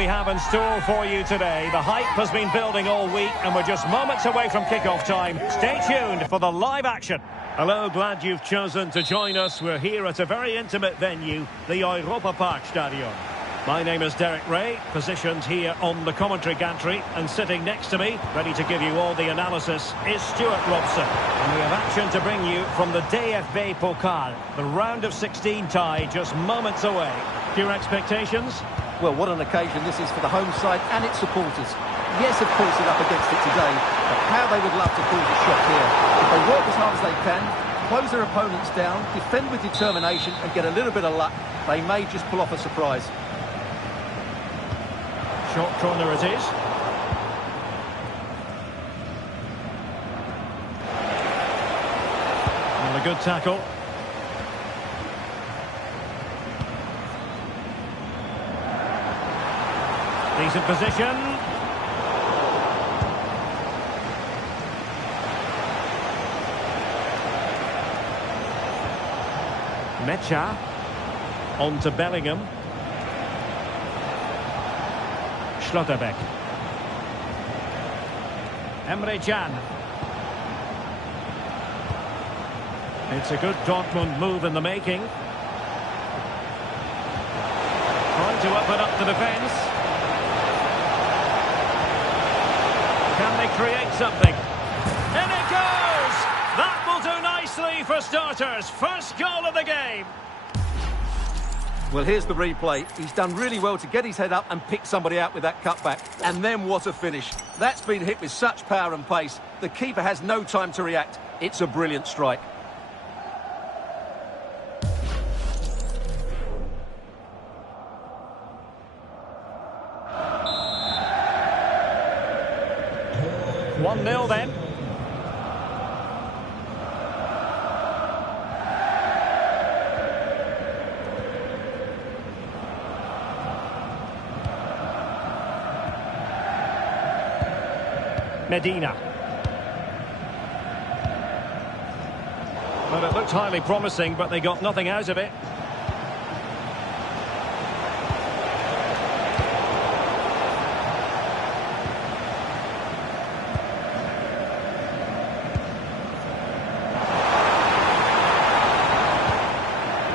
we have in store for you today. The hype has been building all week and we're just moments away from kick-off time. Stay tuned for the live action. Hello, glad you've chosen to join us. We're here at a very intimate venue, the Europa Park Stadion. My name is Derek Ray, positioned here on the commentary gantry, and sitting next to me, ready to give you all the analysis, is Stuart Robson. And we have action to bring you from the DFB-Pokal, the round of 16 tie, just moments away. Your expectations? Well, what an occasion this is for the home side and its supporters. Yes, of course, they're up against it today, but how they would love to call the shot here. If they work as hard as they can, close their opponents down, defend with determination and get a little bit of luck, they may just pull off a surprise. Short corner it is. And a good tackle. Decent position. Mecha. On to Bellingham. Schlotterbeck. Emre Can. It's a good Dortmund move in the making. Trying to open up the defence. Can they create something? In it goes! That will do nicely for starters. First goal of the game. Well, here's the replay. He's done really well to get his head up and pick somebody out with that cutback. And then what a finish. That's been hit with such power and pace. The keeper has no time to react. It's a brilliant strike. One 0 then. Medina. Well, it looked highly promising, but they got nothing out of it.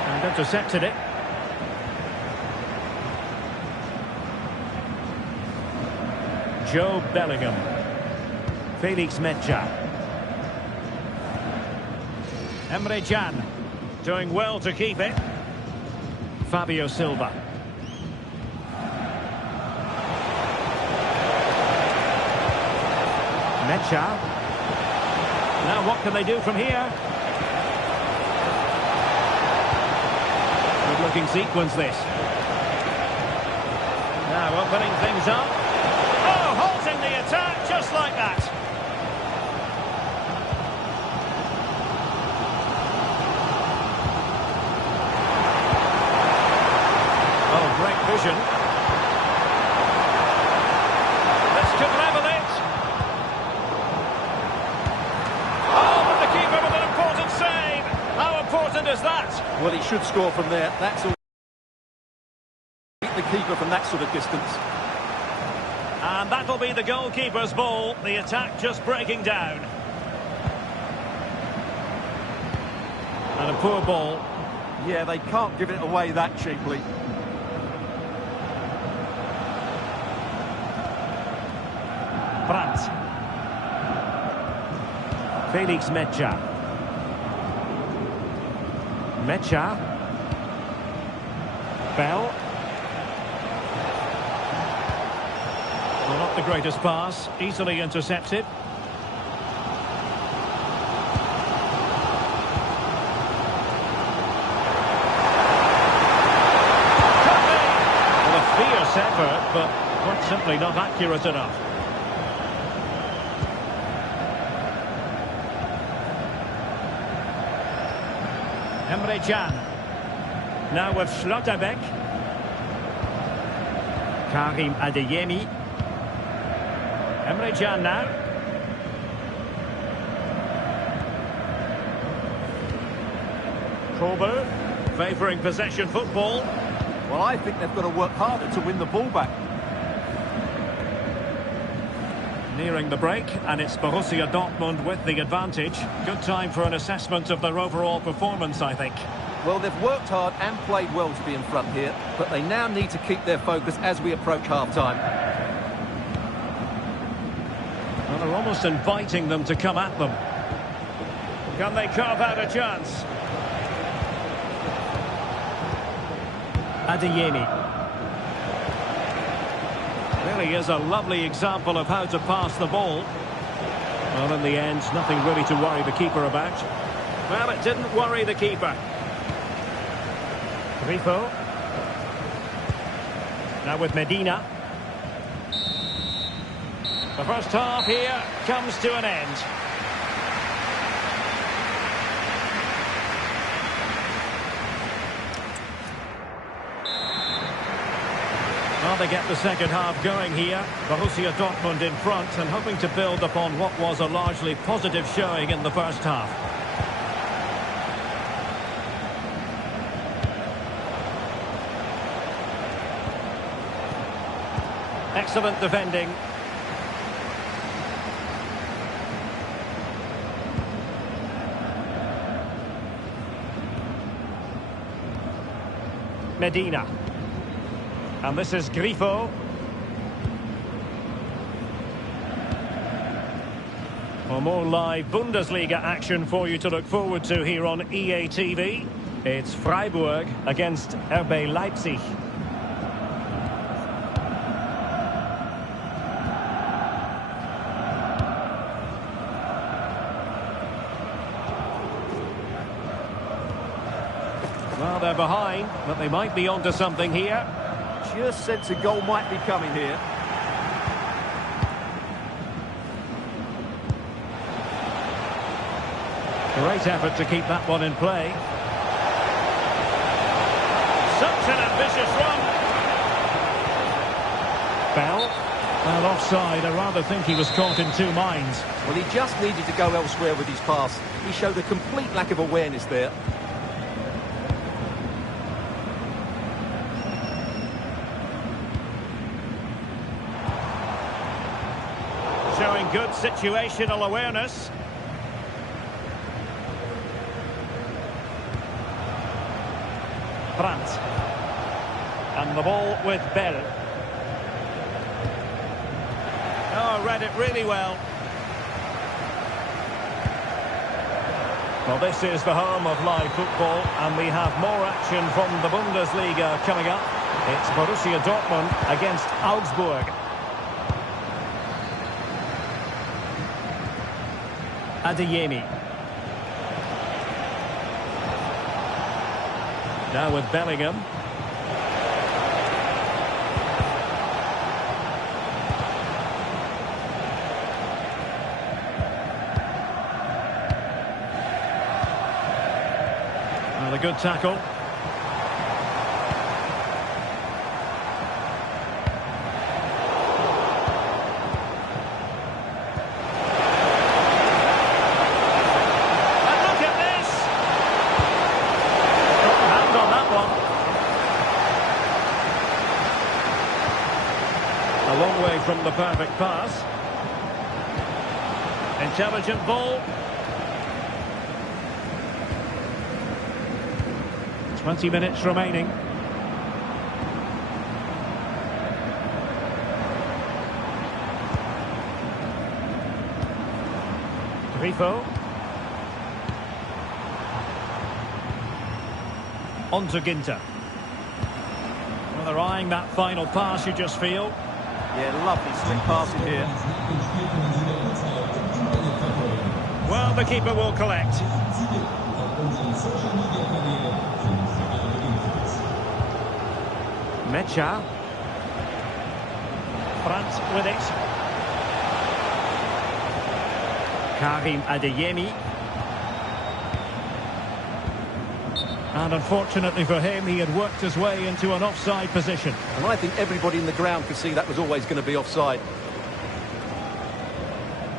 And intercepted it. Joe Bellingham. Felix Mecha. Emre Can doing well to keep it. Fabio Silva. Mecha. Now what can they do from here? Good looking sequence this. Now opening things up. Oh, halting the attack just like that. Vision. This could level it. Oh, but the keeper with an important save. How important is that? Well, he should score from there. That's all. The keeper from that sort of distance. And that'll be the goalkeeper's ball. The attack just breaking down. And a poor ball. Yeah, they can't give it away that cheaply. Brandt. Felix Mecha. Mecha. Bell. Well, not the greatest pass. Easily intercepted. Well, a fierce effort, but quite simply not accurate enough. Emre Can. Now with Schlotterbeck. Karim Adeyemi. Emre Can now. Kobe, favouring possession football. Well, I think they've got to work harder to win the ball back. Nearing the break, and it's Borussia Dortmund with the advantage. Good time for an assessment of their overall performance, I think. Well, they've worked hard and played well to be in front here, but they now need to keep their focus as we approach half-time. Well, they're almost inviting them to come at them. Can they carve out a chance? Adeyemi. Really is a lovely example of how to pass the ball. Well, in the end, nothing really to worry the keeper about. Well, it didn't worry the keeper. Grifo. Now with Medina. The first half here comes to an end. Well, they get the second half going here. Borussia Dortmund in front and hoping to build upon what was a largely positive showing in the first half. Excellent defending. Medina. And this is Grifo. For more live Bundesliga action for you to look forward to here on EA TV, it's Freiburg against RB Leipzig. Well, they're behind, but they might be onto something here. Just sense a goal might be coming here. Great effort to keep that one in play. Such an ambitious run. Bell. Well, offside. I rather think he was caught in two minds. Well, he just needed to go elsewhere with his pass. He showed a complete lack of awareness there. Showing good situational awareness. Brandt. And the ball with Bell. Oh, read it really well. Well, this is the home of live football, and we have more action from the Bundesliga coming up. It's Borussia Dortmund against Augsburg. Adeyemi. Now with Bellingham. Well, a good tackle. A long way from the perfect pass. Intelligent ball. 20 minutes remaining. Grifo. On to Ginter. Well, they're eyeing that final pass, you just feel. Yeah, lovely slick passing here. Well, the keeper will collect. Mecha. France with it. Karim Adeyemi. And unfortunately for him, he had worked his way into an offside position. And I think everybody in the ground could see that was always going to be offside.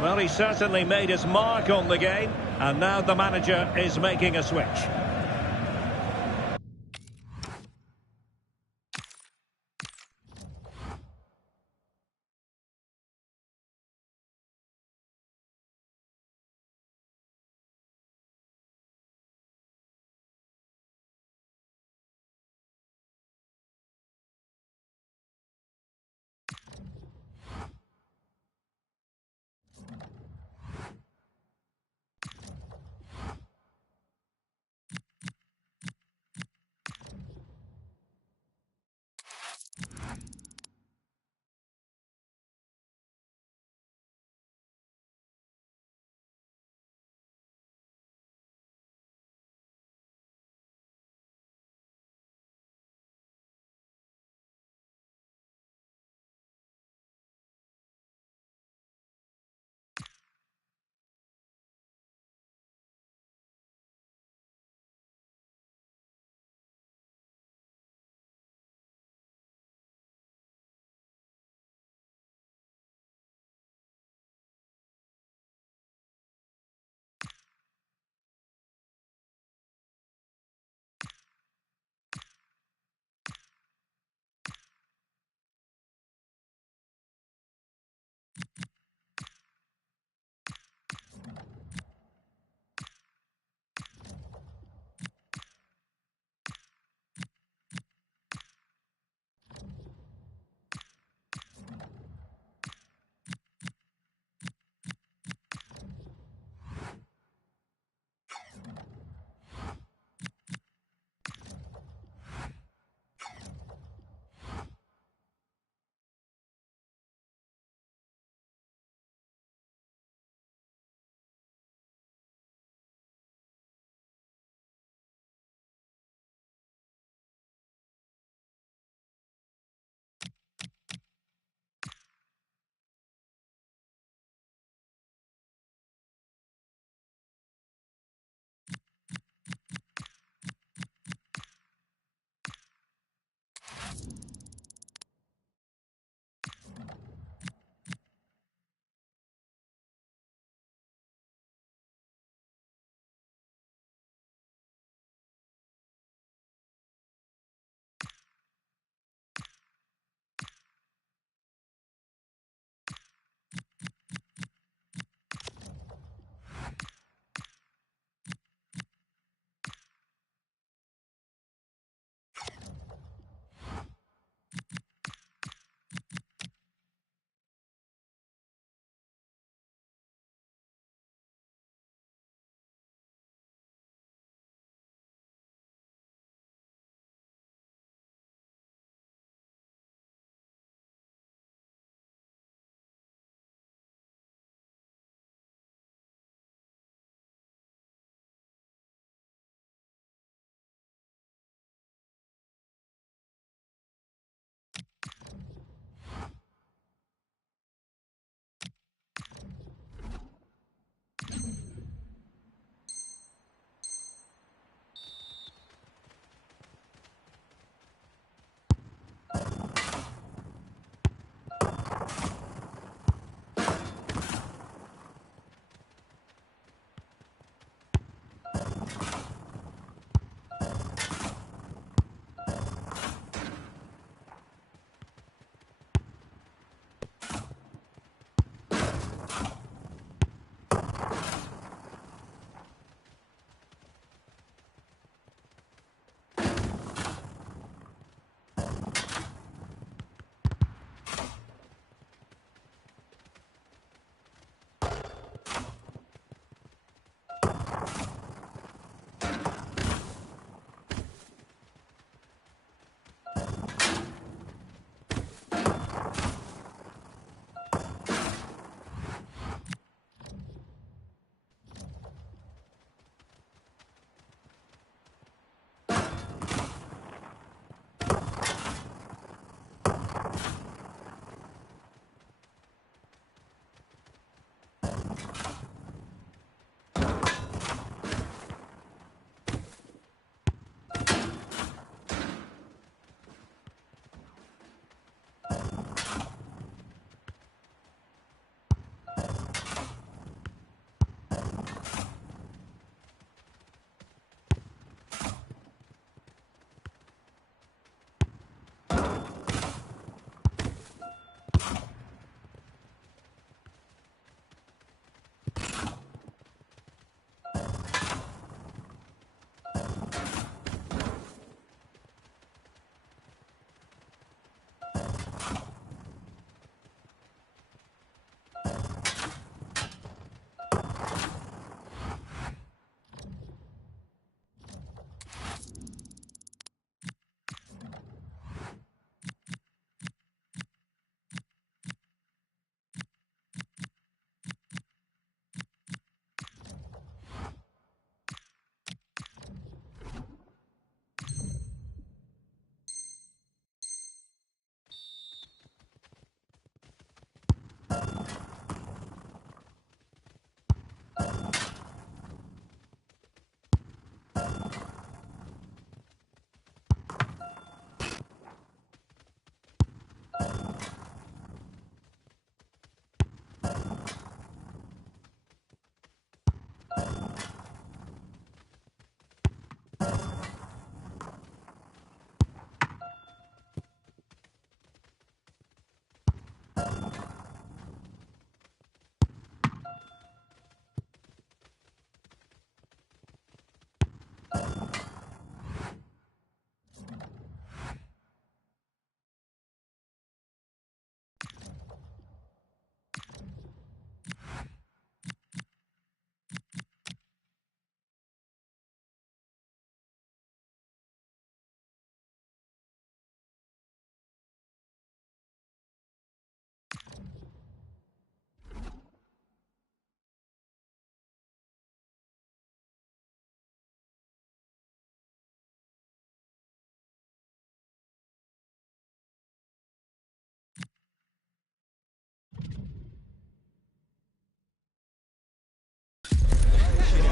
Well, he certainly made his mark on the game, and now the manager is making a switch.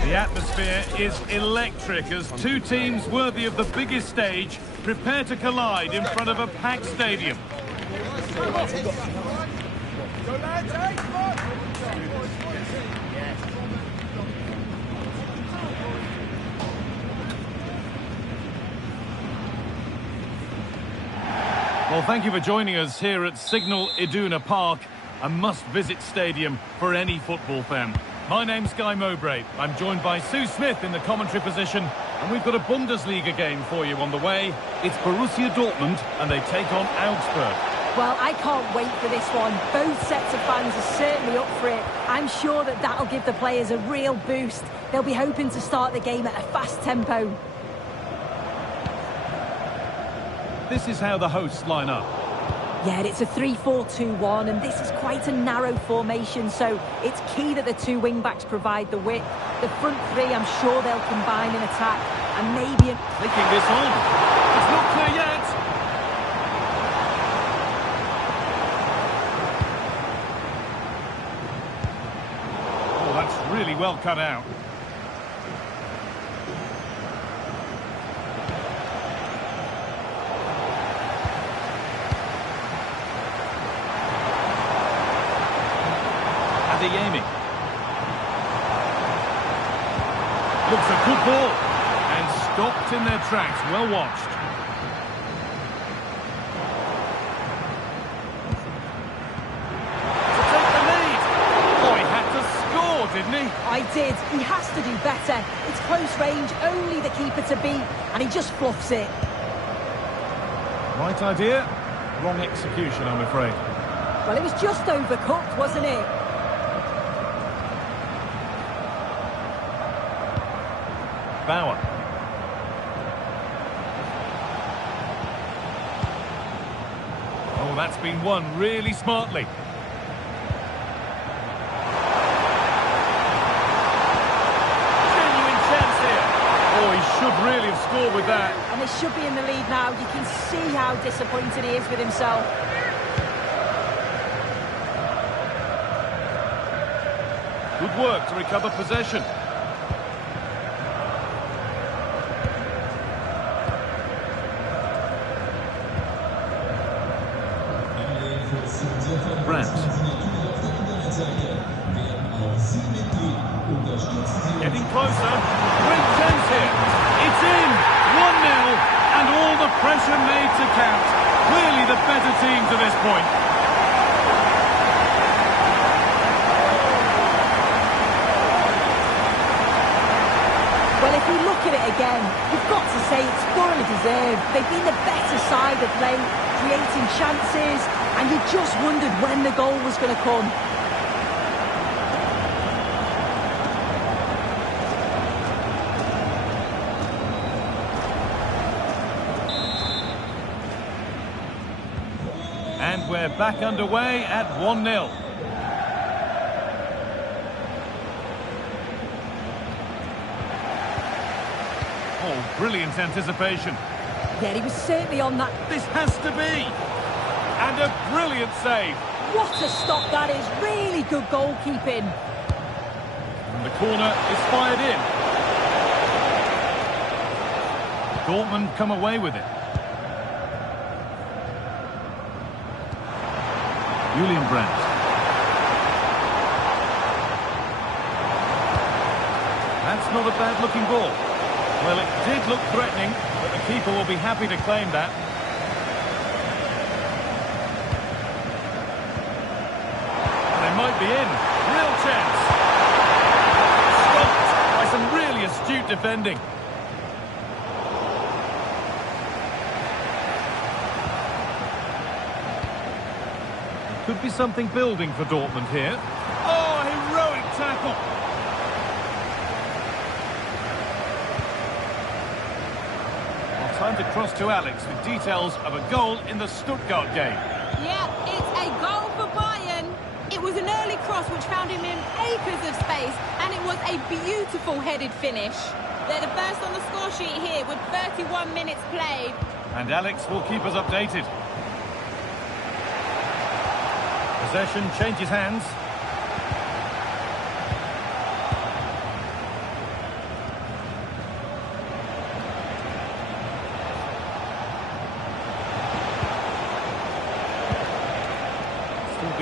The atmosphere is electric as two teams worthy of the biggest stage prepare to collide in front of a packed stadium. Well, thank you for joining us here at Signal Iduna Park, a must-visit stadium for any football fan. My name's Guy Mowbray. I'm joined by Sue Smith in the commentary position, and we've got a Bundesliga game for you on the way. It's Borussia Dortmund, and they take on Augsburg. Well, I can't wait for this one. Both sets of fans are certainly up for it. I'm sure that that'll give the players a real boost. They'll be hoping to start the game at a fast tempo. This is how the hosts line up. Yeah, it's a 3-4-2-1, and this is quite a narrow formation, so it's key that the two wing-backs provide the width. The front three, I'm sure they'll combine in attack, and maybe... Flicking this on. It's not clear yet. Oh, that's really well cut out. Looks a good ball and stopped in their tracks. Well watched. To take the lead. Oh, he had to score, didn't he? I did. He has to do better. It's close range, only the keeper to beat, and he just fluffs it. Right idea, wrong execution, I'm afraid. Well, it was just overcooked, wasn't it? Bauer. Oh, that's been won really smartly. Genuine chance here. Oh, he should really have scored with that. And they should be in the lead now. You can see how disappointed he is with himself. Good work to recover possession. Getting closer. Great chance here. It's in. 1-0. And all the pressure made to count. Clearly the better team to this point. Well, if you look at it again, you've got to say it's thoroughly deserved. They've been the better side of play, creating chances, and you just wondered when the goal was going to come. And we're back underway at 1-0. Oh, brilliant anticipation. Yeah, he was certainly on that. This has to be. And a brilliant save. What a stop that is. Really good goalkeeping. And the corner is fired in. Dortmund come away with it. Julian Brandt. That's not a bad-looking ball. Well, it did look threatening, but the keeper will be happy to claim that. They might be in. Real chance. Stopped by some really astute defending. Could be something building for Dortmund here. Oh, a heroic tackle. Well, time to cross to Alex with details of a goal in the Stuttgart game. Yeah, it's a goal for Bayern. It was an early cross which found him in acres of space, and it was a beautiful headed finish. They're the first on the score sheet here with 31 minutes played. And Alex will keep us updated. Possession changes hands.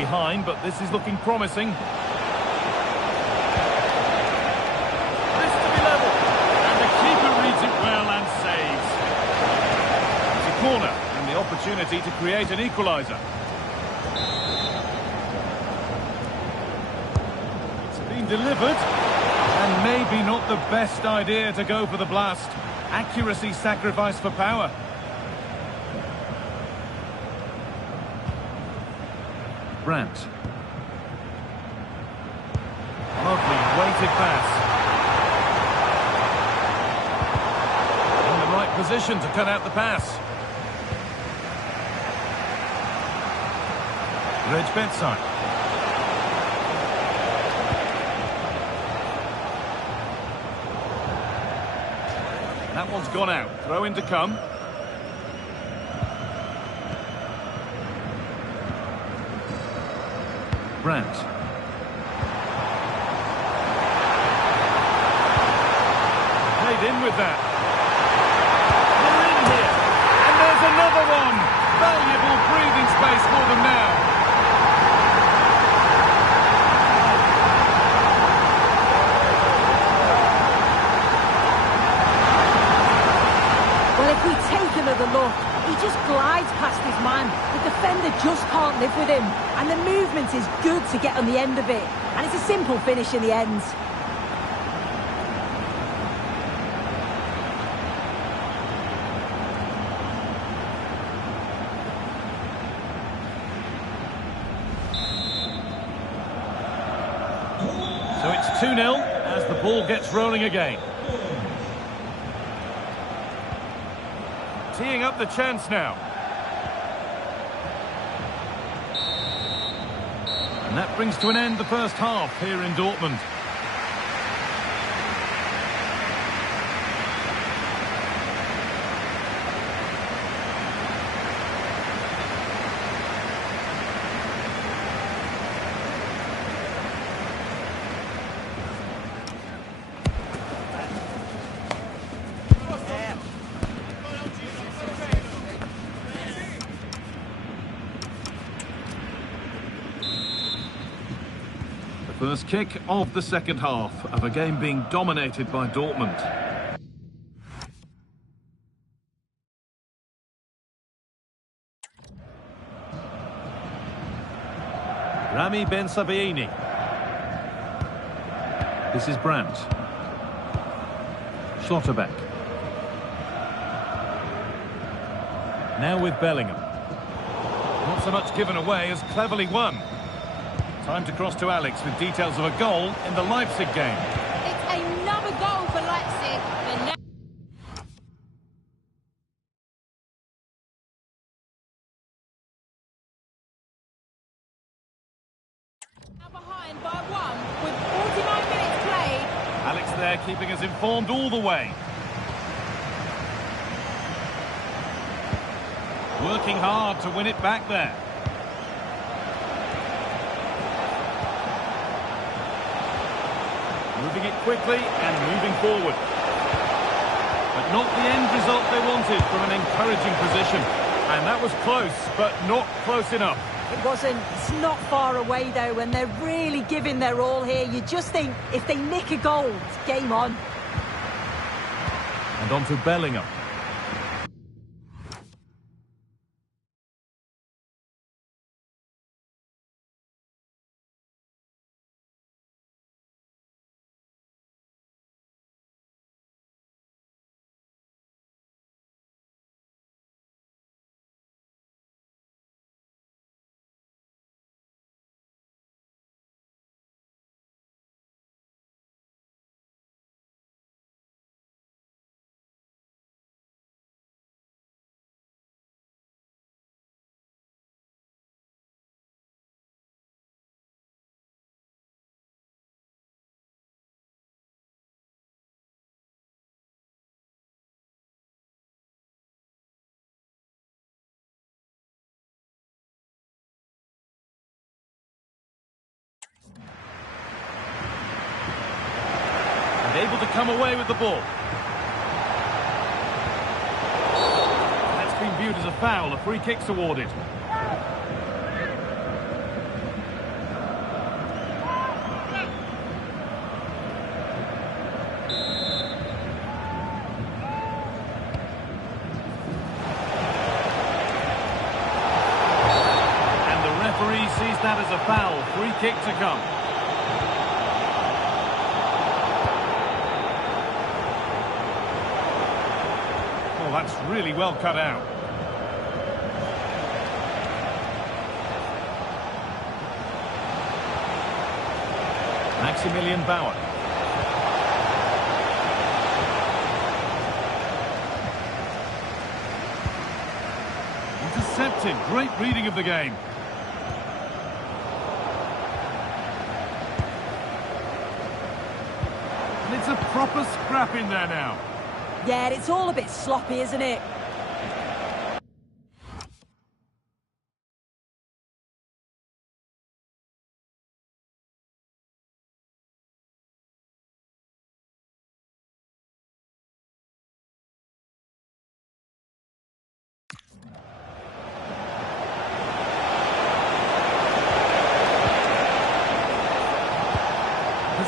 behind, but this is looking promising. This to be level. And the keeper reads it well and saves. It's a corner and the opportunity to create an equaliser. It's been delivered. And maybe not the best idea to go for the blast. Accuracy sacrificed for power. Brandt. Lovely weighted pass. In the right position to cut out the pass. Reg bedside. That one's gone out. Throw in to come. Brandt. Played in with that. They're in here. And there's another one. Valuable breathing space for them now. Well, if we take another look, he just glides past his man. The defender just can't live with him. And the movement is good to get on the end of it. And it's a simple finish in the end. So it's 2-0 as the ball gets rolling again. Teeing up the chance now. And that brings to an end the first half here in Dortmund. First kick of the second half of a game being dominated by Dortmund. Rami Ben Sabaini. This is Brandt. Schlotterbeck. Now with Bellingham. Not so much given away as cleverly won. Time to cross to Alex with details of a goal in the Leipzig game. It's another goal for Leipzig. Now behind by 1 with 49 minutes played. Alex there keeping us informed all the way. Working hard to win it back there. Moving it quickly and moving forward. But not the end result they wanted from an encouraging position. And that was close, but not close enough. It wasn't. It's not far away, though, and they're really giving their all here. You just think, if they nick a goal, it's game on. And on to Bellingham. Able to come away with the ball. That's been viewed as a foul. A free kick's awarded. that as a foul. Free kick to come. Oh, that's really well cut out. Maximilian Bauer. Intercepted. Great reading of the game. And it's a proper scrap in there now. Yeah, it's all a bit sloppy, isn't it?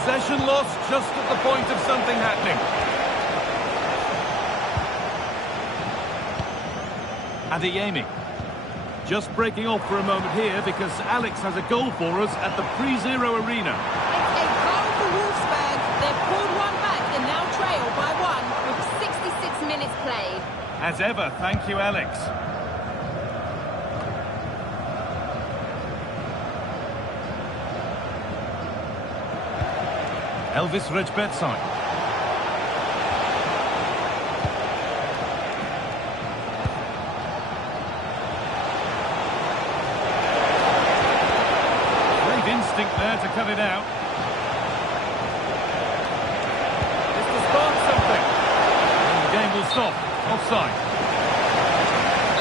Possession lost just at the point of something happening. Adeyemi. Just breaking off for a moment here because Alex has a goal for us at the Pre-Zero Arena. It's a goal for Wolfsburg. They've pulled one back and now trail by one with 66 minutes played. As ever, thank you, Alex. Elvis Rejbetsai. Great instinct there to cut it out. This will spark something. And the game will stop. Offside.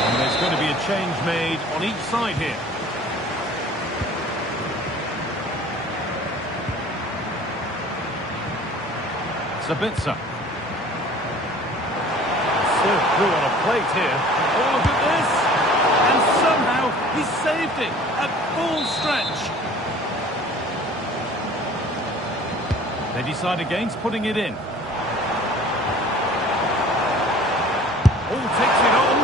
And there's going to be a change made on each side here. Sabitzer. Served through on a plate here. Oh, look at this! And somehow he saved it at full stretch. They decide against putting it in. Oh, takes it on.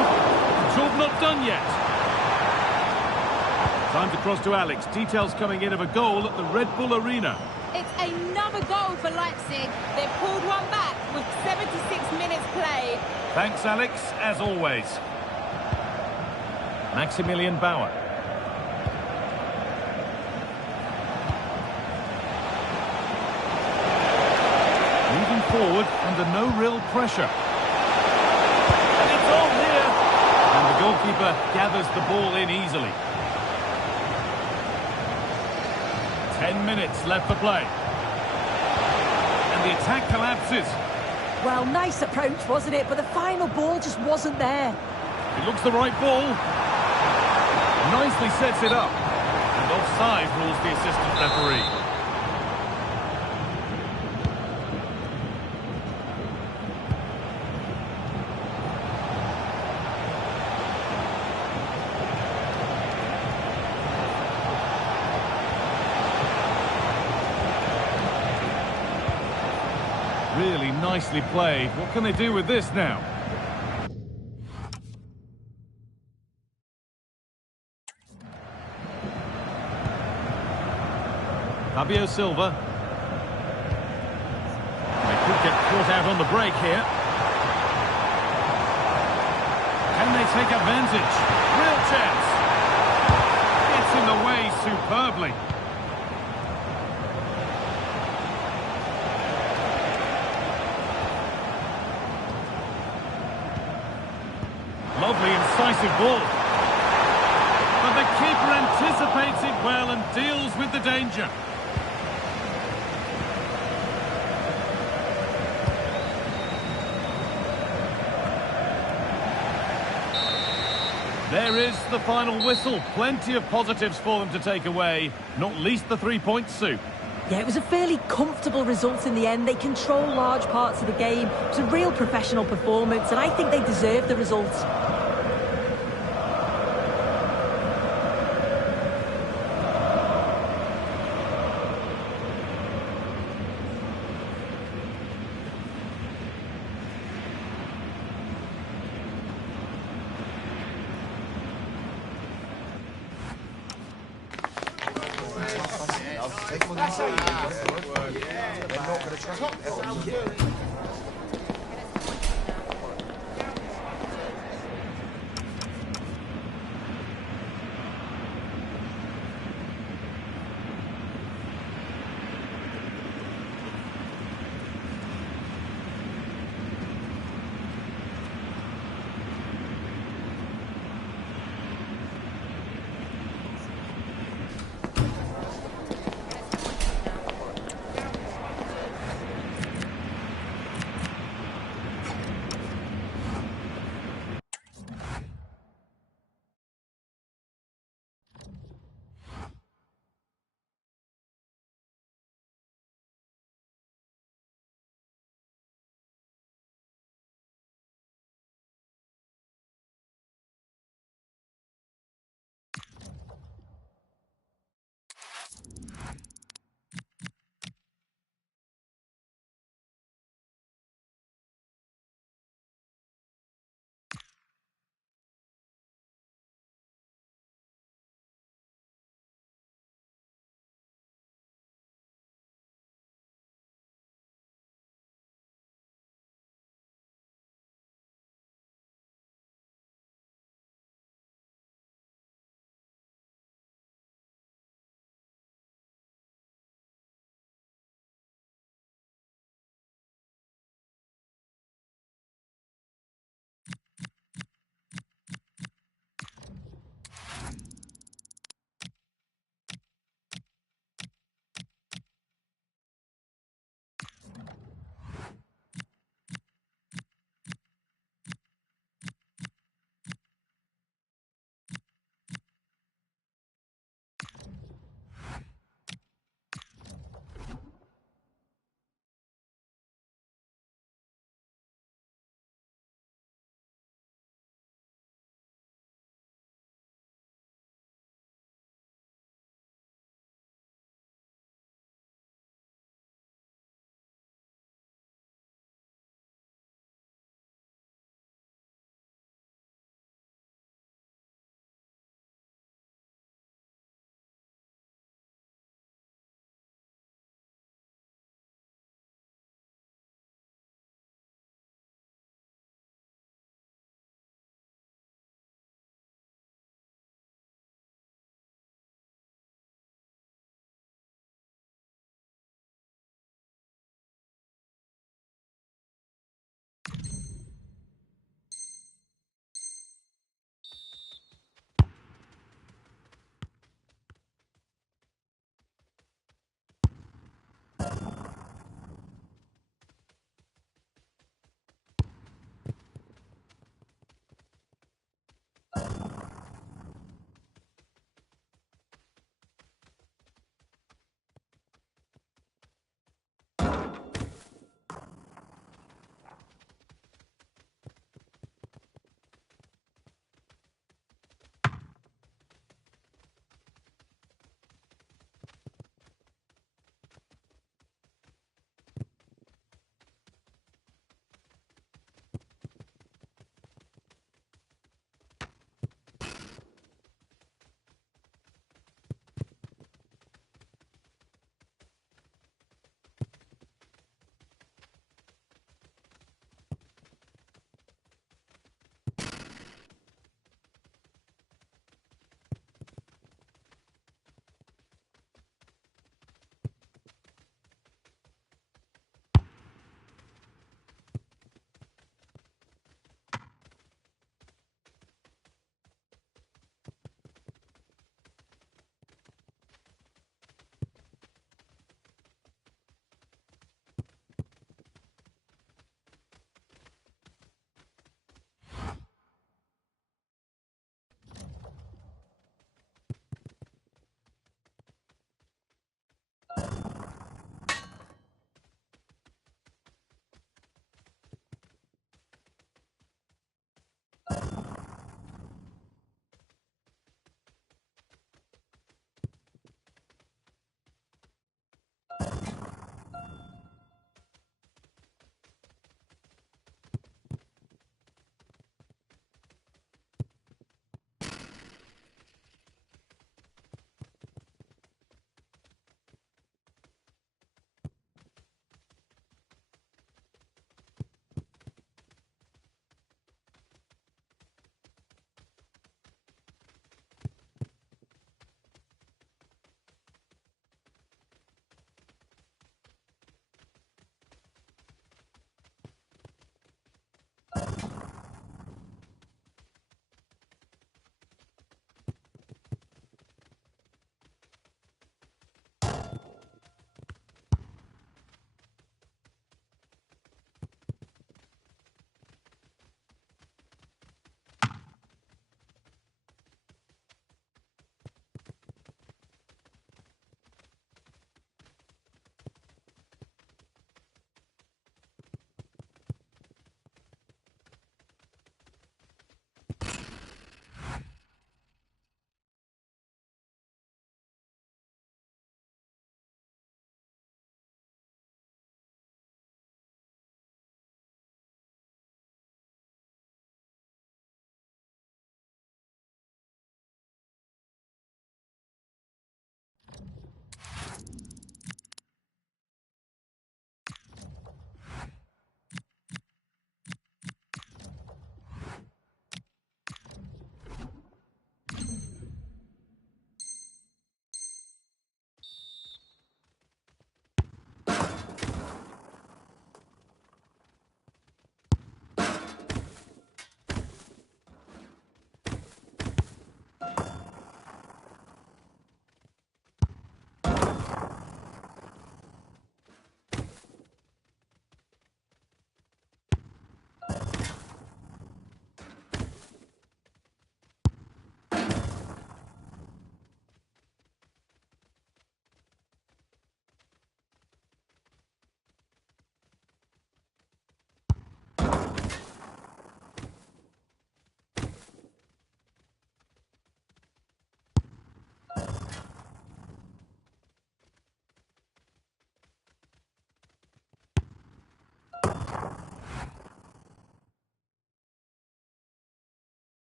The job not done yet. Time to cross to Alex. Details coming in of a goal at the Red Bull Arena. It's another goal for Leipzig. They've pulled one back with 76 minutes played. Thanks, Alex, as always. Maximilian Bauer. Moving forward under no real pressure. And it's on here. And the goalkeeper gathers the ball in easily. 10 minutes left to play. And the attack collapses. Well, nice approach, wasn't it? But the final ball just wasn't there. It looks the right ball. Nicely sets it up. And offside rules the assistant referee. Really nicely played. What can they do with this now? Fabio Silva. They could get caught out on the break here. Can they take advantage? Real chance. Gets in the way superbly. Lovely, incisive ball. But the keeper anticipates it well and deals with the danger. There is the final whistle. Plenty of positives for them to take away, not least the 3 points, Sue. Yeah, it was a fairly comfortable result in the end. They control large parts of the game. It was a real professional performance, and I think they deserve the results.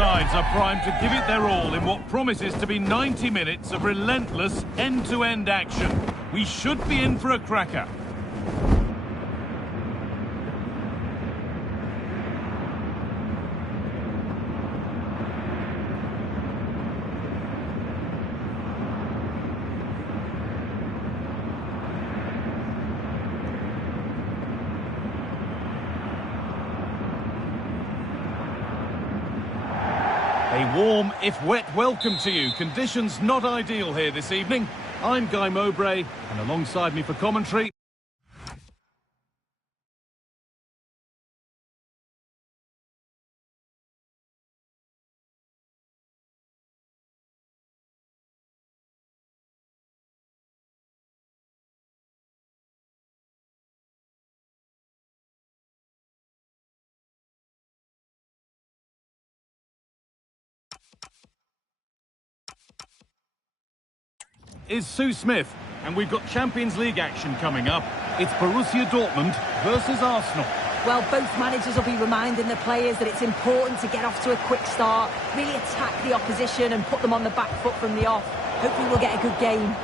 sides are primed to give it their all in what promises to be 90 minutes of relentless end-to-end action. We should be in for a cracker. A warm, if wet, welcome to you. Conditions not ideal here this evening. I'm Guy Mowbray, and alongside me for commentary... is Sue Smith, and we've got Champions League action coming up. It's Borussia Dortmund versus Arsenal. Well, both managers will be reminding the players that it's important to get off to a quick start, really attack the opposition and put them on the back foot from the off. Hopefully we'll get a good game.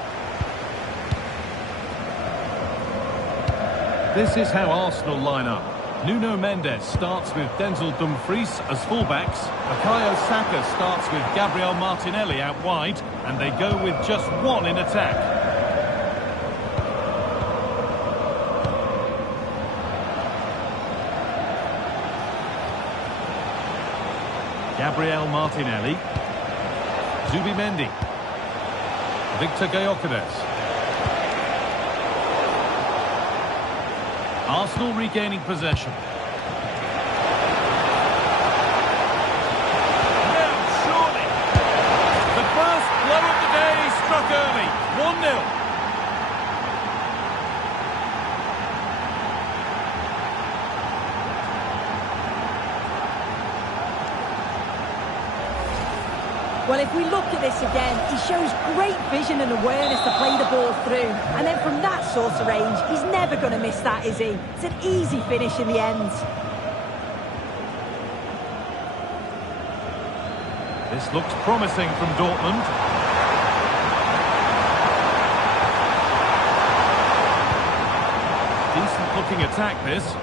This is how Arsenal line up. Nuno Mendes starts with Denzel Dumfries as fullbacks. Bukayo Saka starts with Gabriel Martinelli out wide, and they go with just one in attack. Gabriel Martinelli. Zubimendi. Victor Gyökeres. Arsenal regaining possession. No, surely. The first blow of the day struck early. 1-0. Well, if we look at this again, he shows great vision and awareness to play the ball through. And then from that sort of range, he's never going to miss that, is he? It's an easy finish in the end. This looks promising from Dortmund. Decent looking attack, this.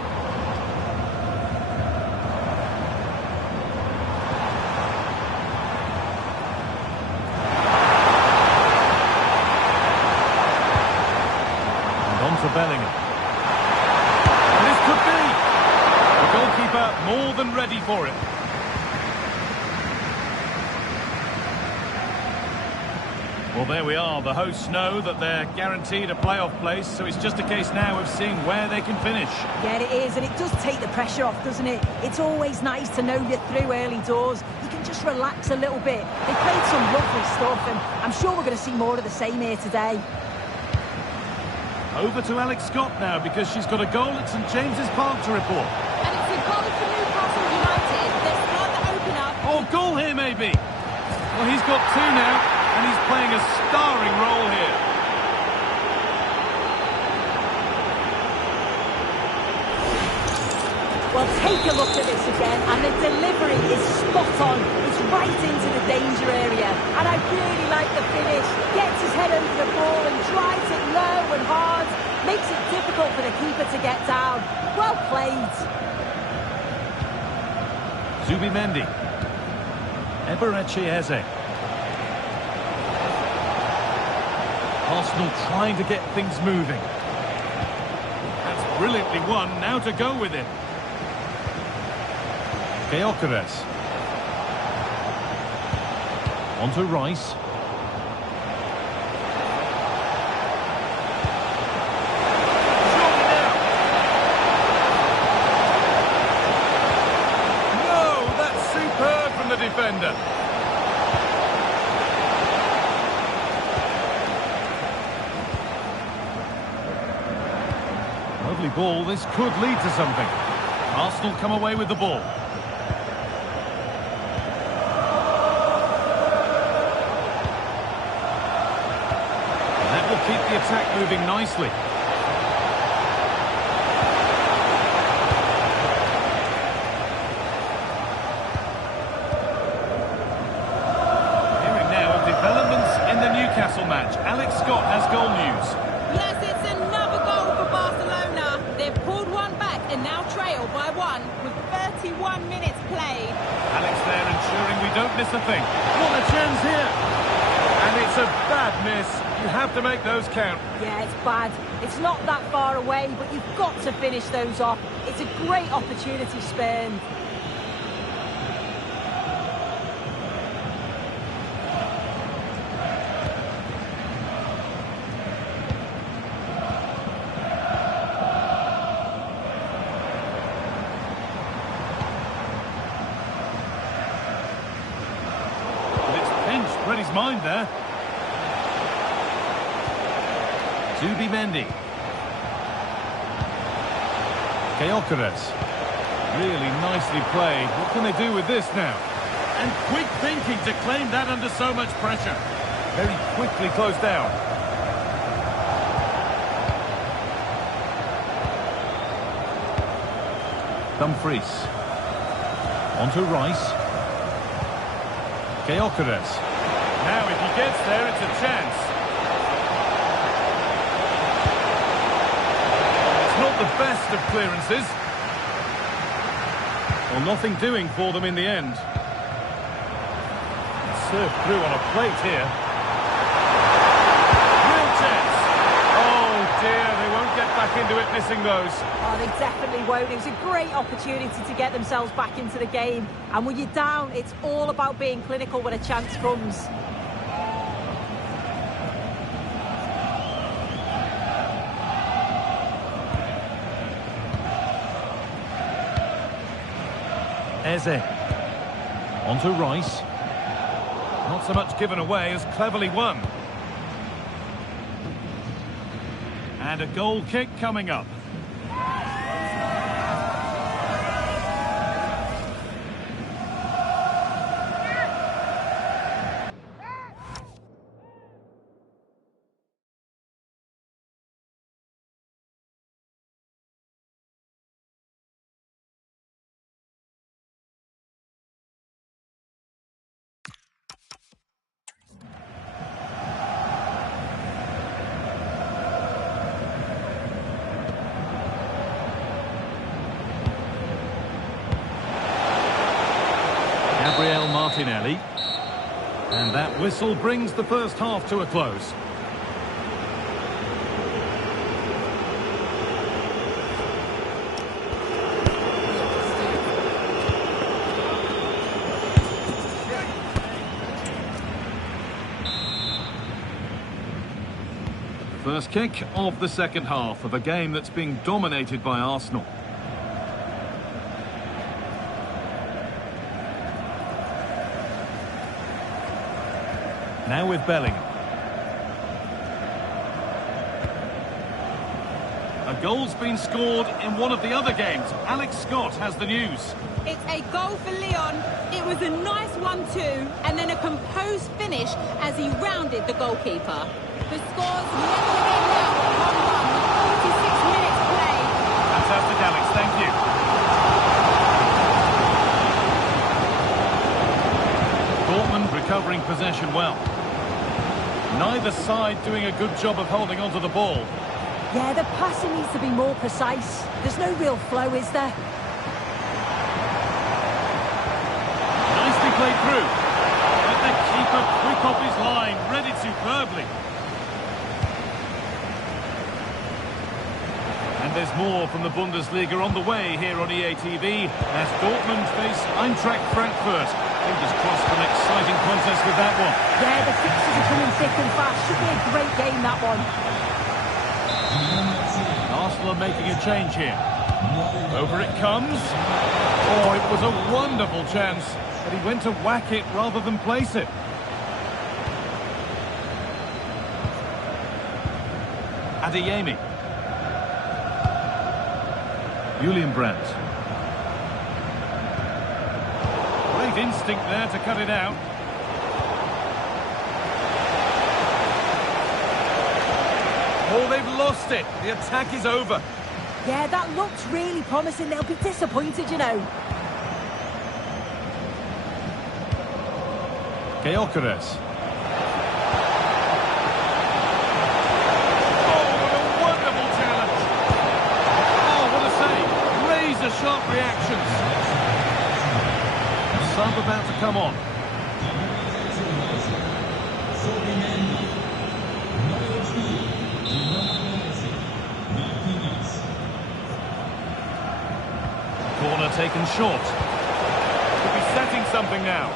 To Bellingham. And this could be. The goalkeeper more than ready for it. Well, there we are. The hosts know that they're guaranteed a playoff place, so it's just a case now of seeing where they can finish. Yeah, it is, and it does take the pressure off, doesn't it? It's always nice to know you're through early doors. You can just relax a little bit. They played some lovely stuff, and I'm sure we're going to see more of the same here today. Over to Alex Scott now, because she's got a goal at St James's Park to report. And it's a goal for Newcastle United. They're starting to open up. Oh, goal here maybe. Well, he's got two now, and he's playing a starring role here. Well, take a look at this again, and the delivery is spot on. It's right into the danger area, and I really like the finish. Gets his head under the ball and drives it low and hard. Makes it difficult for the keeper to get down. Well played. Zubimendi. Eberechi Eze. Arsenal trying to get things moving. That's brilliantly won. Now to go with it. Gyökeres. On to Rice. No, that's superb from the defender. Lovely ball. This could lead to something. Arsenal come away with the ball. Keep the attack moving nicely. Alex Scott has goal news. Yes, it's another goal for Barcelona. They've pulled one back and now trail by one with 31 minutes played. Alex there ensuring we don't miss a thing. What a chance here. And it's a bad miss. You have to make those count. Yeah, it's bad. It's not that far away, but you've got to finish those off. It's a great opportunity spurned. Read his mind there. Mendy. Gyökeres. Really nicely played. What can they do with this now? And quick thinking to claim that under so much pressure. Very quickly closed down. Dumfries. On to Rice. Gyökeres. Now if he gets there, it's a chance. It's not the best of clearances. Well, nothing doing for them in the end. Served through on a plate here. Real chance. Oh dear, they won't get back into it missing those. Oh, they definitely won't. It was a great opportunity to get themselves back into the game. And when you're down, it's all about being clinical when a chance comes. Eze. On to Rice. Not so much given away as cleverly won. And a goal kick coming up. Martinelli. And that whistle brings the first half to a close. First kick of the second half of a game that's being dominated by Arsenal. Now with Bellingham. A goal's been scored in one of the other games. Alex Scott has the news. It's a goal for Leon. It was a nice 1-2 and then a composed finish as he rounded the goalkeeper. The score's level again now at 1-1 with 46 minutes played. Fantastic, Alex. Thank you. Dortmund recovering possession well. Neither side doing a good job of holding onto the ball. Yeah, the passing needs to be more precise. There's no real flow, is there? Nicely played through. But the keeper quick off his line, read it superbly. And there's more from the Bundesliga on the way here on EA TV as Dortmund face Eintracht Frankfurt. Fingers crossed for an exciting contest with that one. Yeah, the fixtures are coming thick and fast. Should be a great game, that one. Arsenal are making a change here. Over it comes. Oh, it was a wonderful chance, but he went to whack it rather than place it. Adeyemi. Julian Brandt. Great instinct there to cut it out. Oh, they've lost it. The attack is over. Yeah, that looks really promising. They'll be disappointed, you know. Gyökeres. about to come on. Corner taken short. Could be setting something now.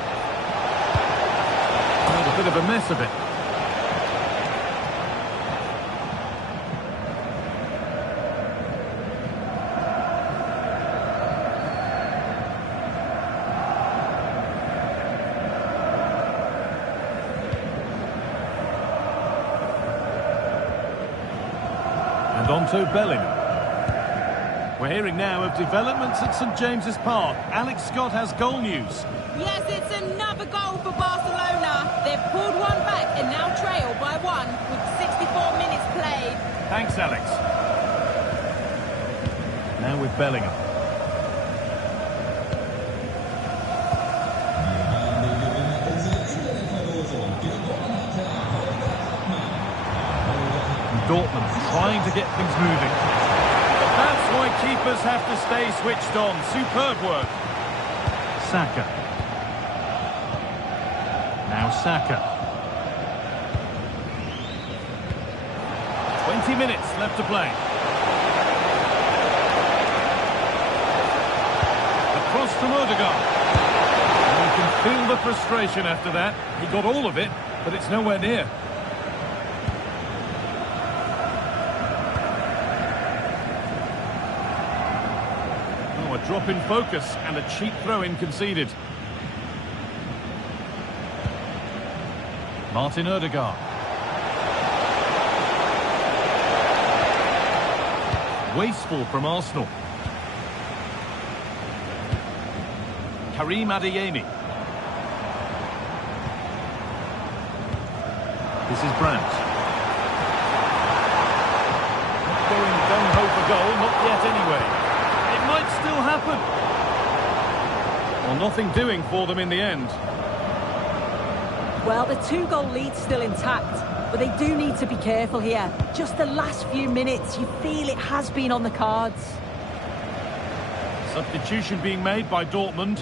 Made a bit of a mess of it. And on to Bellingham. We're hearing now of developments at St James's Park. Alex Scott has goal news. Yes, it's another goal for Barcelona. They've pulled one back and now trail by one with 64 minutes played. Thanks, Alex. Now with Bellingham. Dortmund trying to get things moving. That's why keepers have to stay switched on. Superb work. Saka. Now Saka. 20 minutes left to play. Across from Odegaard. And you can feel the frustration after that. He got all of it, but it's nowhere near. A drop in focus and a cheap throw-in conceded. Martin Odegaard. Wasteful from Arsenal. Karim Adeyemi. This is Brandt. Not going gung-ho for goal, not yet anyway. Might still happen. Well, nothing doing for them in the end. Well, the 2-goal lead's still intact, but they do need to be careful here. Just the last few minutes, you feel it has been on the cards. Substitution being made by Dortmund.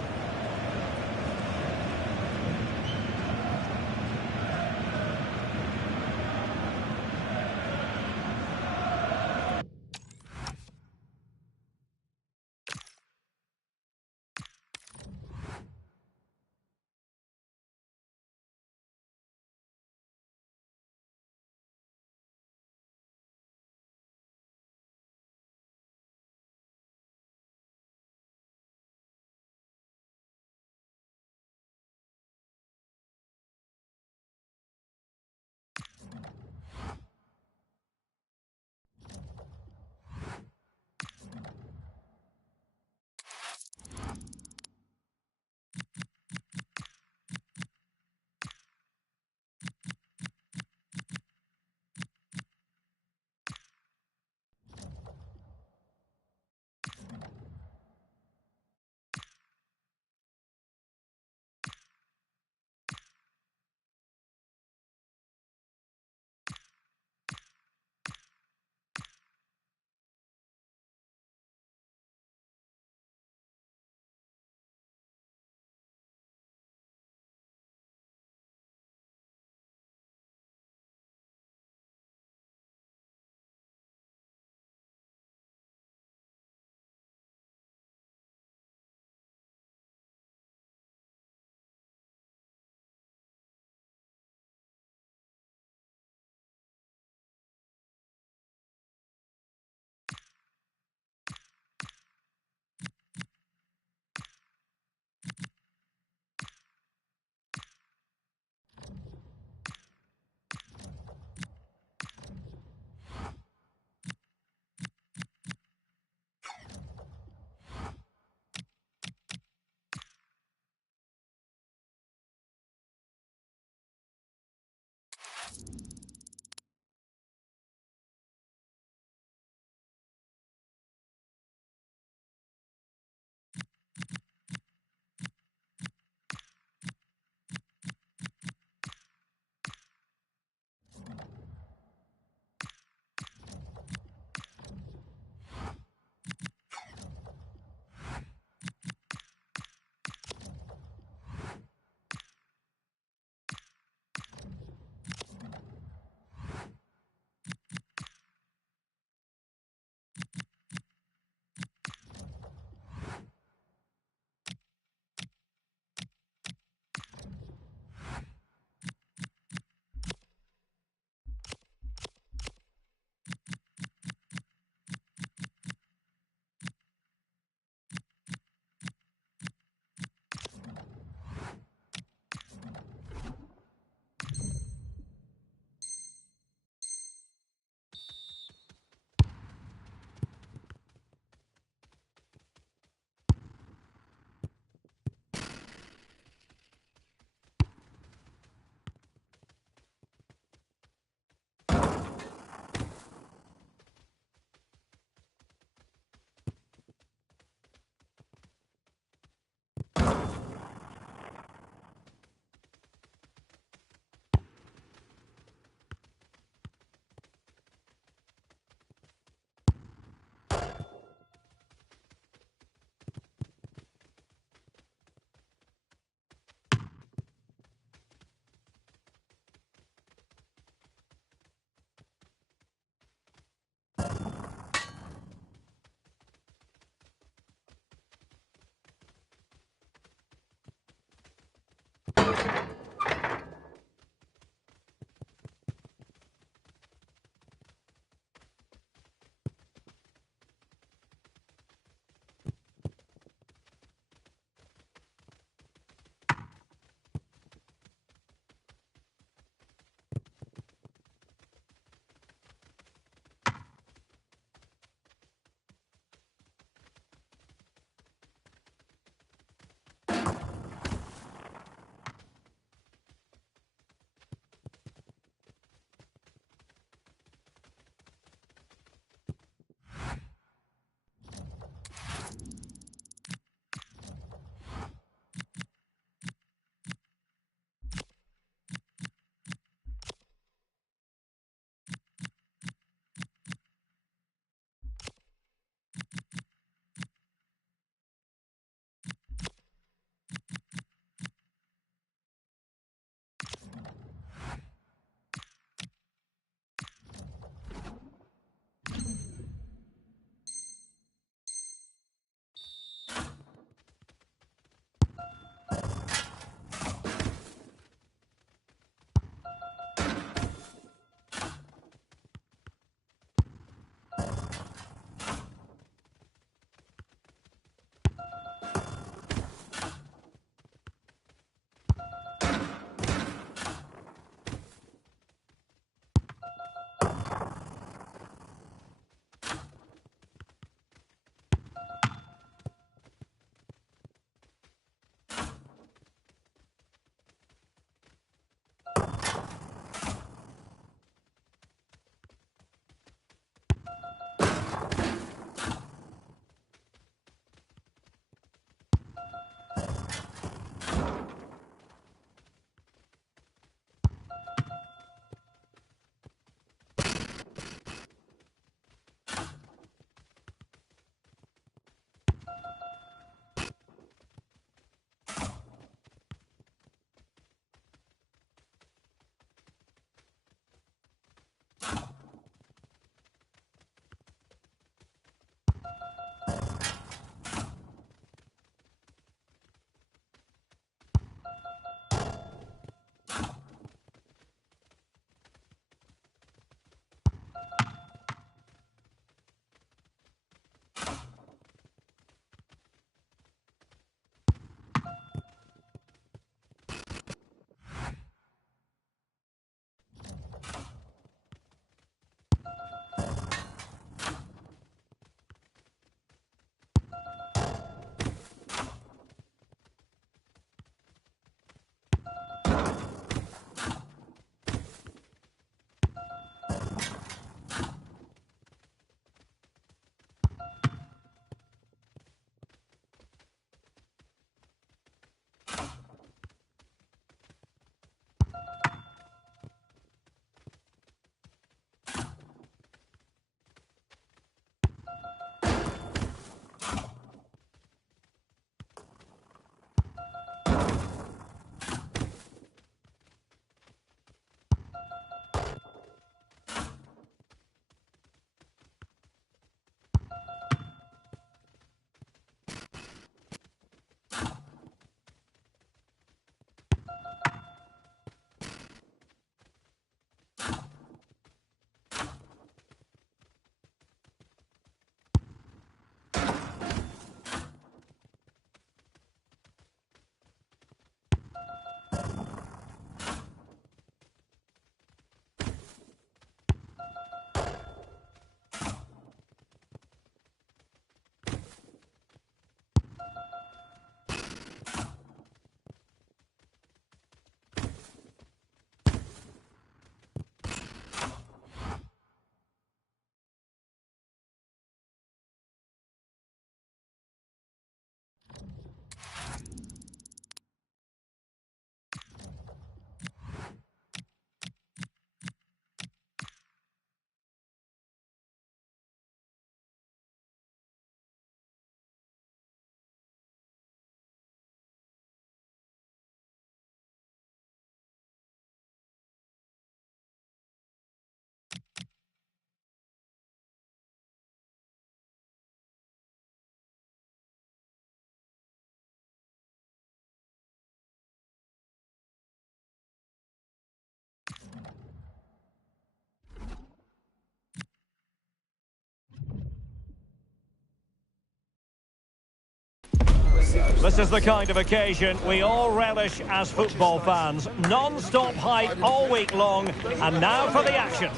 This is the kind of occasion we all relish as football fans. Non-stop hype all week long, and now for the action.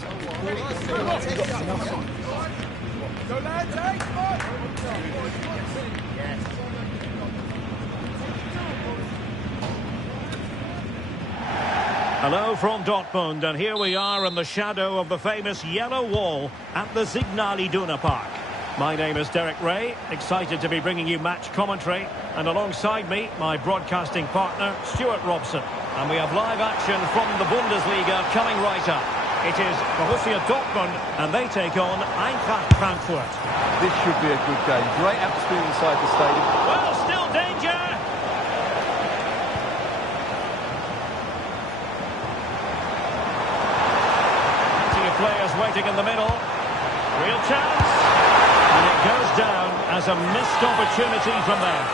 Hello from Dortmund, and here we are in the shadow of the famous yellow wall at the Iduna Park. My name is Derek Ray, excited to be bringing you match commentary, and alongside me, my broadcasting partner, Stuart Robson. And we have live action from the Bundesliga coming right up. It is Borussia Dortmund, and they take on Eintracht Frankfurt. This should be a good game. Great atmosphere inside the stadium. Well, still danger! Plenty of players waiting in the middle. Real chance. And it goes down as a missed opportunity from there.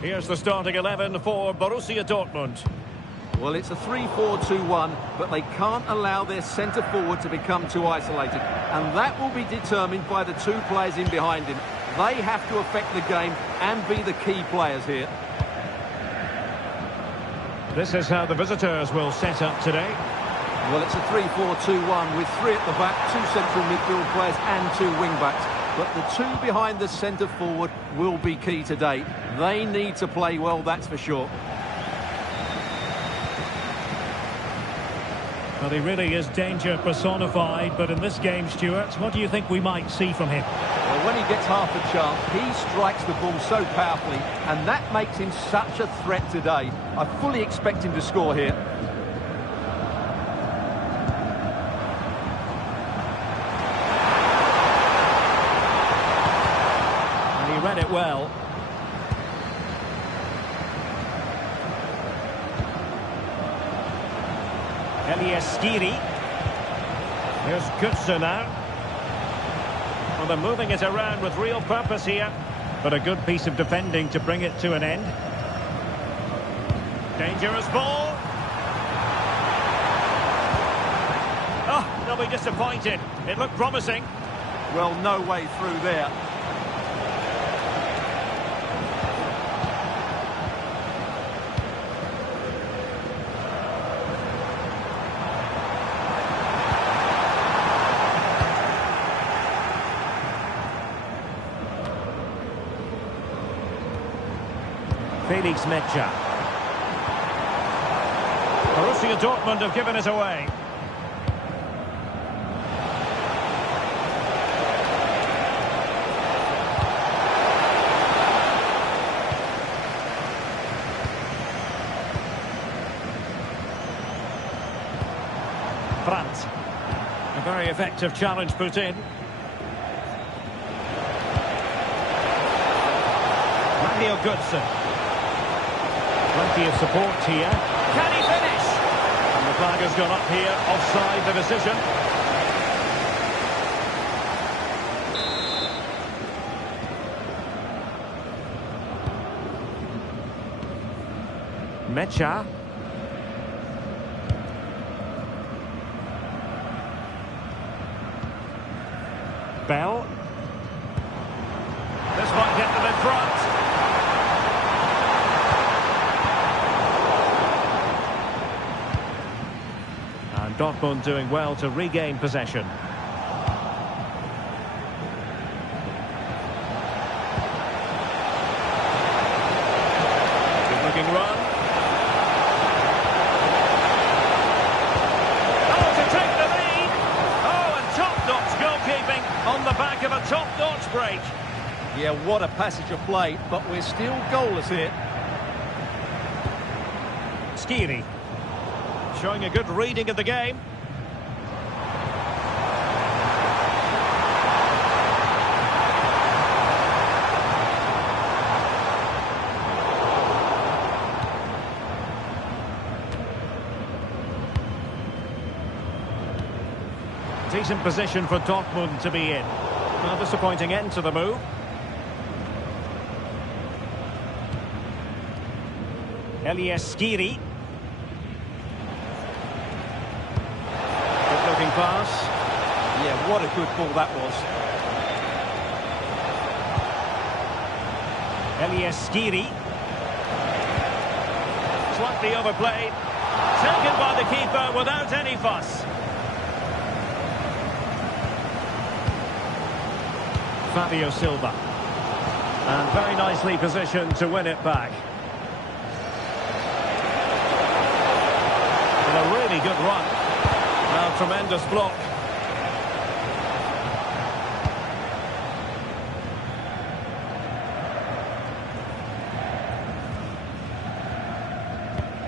Here's the starting 11 for Borussia Dortmund. Well, it's a 3-4-2-1, but they can't allow their centre-forward to become too isolated. And that will be determined by the two players in behind him. They have to affect the game and be the key players here. This is how the visitors will set up today. Well, it's a 3-4-2-1 with three at the back, two central midfield players and two wing-backs. But the two behind the centre-forward will be key today. They need to play well, that's for sure. Well, he really is danger personified, but in this game, Stuart, what do you think we might see from him? Well, when he gets half a chance, he strikes the ball so powerfully, and that makes him such a threat today. I fully expect him to score here. And he read it well. Skiri. Here's Götze now. Well, they're moving it around with real purpose here, but a good piece of defending to bring it to an end. Dangerous ball. Oh, they'll be disappointed. It looked promising. Well, no way through there. Felix Mecha. Borussia Dortmund have given it away. Brandt. A very effective challenge put in. Mario Götze. Plenty of support here. Can he finish? And the flag has gone up here, offside the decision. Mecha. Bell. This might get them in front. Dortmund doing well to regain possession. Good looking run. Oh, to take the lead. Oh, and top-notch goalkeeping on the back of a top-notch break. Yeah, what a passage of play, but we're still goalless here. Skiri. Showing a good reading of the game. Decent position for Dortmund to be in. A disappointing end to the move. Skiri. Good looking pass. Yeah, what a good ball that was. Skiri. Slightly overplayed. Taken by the keeper without any fuss. Fabio Silva. And very nicely positioned to win it back. And a really good run. Now, tremendous block.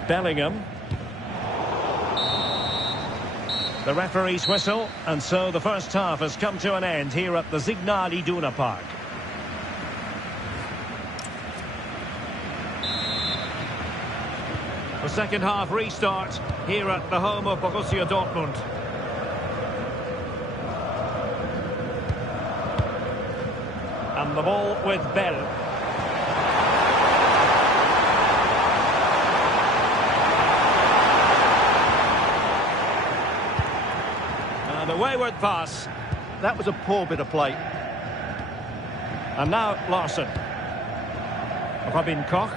Bellingham. The referee's whistle, and so the first half has come to an end here at the Signal Iduna Park. The second half restart here at the home of Borussia Dortmund. And the ball with Bell. And a wayward pass. That was a poor bit of play. And now Larson. Robin Koch.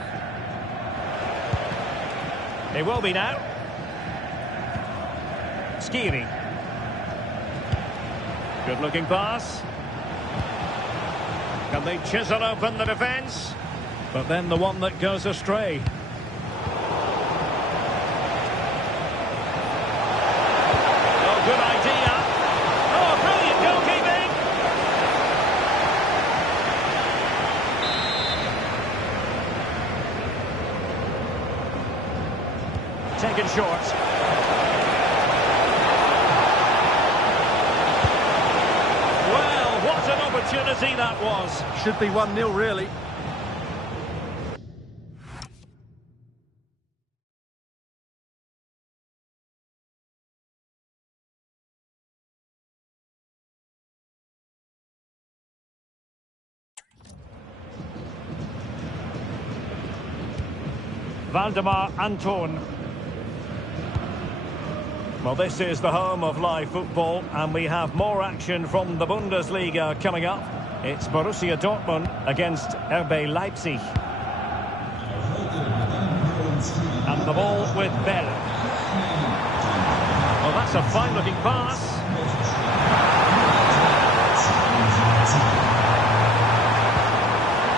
They will be now. Skiri. Good looking pass. Can they chisel open the defence? But then the one that goes astray. Oh, good idea. Oh, brilliant goalkeeping. Taken short. Well, what an opportunity that was. Should be 1-0 really. Valdemar Anton. Well, this is the home of live football, and we have more action from the Bundesliga coming up. It's Borussia Dortmund against RB Leipzig. And the ball with Bell. Well, that's a fine-looking pass.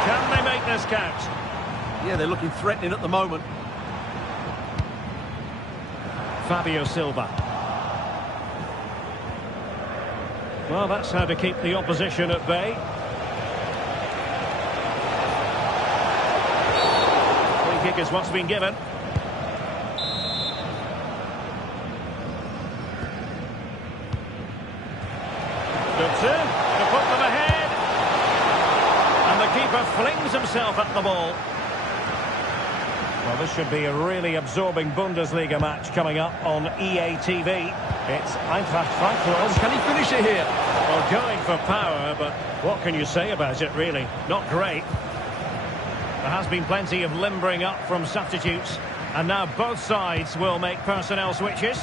Can they make this count? Yeah, they're looking threatening at the moment. Fabio Silva. Well, that's how to keep the opposition at bay. Free kick is what's been given. Luca to put them ahead. And the keeper flings himself at the ball. Well, this should be a really absorbing Bundesliga match coming up on EA TV. It's Eintracht Frankfurt. Can he finish it here? Well, going for power, but what can you say about it, really? Not great. There has been plenty of limbering up from substitutes, and now both sides will make personnel switches.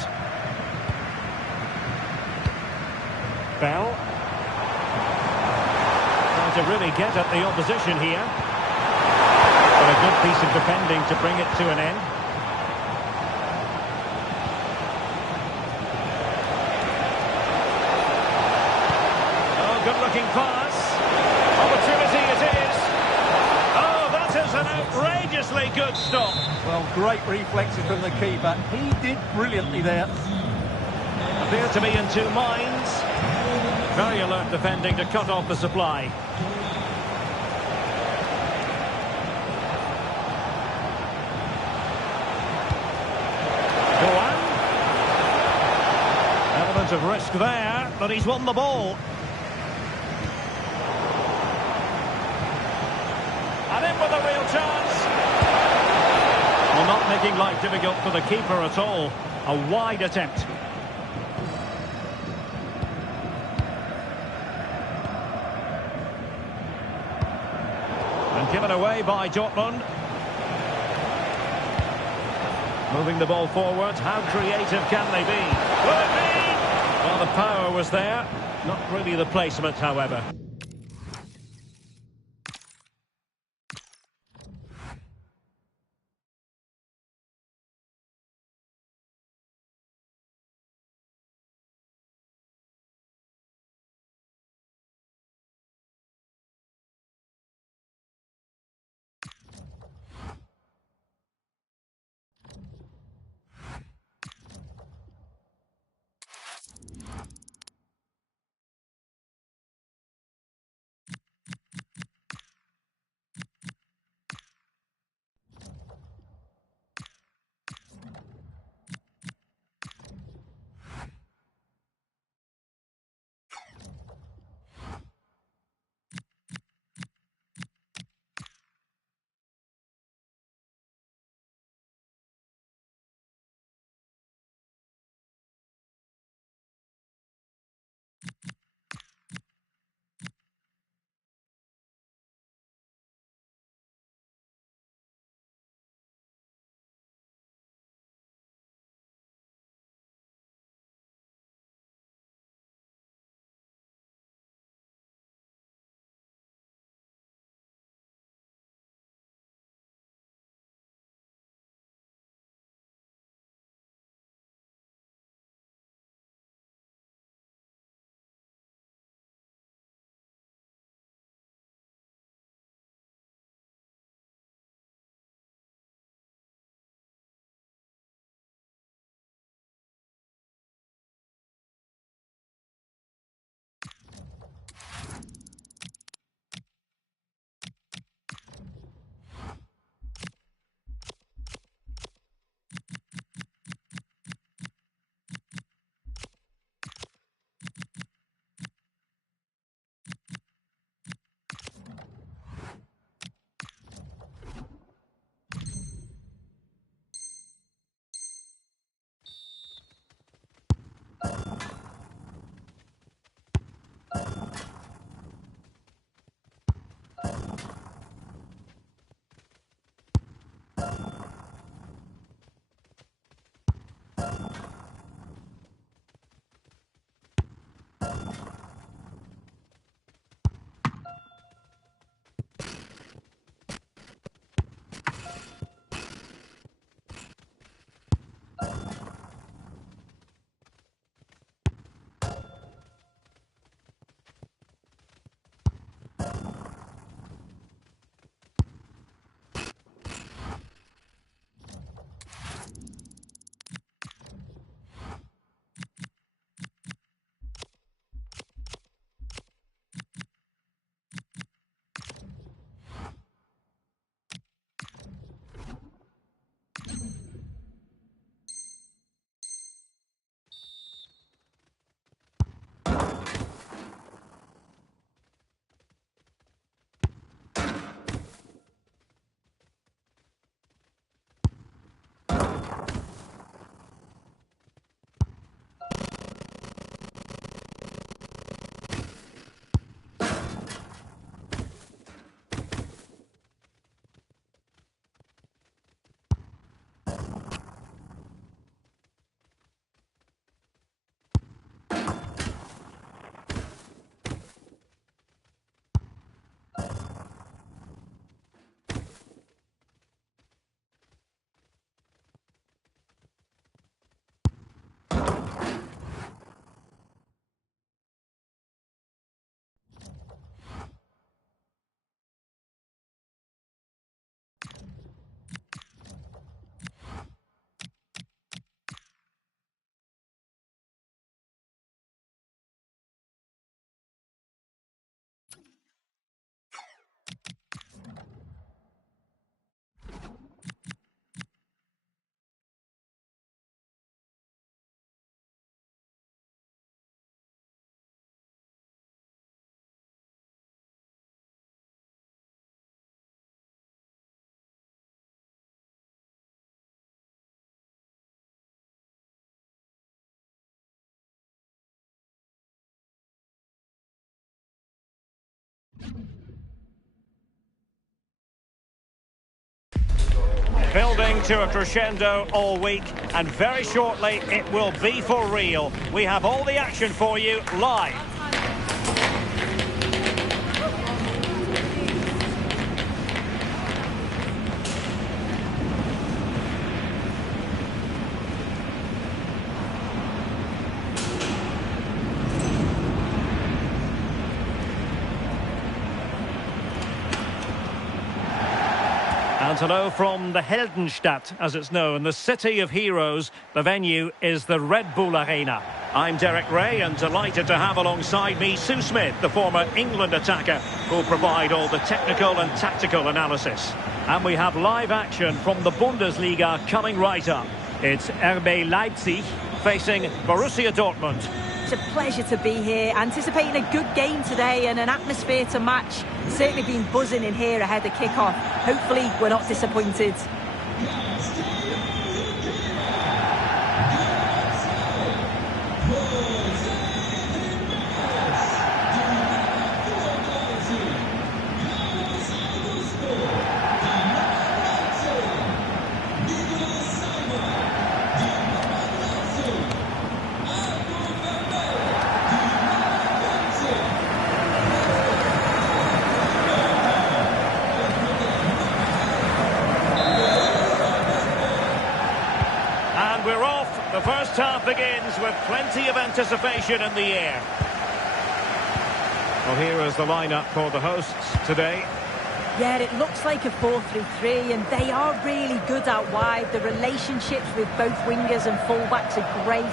Bell. Trying to really get at the opposition here. But a good piece of defending to bring it to an end. Oh, good-looking pass. Opportunity it is. Oh, that is an outrageously good stop. Well, great reflexes from the keeper. He did brilliantly there. Appear to be in two minds. Very alert defending to cut off the supply. Of risk there, but he's won the ball. And in with a real chance. Well, not making life difficult for the keeper at all. A wide attempt. And given away by Dortmund. Moving the ball forward. How creative can they be? Will it be? Well, the power was there. Not really the placement, however. Building to a crescendo all week, and very shortly it will be for real. We have all the action for you live. And hello from the Heldenstadt, as it's known, the city of heroes. The venue is the Red Bull Arena. I'm Derek Ray, and delighted to have alongside me Sue Smith, the former England attacker, who'll provide all the technical and tactical analysis. And we have live action from the Bundesliga coming right up. It's RB Leipzig facing Borussia Dortmund. It's a pleasure to be here, anticipating a good game today and an atmosphere to match. Certainly been buzzing in here ahead of kick-off. Hopefully we're not disappointed. We're off. The first half begins with plenty of anticipation in the air. Well, here is the lineup for the hosts today. Yeah, it looks like a 4-3-3, and they are really good out wide. The relationships with both wingers and fullbacks are great,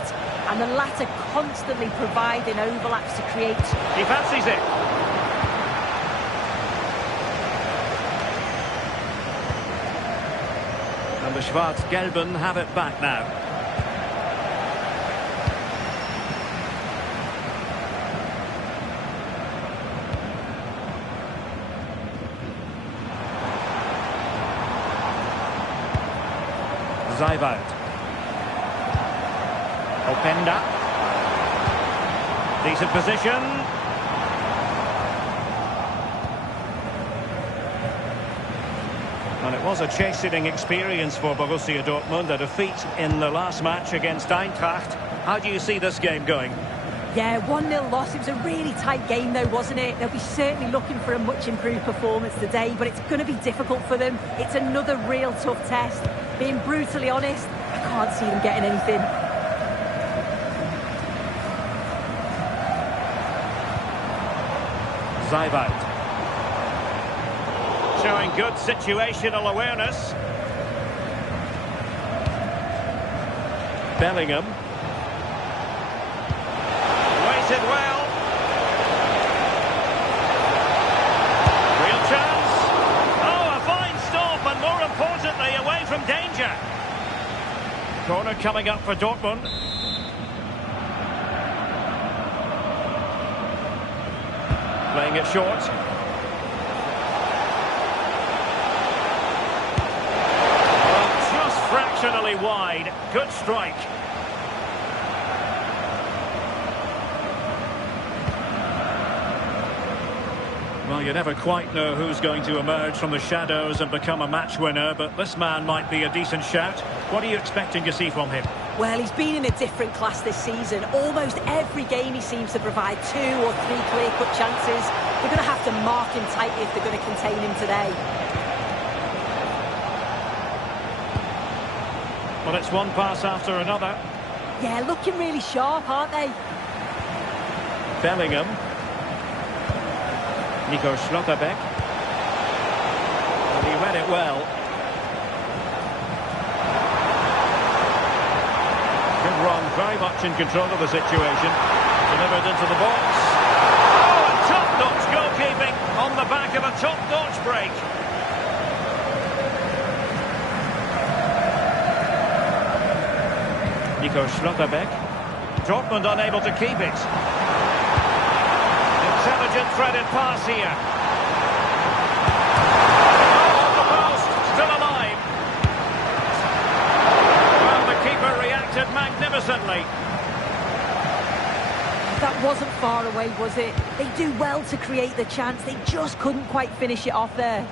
and the latter constantly providing overlaps to create. He fancies it. And the Schwarz-Gelben have it back now. Zijvoud. Openda. Decent position. And it was a chasing experience for Borussia Dortmund, a defeat in the last match against Eintracht. How do you see this game going? Yeah, 1-0 loss. It was a really tight game though, wasn't it? They'll be certainly looking for a much improved performance today, but it's going to be difficult for them. It's another real tough test. Being brutally honest, I can't see them getting anything. Zijvoud. Showing good situational awareness. Bellingham. Waited well. Real chance. Oh, a fine stop, and more importantly, away from danger. Corner coming up for Dortmund. Playing it short. Well, just fractionally wide. Good strike. Well, you never quite know who's going to emerge from the shadows and become a match winner, but this man might be a decent shout. What are you expecting to see from him? Well, he's been in a different class this season. Almost every game he seems to provide 2 or 3 clear-cut chances. They're going to have to mark him tightly if they're going to contain him today. Well, it's one pass after another. Yeah, looking really sharp, aren't they? Bellingham. Nico Schlotterbeck. And he read it well. Good run, very much in control of the situation. Delivered into the box. Oh, and top-notch goalkeeping on the back of a top-notch break. Nico Schlotterbeck. Dortmund unable to keep it. Intelligent threaded pass here. Oh, on the post, still alive. Well, the keeper reacted magnificently. That wasn't far away, was it? They do well to create the chance. They just couldn't quite finish it off there.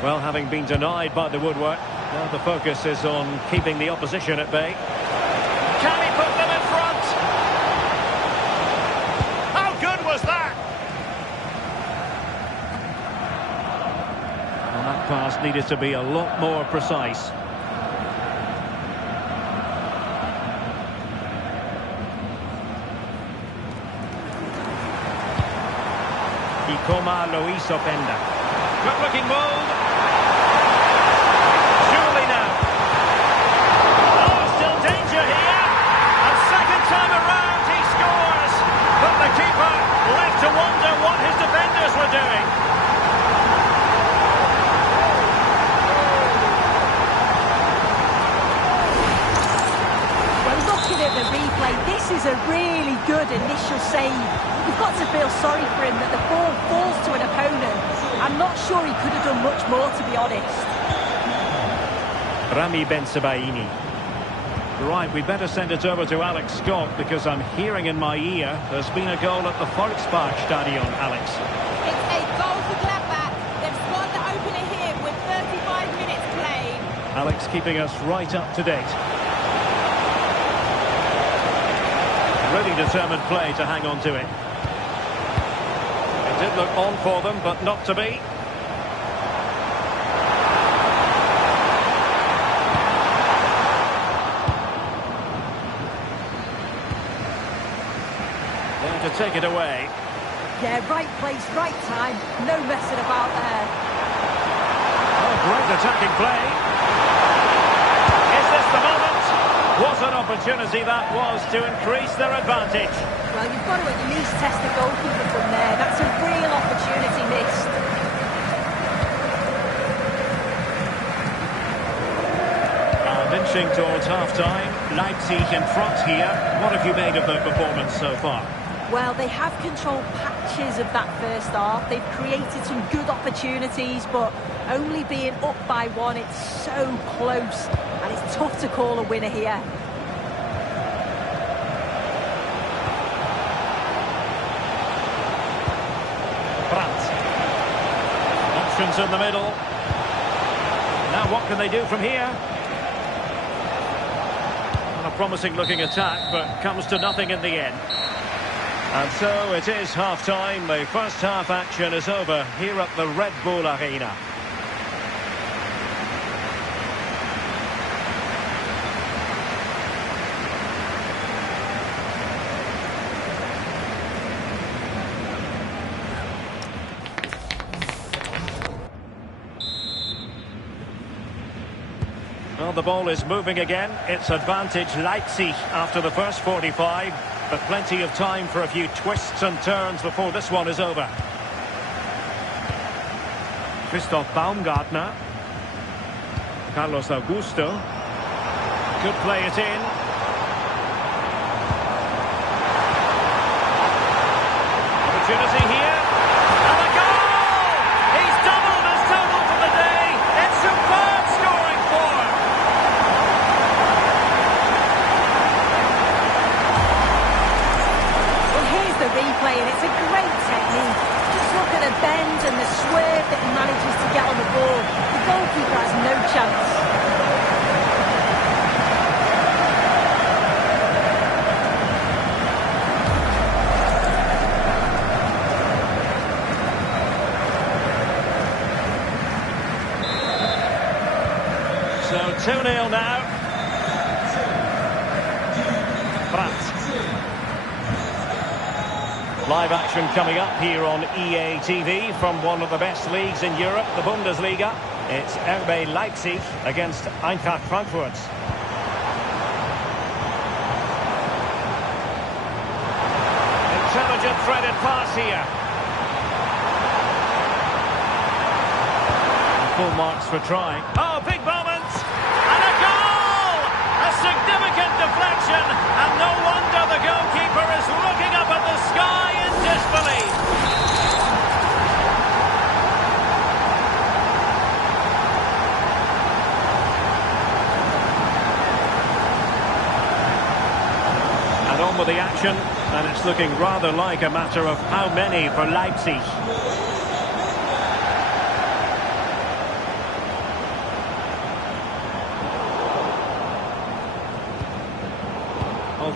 Well, having been denied by the woodwork, Now the focus is on keeping the opposition at bay. Can he put them in front? How good was that? Well, that pass needed to be a lot more precise. Ikoma Luis Openda. Good looking move. Surely now. Oh, still danger here. And second time around he scores. But the keeper left to wonder what his defenders were doing. Well, looking at the replay, this is a really good initial save. You've got to feel sorry for him that the ball falls to an opponent. I'm not sure he could have done much more, to be honest. Rami Ben-Sebaini. Right, we better send it over to Alex Scott because I'm hearing in my ear there's been a goal at the Volkspark Stadion, Alex. It's a goal for Gladbach. They've scored the opener here with 35 minutes played. Alex keeping us right up to date. Really determined play to hang on to it. It did look on for them, but not to be. There to take it away. Yeah, right place, right time. No messing about there. Oh, great attacking play. Is this the moment? What an opportunity that was to increase their advantage. Well, you've got to at least test the goalkeeper from there. That's a real opportunity missed. And inching towards half-time. Leipzig in front here. What have you made of their performance so far? Well, they have controlled patches of that first half. They've created some good opportunities, but only being up by one, it's so close. And it's tough to call a winner here. Brandt. Options in the middle. Now what can they do from here? Well, a promising looking attack, but comes to nothing in the end. And so it is half-time. The first half action is over here at the Red Bull Arena. Well, the ball is moving again. It's advantage Leipzig after the first 45. But plenty of time for a few twists and turns before this one is over. Christoph Baumgartner. Carlos Augusto. Could play it in. Opportunity here. And a goal! He's doubled his total for the day. It's superb scoring form. The replay, and it's a great technique. Just look at the bend and the swerve that he manages to get on the ball. The goalkeeper has no chance. So 2-0 now. Brandt. Live action coming up here on EA TV from one of the best leagues in Europe, the Bundesliga. It's RB Leipzig against Eintracht Frankfurt. Intelligent threaded pass here. Full marks for trying. Oh, big moment! And a goal! A significant deflection, and no wonder the goalkeeper is looking up at the sky in disbelief. And on with the action, and it's looking rather like a matter of how many for Leipzig.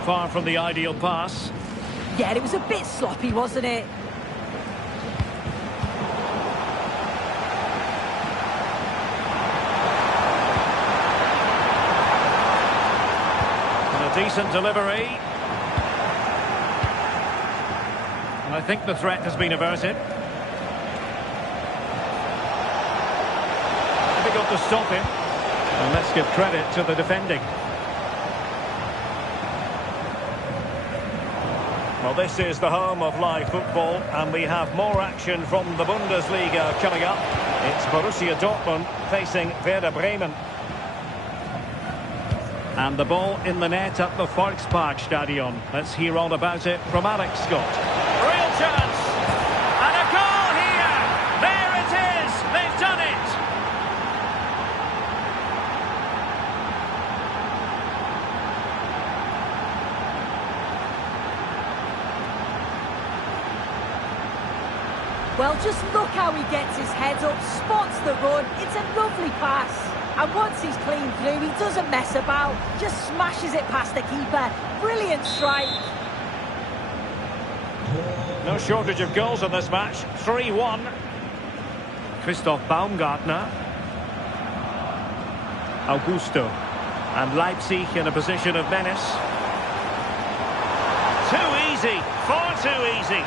far from the ideal pass. Yeah, it was a bit sloppy, wasn't it? And a decent delivery. And I think the threat has been averted. Difficult to stop him. And let's give credit to the defending. Well, this is the home of live football, and we have more action from the Bundesliga coming up. It's Borussia Dortmund facing Werder Bremen. And the ball in the net at the Volksparkstadion. Let's hear all about it from Alex Scott. Real chance! And a goal here! There it is! They've done it! Well, just look how he gets his head up, spots the run. It's a lovely pass. And once he's clean through, he doesn't mess about, just smashes it past the keeper. Brilliant strike. No shortage of goals in this match. 3-1. Christoph Baumgartner. Augusto. And Leipzig in a position of menace. Too easy. Far too easy.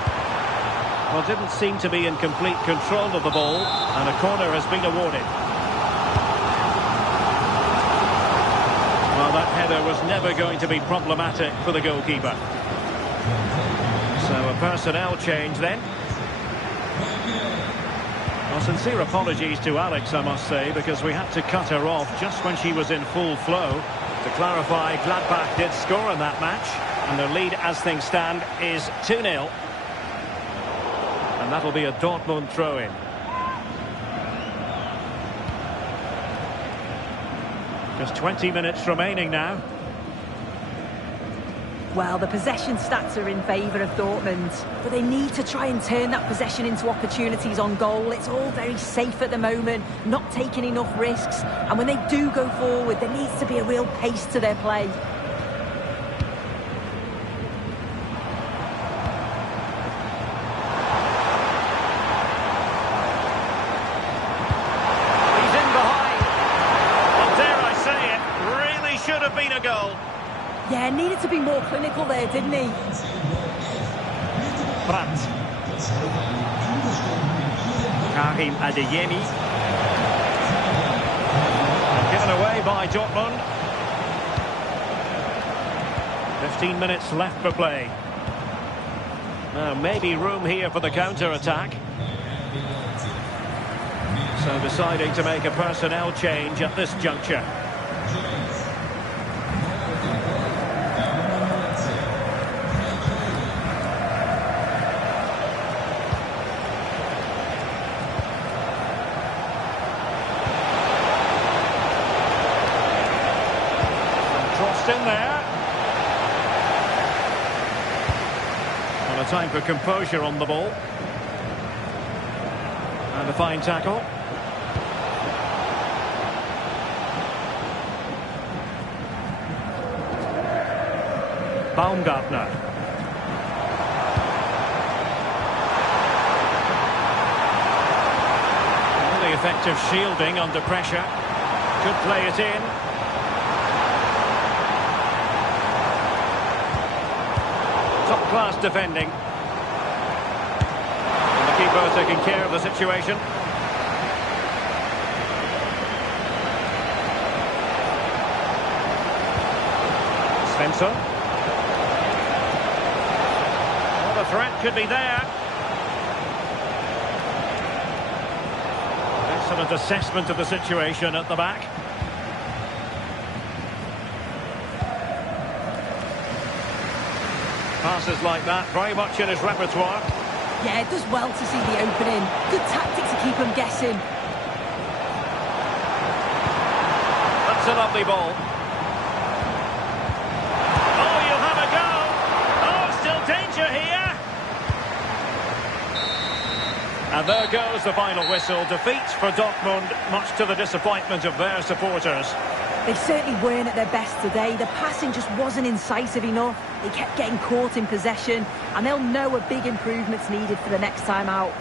Well, didn't seem to be in complete control of the ball, and a corner has been awarded. Well, that header was never going to be problematic for the goalkeeper. So a personnel change then. Well, sincere apologies to Alex, I must say, because we had to cut her off just when she was in full flow. To clarify, Gladbach did score in that match, and their lead as things stand is 2-0. And that'll be a Dortmund throw-in. Just 20 minutes remaining now. Well, the possession stats are in favour of Dortmund, but they need to try and turn that possession into opportunities on goal. It's all very safe at the moment, not taking enough risks. And when they do go forward, there needs to be a real pace to their play. Yeah, needed to be more clinical there, didn't he? Pratt. Karim Adeyemi. Given away by Dortmund. 15 minutes left for play. Now, maybe room here for the counter-attack. So deciding to make a personnel change at this juncture. In there. And a time for composure on the ball. And a fine tackle. Baumgartner. Really effective shielding under pressure. Could play it in. Top-class defending. And the keeper taking care of the situation. Svensson. Well, the threat could be there. Excellent assessment of the situation at the back. Passes like that, very much in his repertoire. Yeah, it does well to see the opening. Good tactic to keep him guessing. That's a lovely ball. Oh, you'll have a go. Oh, still danger here. And there goes the final whistle. Defeat for Dortmund, much to the disappointment of their supporters. They certainly weren't at their best today. The passing just wasn't incisive enough. They kept getting caught in possession, and they'll know a big improvement's needed for the next time out.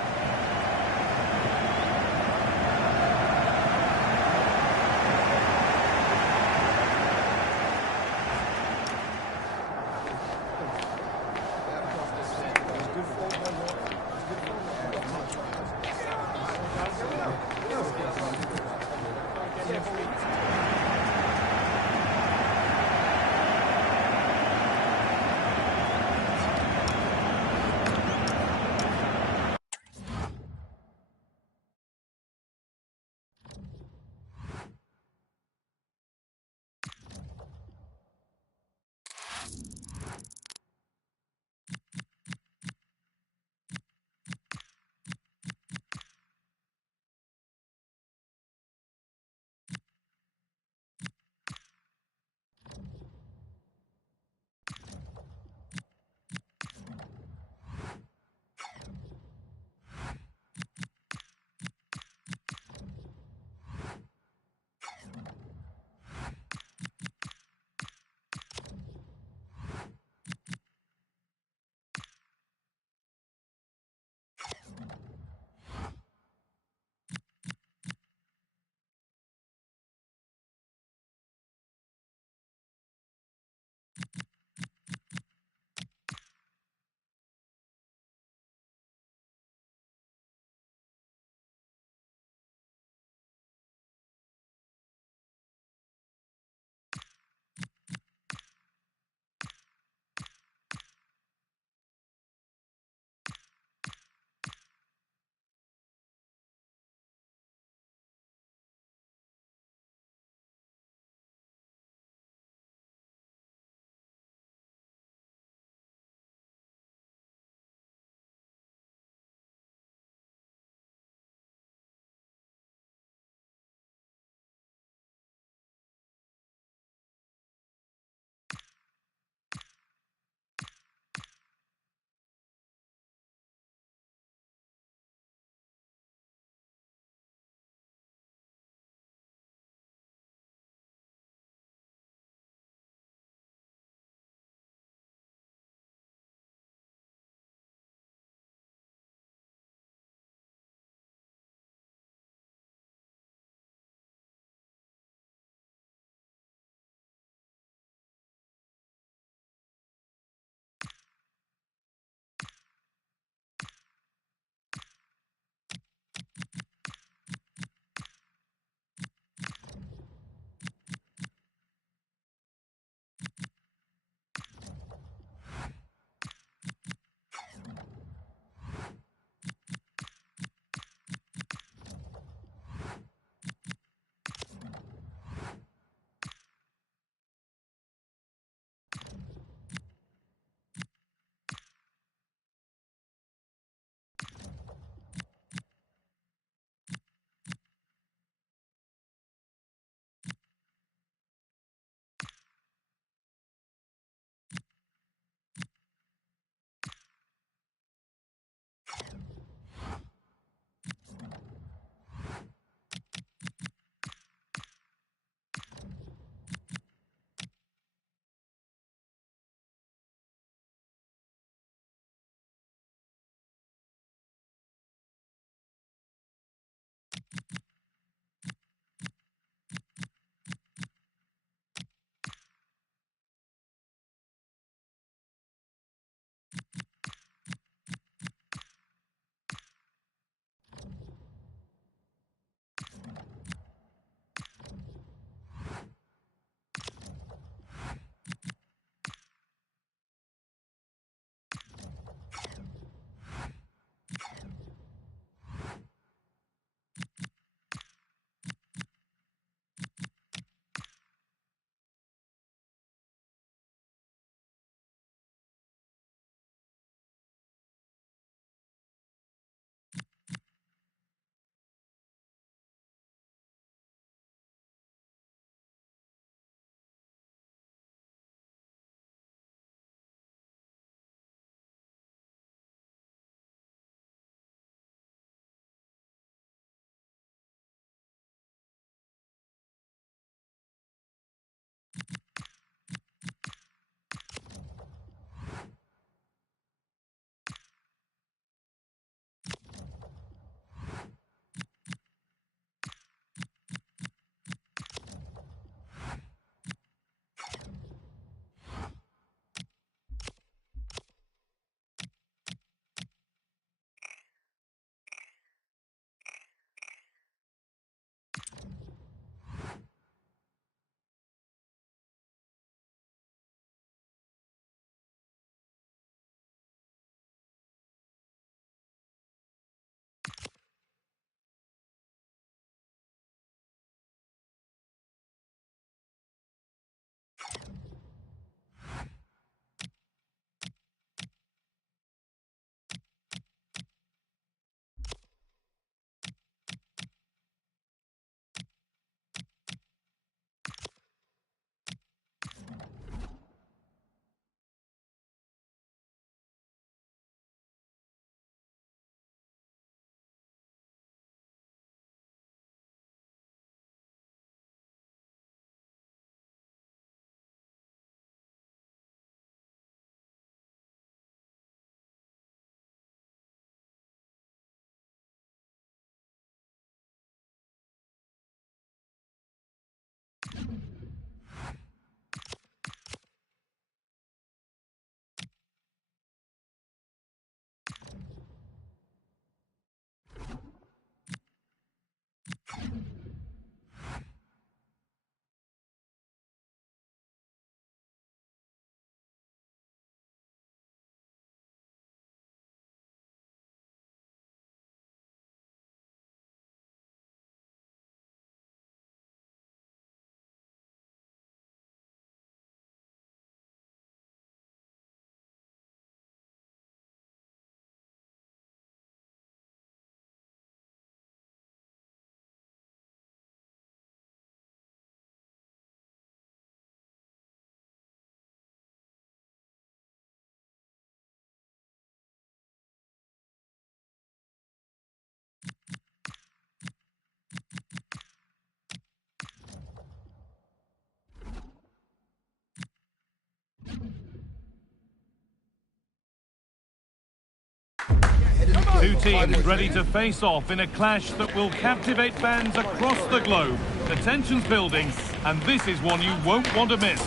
teams ready to face off in a clash that will captivate fans across the globe. The tension's building, and this is one you won't want to miss.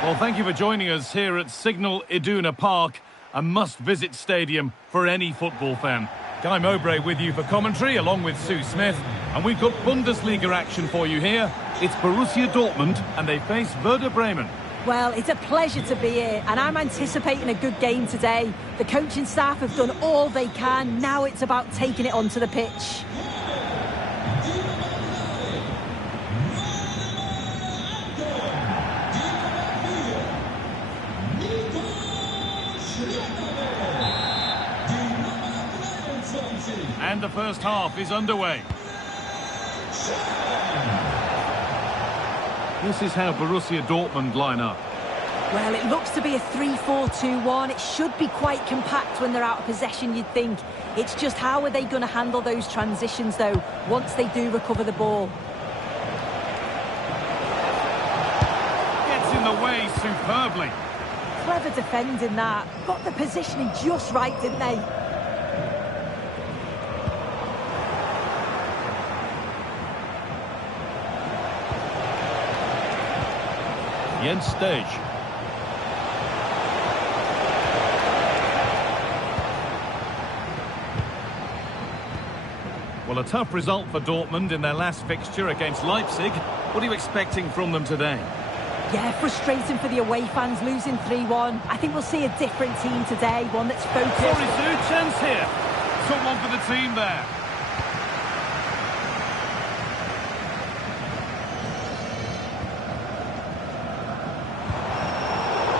Well, thank you for joining us here at Signal Iduna Park, a must-visit stadium for any football fan. Guy Mowbray with you for commentary, along with Sue Smith. And we've got Bundesliga action for you here. It's Borussia Dortmund, and they face Werder Bremen. Well, it's a pleasure to be here, and I'm anticipating a good game today. The coaching staff have done all they can. Now it's about taking it onto the pitch. And the first half is underway. This is how Borussia Dortmund line up. Well, it looks to be a 3-4-2-1. It should be quite compact when they're out of possession, you'd think. It's just how are they going to handle those transitions, though, once they do recover the ball. Gets in the way superbly. Clever defending that. Got the positioning just right, didn't they? Jens Stage. Well, a tough result for Dortmund in their last fixture against Leipzig. What are you expecting from them today? Yeah, frustrating for the away fans, losing 3-1. I think we'll see a different team today, one that's focused. Sorry, Sue, chance here. Took one for the team there.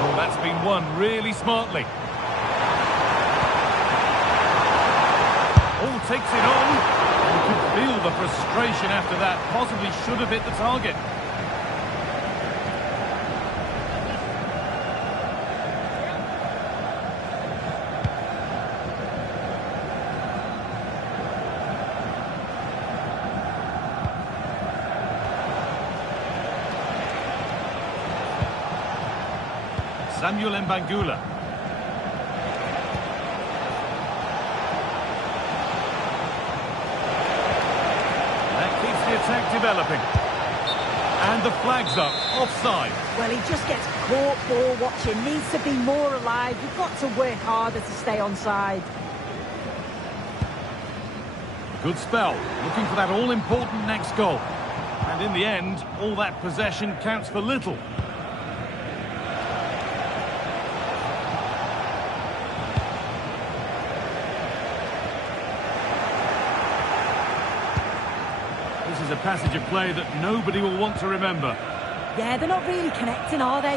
Oh, that's been won really smartly. Oh, takes it on. You could feel the frustration after that. Possibly should have hit the target. Samuel Mbangula. That keeps the attack developing. And the flag's up, offside. Well, he just gets caught ball watching, needs to be more alive. You've got to work harder to stay onside. Good spell, looking for that all-important next goal. And in the end, all that possession counts for little. This is a passage of play that nobody will want to remember. Yeah, they're not really connecting, are they?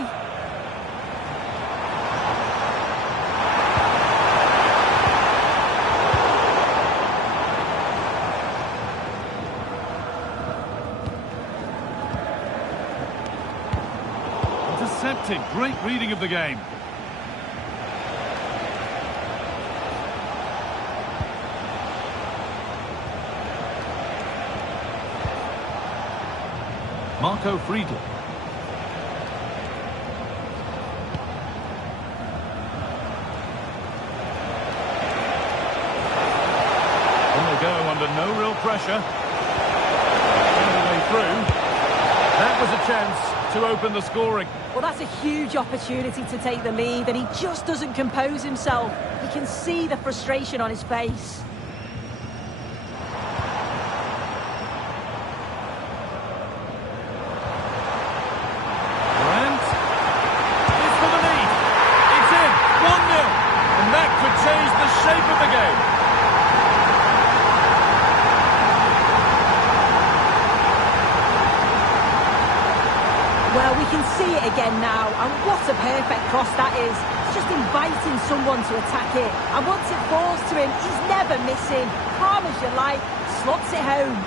Intercepted, great reading of the game. Marco Friedl. On they go under no real pressure. All the way through. That was a chance to open the scoring. Well, that's a huge opportunity to take the lead, and he just doesn't compose himself. You can see the frustration on his face. Change the shape of the game. Well, we can see it again now, and what a perfect cross that is. It's just inviting someone to attack it, and once it falls to him, he's never missing. Calm as you like, slots it home.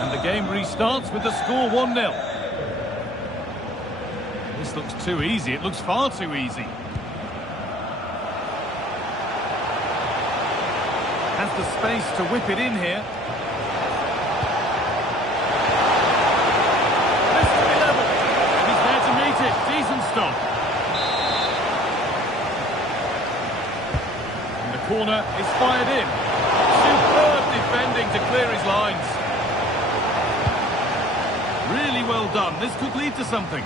And the game restarts with the score 1-0. This looks too easy. It looks far too easy. Has the space to whip it in here. This to be level. He's there to meet it. Decent stop. And the corner is fired in. Superb defending to clear his lines. Really well done. This could lead to something.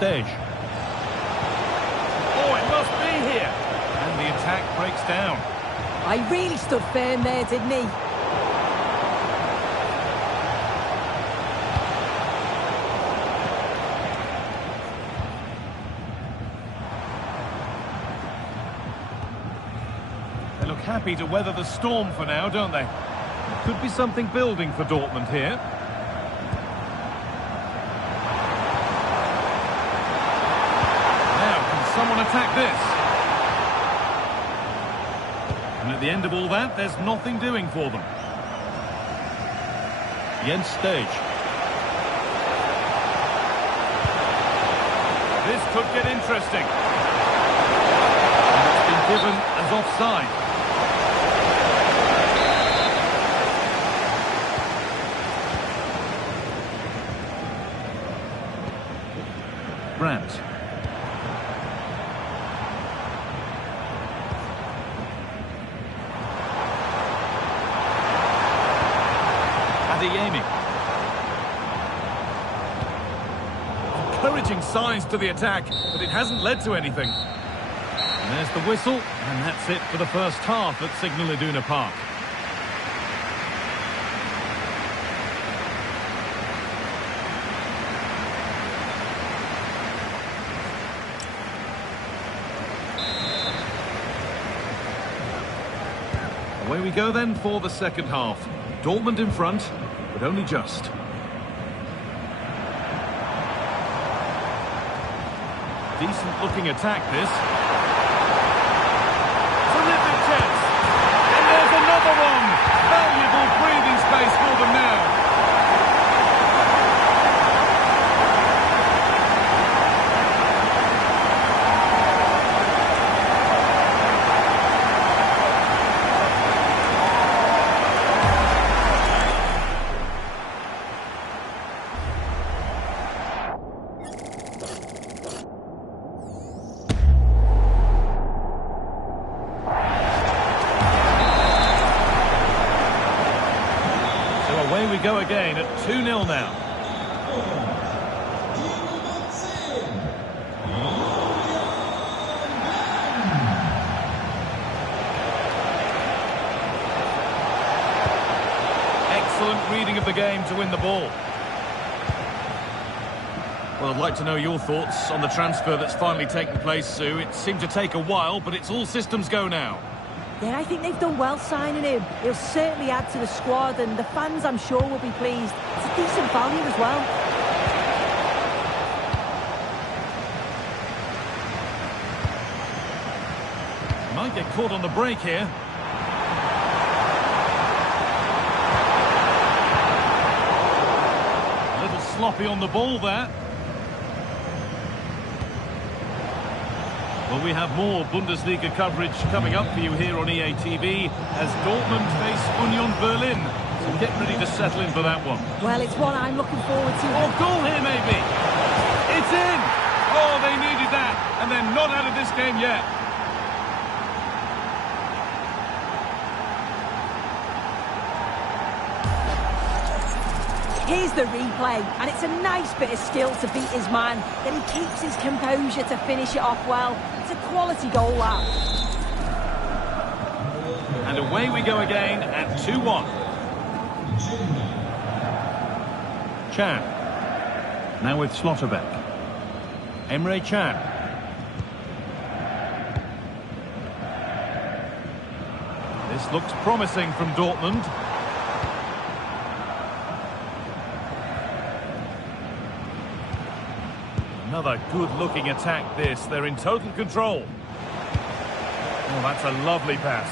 Stage. Oh, it must be here. And the attack breaks down. I really stood firm there, didn't he? They look happy to weather the storm for now, don't they? Could be something building for Dortmund here. Someone attack this. And at the end of all that, there's nothing doing for them. Jens Stage. This could get interesting. And it's been given as offside. Brandt. Encouraging signs to the attack, but it hasn't led to anything. And there's the whistle, and that's it for the first half at Signal Iduna Park. Away we go then for the second half. Dortmund in front, but only just. Decent looking attack this. Terrific chance. And there's another one. Valuable breathing space for them now. Away we go again at 2-0 now. Excellent reading of the game to win the ball. Well, I'd like to know your thoughts on the transfer that's finally taken place, Sue. It seemed to take a while, but it's all systems go now. Yeah, I think they've done well signing him. He'll certainly add to the squad, and the fans, I'm sure, will be pleased. It's a decent value as well. Might get caught on the break here. A little sloppy on the ball there. Well, we have more Bundesliga coverage coming up for you here on EA TV as Dortmund face Union Berlin. So get ready to settle in for that one. Well, it's one I'm looking forward to. Oh, goal here maybe. It's in. Oh, they needed that. And they're not out of this game yet. Here's the replay, and it's a nice bit of skill to beat his man. Then he keeps his composure to finish it off well. It's a quality goal, that. And away we go again at 2-1. Can. Now with Slotterbeck. Emre Can. This looks promising from Dortmund. Another good-looking attack this. They're in total control. Oh, that's a lovely pass.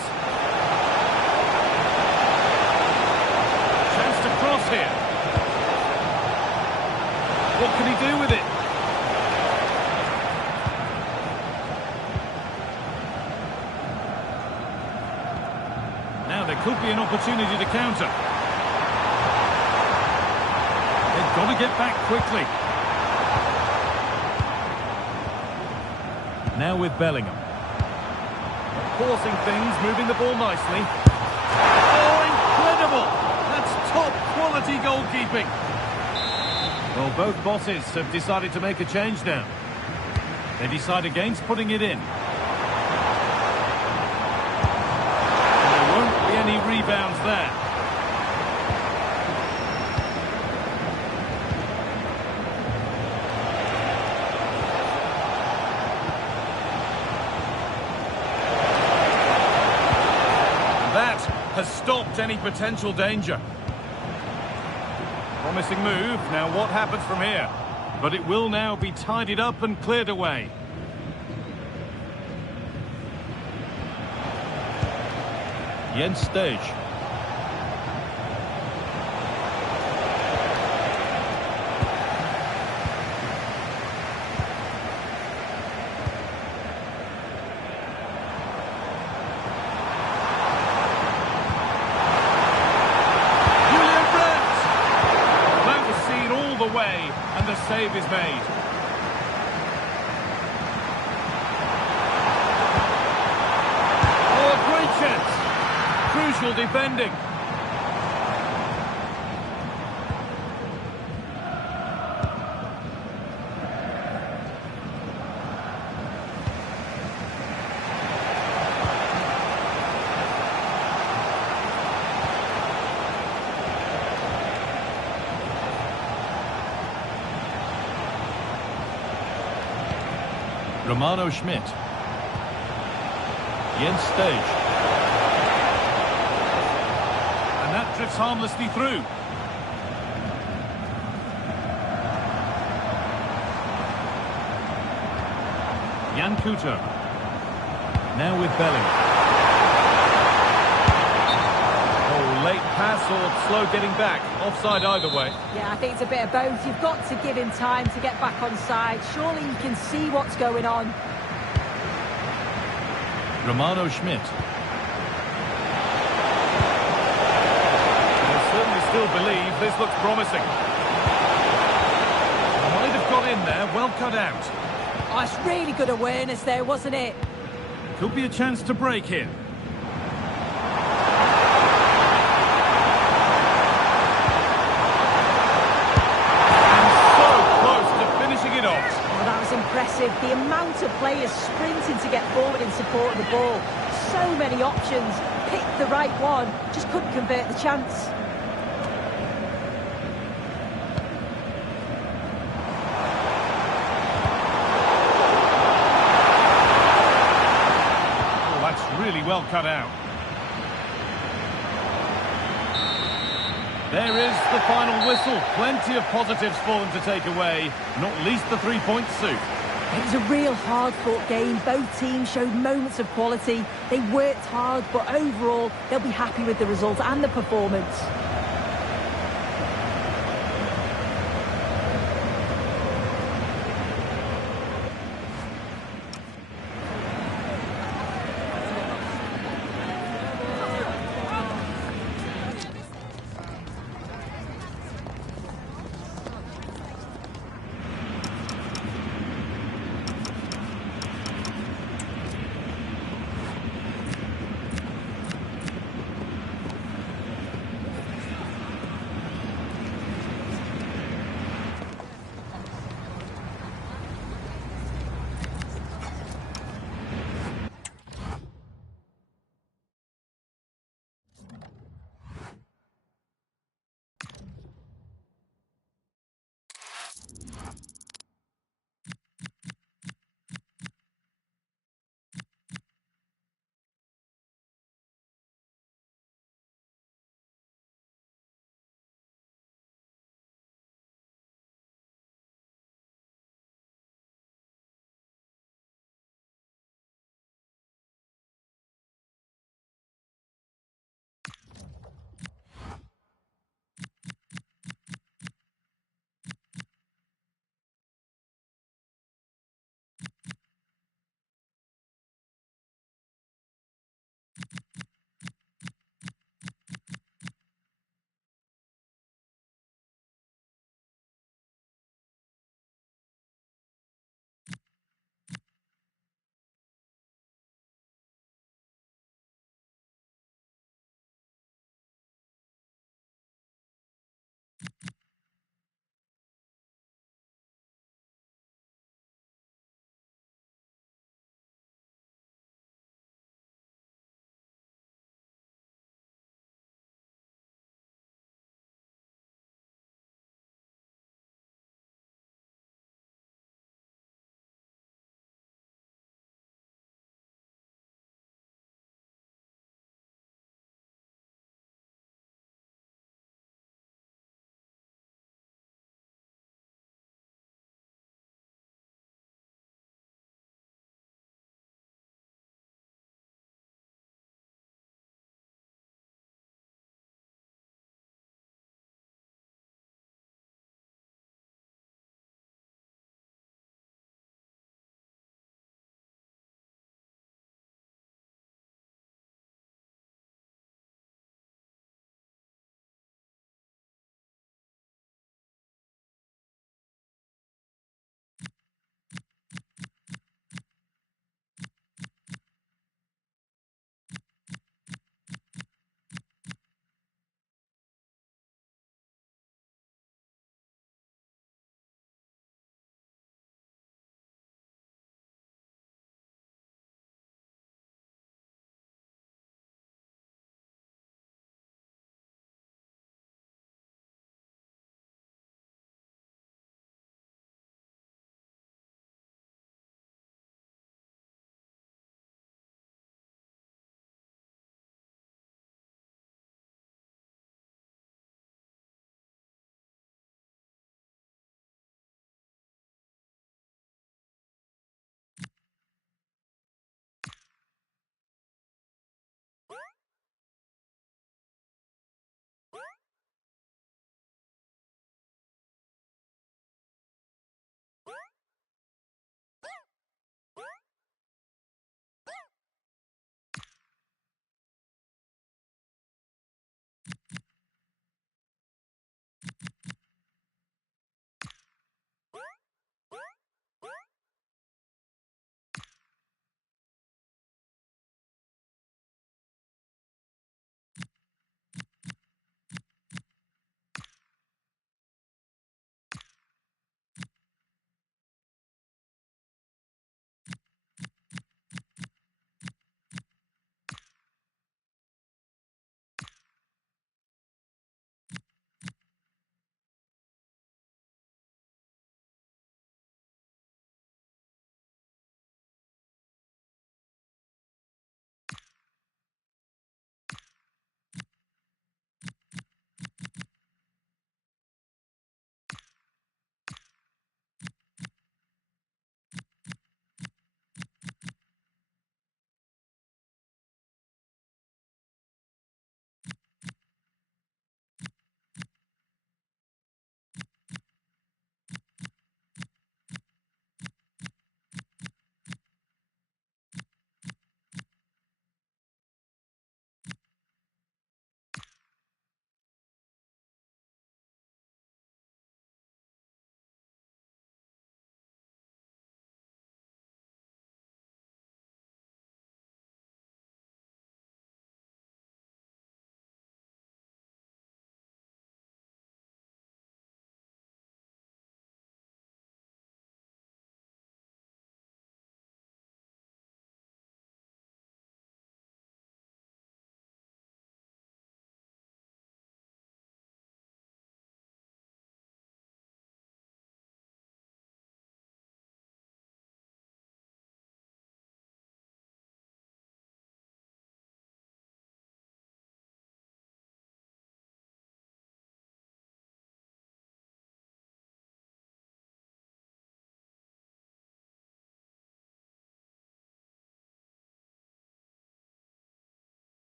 Chance to cross here. What can he do with it? Now there could be an opportunity to counter. They've got to get back quickly. Now with Bellingham. Forcing things, moving the ball nicely. Oh, incredible! That's top quality goalkeeping. Well, both bosses have decided to make a change now. They decide against putting it in. And there won't be any rebounds there. That has stopped any potential danger. Promising move. Now what happens from here? But it will now be tidied up and cleared away. Jens Stage. Way, and the save is made. Oh, great chance. Crucial defending. Romano Schmidt. Jens Stage. And that drifts harmlessly through. Jan Kuter. Now with Bellingham. Oh, late pass or slow getting back. Offside either way. Yeah, I think it's a bit of both. You've got to give him time to get back on side. Surely you can see what's going on. Romano Schmidt. I certainly still believe this looks promising. Might have got in there, well cut out. Oh, it's really good awareness there, wasn't it? Could be a chance to break here. Impressive. The amount of players sprinting to get forward in support of the ball. So many options. Picked the right one. Just couldn't convert the chance. Oh, that's really well cut out. There is the final whistle. Plenty of positives for them to take away, not least the 3-point suit. It was a real hard-fought game. Both teams showed moments of quality. They worked hard, but overall, they'll be happy with the result and the performance.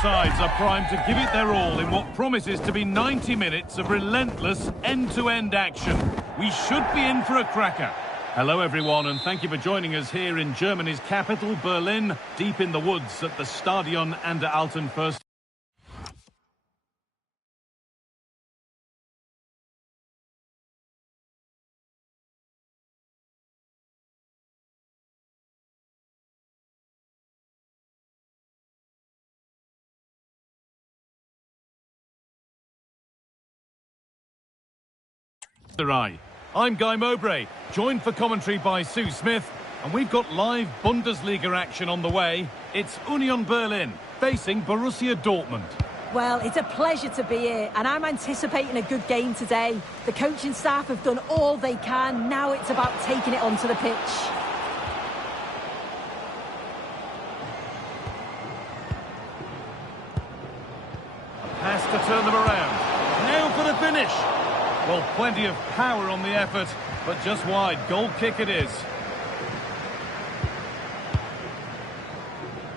sides are primed to give it their all in what promises to be 90 minutes of relentless end-to-end action. We should be in for a cracker. Hello everyone, and thank you for joining us here in Germany's capital, Berlin, deep in the woods at the Stadion an der Alten Försterei. I'm Guy Mowbray, joined for commentary by Sue Smith, and we've got live Bundesliga action on the way. It's Union Berlin facing Borussia Dortmund. Well, it's a pleasure to be here, and I'm anticipating a good game today. The coaching staff have done all they can. Now it's about taking it onto the pitch. A pass to turn them around. Now for the finish. Well, plenty of power on the effort, but just wide. Goal kick it is.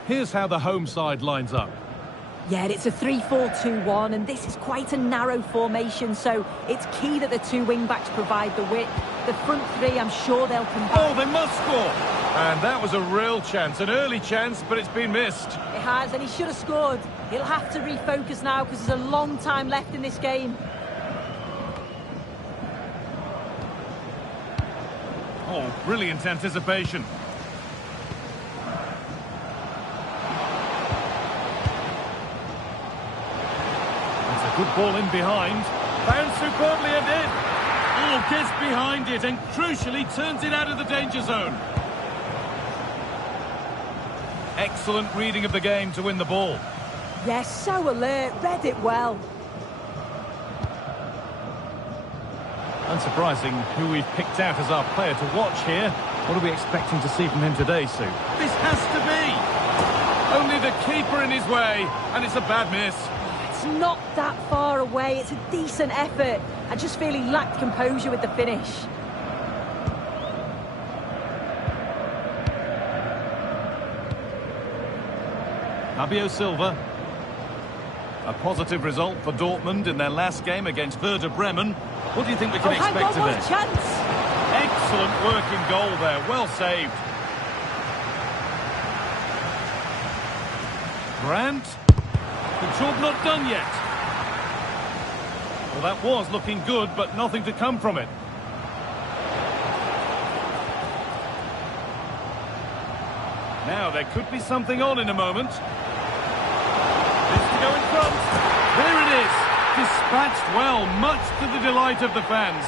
Here's how the home side lines up. Yeah, it's a 3-4-2-1, and this is quite a narrow formation, so it's key that the two wing-backs provide the width. The front three, I'm sure they'll come back. Oh, they must score! And that was a real chance, an early chance, but it's been missed. It has, and he should have scored. He'll have to refocus now, because there's a long time left in this game. Oh, brilliant anticipation. That's a good ball in behind. Found superbly and in. Oh, gets behind it and crucially turns it out of the danger zone. Excellent reading of the game to win the ball. Yes, so alert, read it well. Unsurprising who we've picked out as our player to watch here. What are we expecting to see from him today, Sue? This has to be! Only the keeper in his way, and it's a bad miss. It's not that far away. It's a decent effort. I just feel he lacked composure with the finish. Fabio Silva. A positive result for Dortmund in their last game against Werder Bremen. What do you think we can expect today? Chance. Excellent work in goal there, well saved. Brandt. The job not done yet. Well, that was looking good, but nothing to come from it. Now, there could be something on in a moment. This to go in front. There it is. Dispatched well, much to the delight of the fans.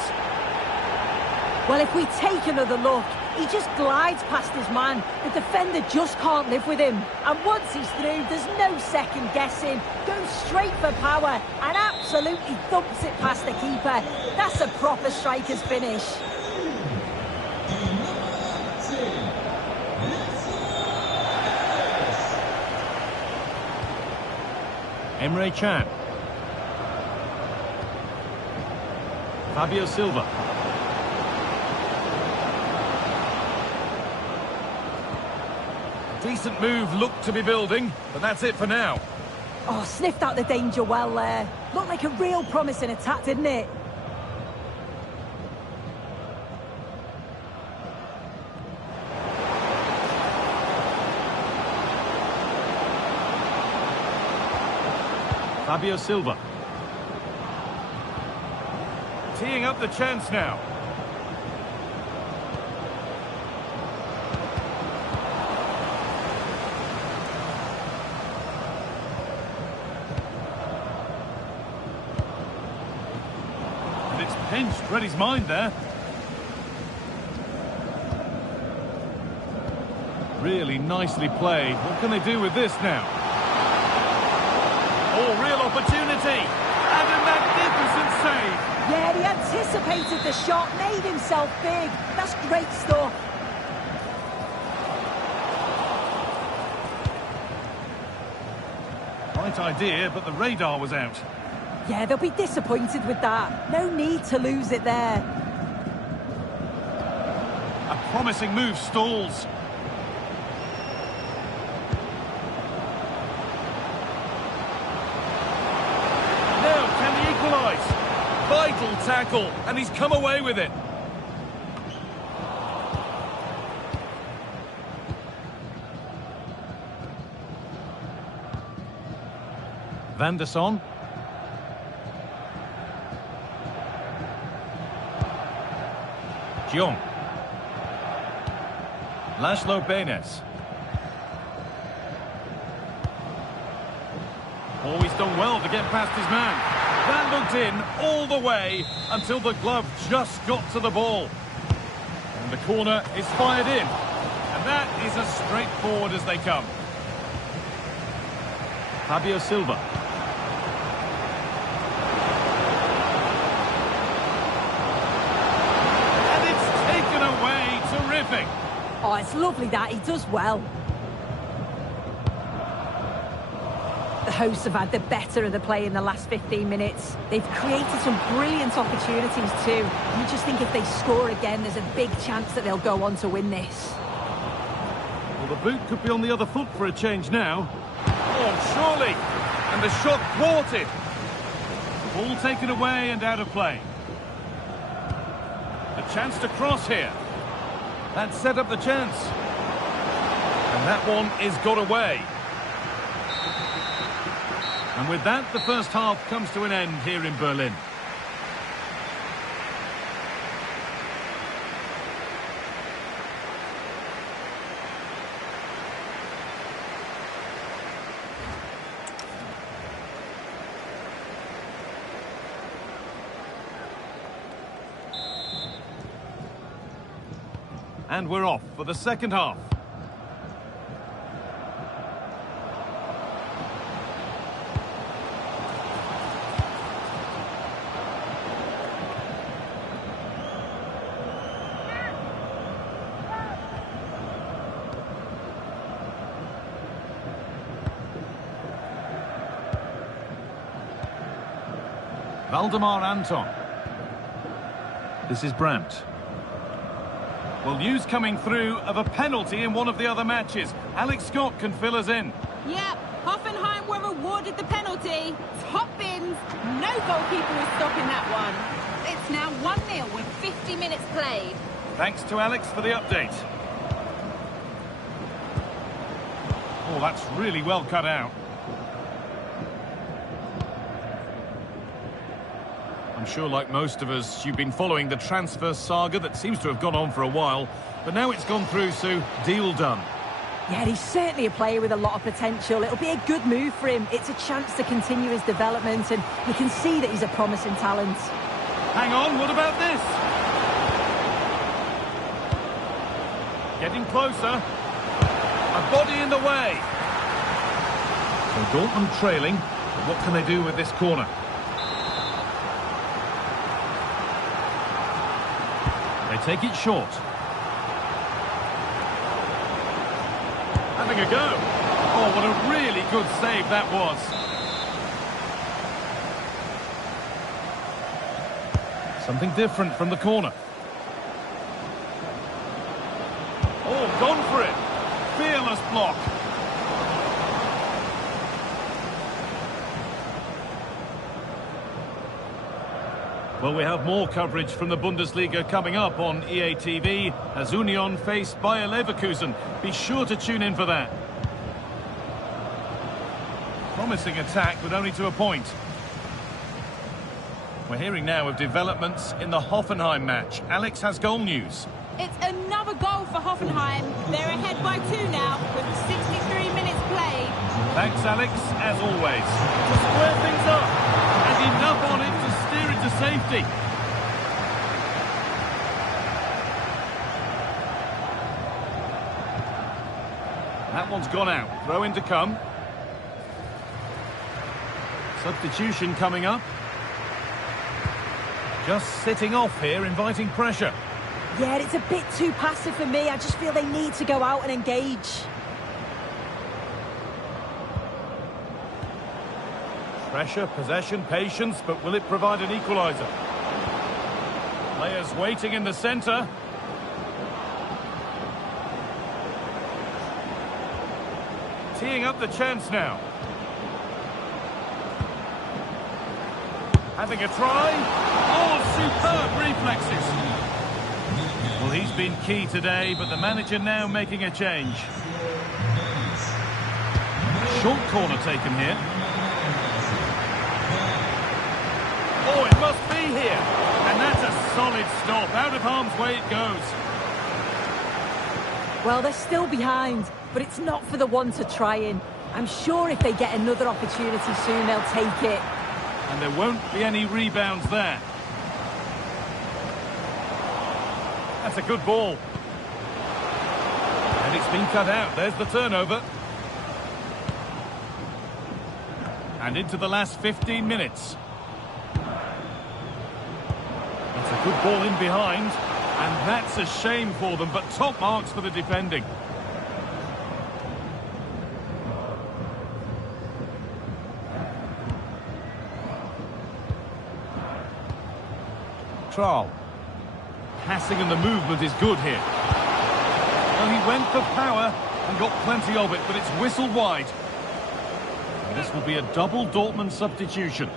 Well, if we take another look, he just glides past his man. The defender just can't live with him. And once he's through, there's no second guessing. Goes straight for power and absolutely thumps it past the keeper. That's a proper striker's finish. Emre Can. Fabio Silva. Decent move looked to be building, but that's it for now. Oh, sniffed out the danger well there. Looked like a real promising attack, didn't it? Fabio Silva. Teeing up the chance now. And it's pinched, read his mind there. Really nicely played. What can they do with this now? Oh, real opportunity. And a magnificent save. Yeah, he anticipated the shot, made himself big. That's great stuff. Right idea, but the radar was out. Yeah, they'll be disappointed with that. No need to lose it there. A promising move stalls. brutal tackle, and he's come away with it. Van der Son. Jong. Laszlo Benes. Always done well to get past his man. That looked in all the way until the glove just got to the ball. And the corner is fired in. And that is as straightforward as they come. Fabio Silva. And it's taken away. Terrific. Oh, it's lovely that. He does well. The hosts have had the better of the play in the last 15 minutes. They've created some brilliant opportunities too. You just think if they score again, there's a big chance that they'll go on to win this. Well, the boot could be on the other foot for a change now. Oh, surely. And the shot thwarted. Ball taken away and out of play. A chance to cross here. That set up the chance. And that one is got away. And with that, the first half comes to an end here in Berlin. And we're off for the second half. Valdemar Anton. This is Brandt. Well, news coming through of a penalty in one of the other matches. Alex Scott can fill us in. Yep, Hoffenheim were awarded the penalty. Top bins. No goalkeeper is stopping that one. It's now 1-0 with 50 minutes played. Thanks to Alex for the update. Oh, that's really well cut out. I'm sure, like most of us, you've been following the transfer saga that seems to have gone on for a while. But now it's gone through, Sue. Deal done. Yeah, he's certainly a player with a lot of potential. It'll be a good move for him. It's a chance to continue his development, and you can see that he's a promising talent. Hang on, what about this? Getting closer. A body in the way. So Dortmund trailing. But what can they do with this corner? They take it short. Having a go. Oh, what a really good save that was. Something different from the corner. Oh, gone for it. Fearless block. Well, we have more coverage from the Bundesliga coming up on EA TV as Union face Bayer Leverkusen. Be sure to tune in for that. Promising attack, but only to a point. We're hearing now of developments in the Hoffenheim match. Alex has goal news. It's another goal for Hoffenheim. They're ahead by 2 now with 63 minutes played. Thanks, Alex, as always. To square things up. And enough on it to steer it to safety. That one's gone out. Throw in to come. Substitution coming up. Just sitting off here, inviting pressure. Yeah, it's a bit too passive for me. I just feel they need to go out and engage. Pressure, possession, patience, but will it provide an equaliser? Players waiting in the centre. Teeing up the chance now. Having a try. Oh, superb reflexes. Well, he's been key today, but the manager now making a change. Short corner taken here. Oh, it must be here. And that's a solid stop. Out of harm's way it goes. Well, they're still behind, but it's not for the one to try in. I'm sure if they get another opportunity soon, they'll take it. And there won't be any rebounds there. That's a good ball. And it's been cut out. There's the turnover. And into the last 15 minutes. That's a good ball in behind. And that's a shame for them, but top marks for the defending. Trial. Passing and the movement is good here. Well, he went for power and got plenty of it, but it's whistled wide. And this will be a double Dortmund substitution.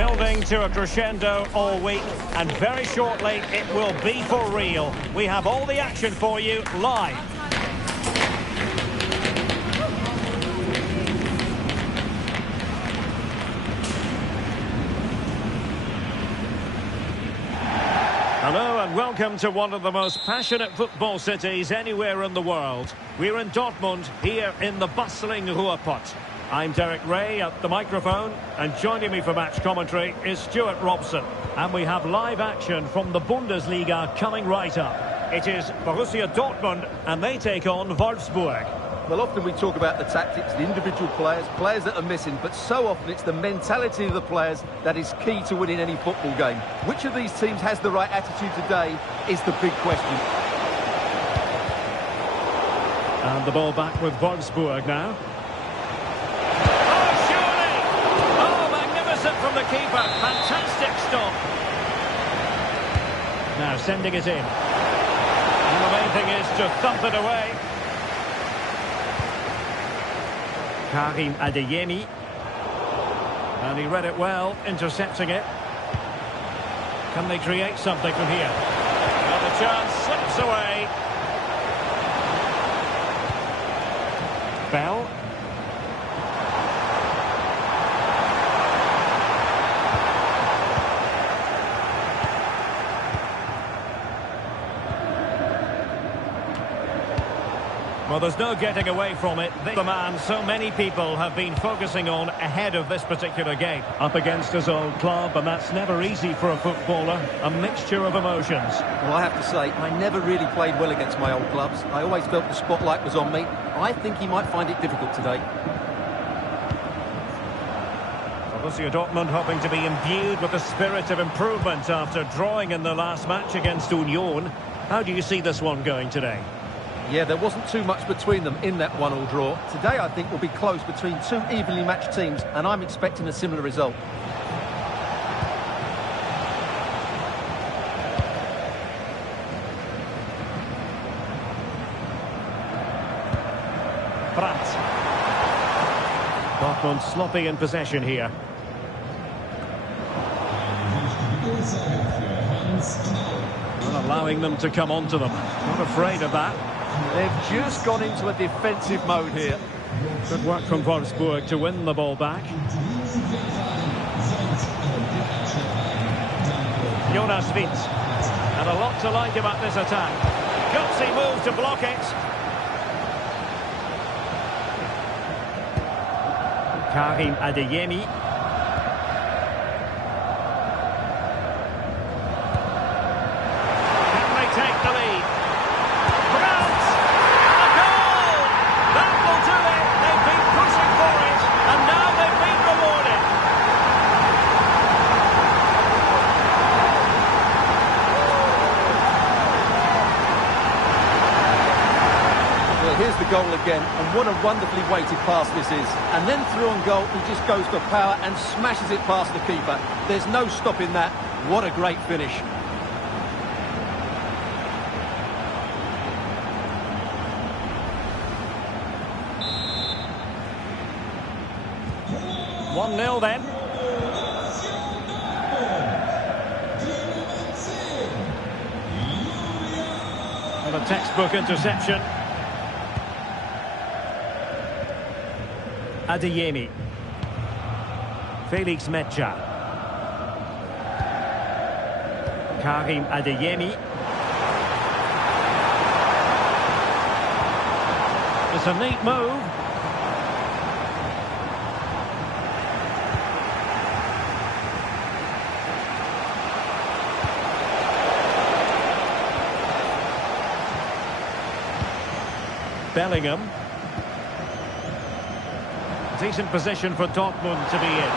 Building to a crescendo all week, and very shortly it will be for real. We have all the action for you live. Hello and welcome to one of the most passionate football cities anywhere in the world. We're in Dortmund, here in the bustling Ruhrpott. I'm Derek Ray at the microphone, and joining me for match commentary is Stuart Robson. And we have live action from the Bundesliga coming right up. It is Borussia Dortmund, and they take on Wolfsburg. Well, often we talk about the tactics, the individual players that are missing, but so often it's the mentality of the players that is key to winning any football game. Which of these teams has the right attitude today is the big question. And the ball back with Wolfsburg now. From the keeper, fantastic stop. Now sending it in. And the main thing is to thump it away. Karim Adeyemi. And he read it well, intercepting it. Can they create something from here? Well, the chance slips away. Bell. Well, there's no getting away from it. The man so many people have been focusing on ahead of this particular game. Up against his old club, and that's never easy for a footballer. A mixture of emotions. Well, I have to say, I never really played well against my old clubs. I always felt the spotlight was on me. I think he might find it difficult today. Borussia Dortmund hoping to be imbued with the spirit of improvement after drawing in the last match against Union. How do you see this one going today? Yeah, there wasn't too much between them in that 1-1 draw. Today, I think, will be close between two evenly matched teams, and I'm expecting a similar result. Pratt. Dortmund sloppy in possession here. Not allowing them to come onto them. Not afraid of that. They've just gone into a defensive mode here. Good work from Wolfsburg to win the ball back. Jonas Witt. And a lot to like about this attack. Gutsy move to block it. Karim Adeyemi. Can they take the lead? Grant! And a goal! That will do it. They've been pushing for it, and now they've been rewarded. Well, here's the goal again, and what a wonderfully weighted pass this is. And then through on goal, he just goes for power and smashes it past the keeper. There's no stopping that. What a great finish. One 1-0 then. And a textbook interception. Adeyemi. Felix Mecha. Karim Adeyemi. It's a neat move. Bellingham. Decent position for Dortmund to be in.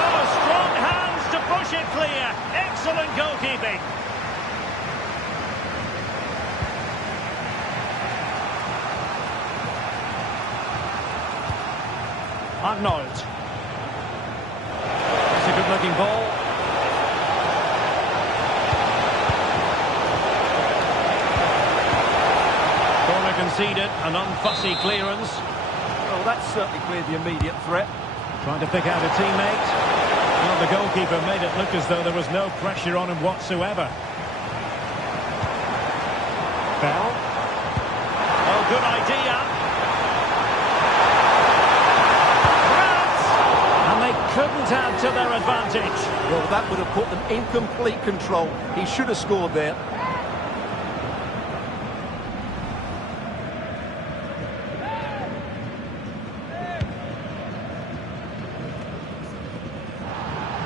Oh, strong hands to push it clear. Excellent goalkeeping. Arnold. It's a good-looking ball. Corner conceded, an unfussy clearance. Well, that's certainly cleared the immediate threat. Trying to pick out a teammate. Well, the goalkeeper made it look as though there was no pressure on him whatsoever. Bell. Oh, good idea. And they couldn't add to their advantage. Well, that would have put them in complete control. He should have scored there.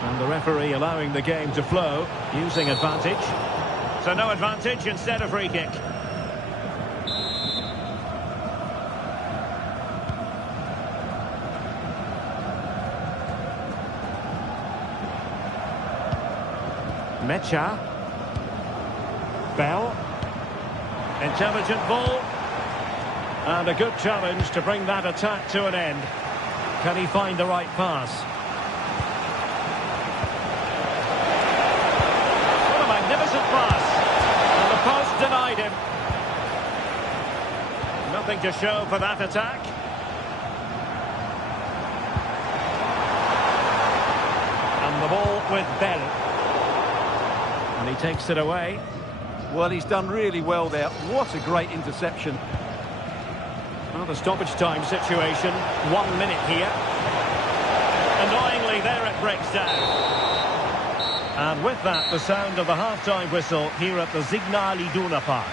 And the referee allowing the game to flow, using advantage. So no advantage, instead a free kick. Mecha. Bell. Intelligent ball. And a good challenge to bring that attack to an end. Can he find the right pass? What a magnificent pass. And the post denied him. Nothing to show for that attack. And the ball with Bell. And he takes it away. Well, he's done really well there. What a great interception. Well, the stoppage time situation, 1 minute here. Annoyingly, there it breaks down. And with that, the sound of the half-time whistle here at the Iduna Park.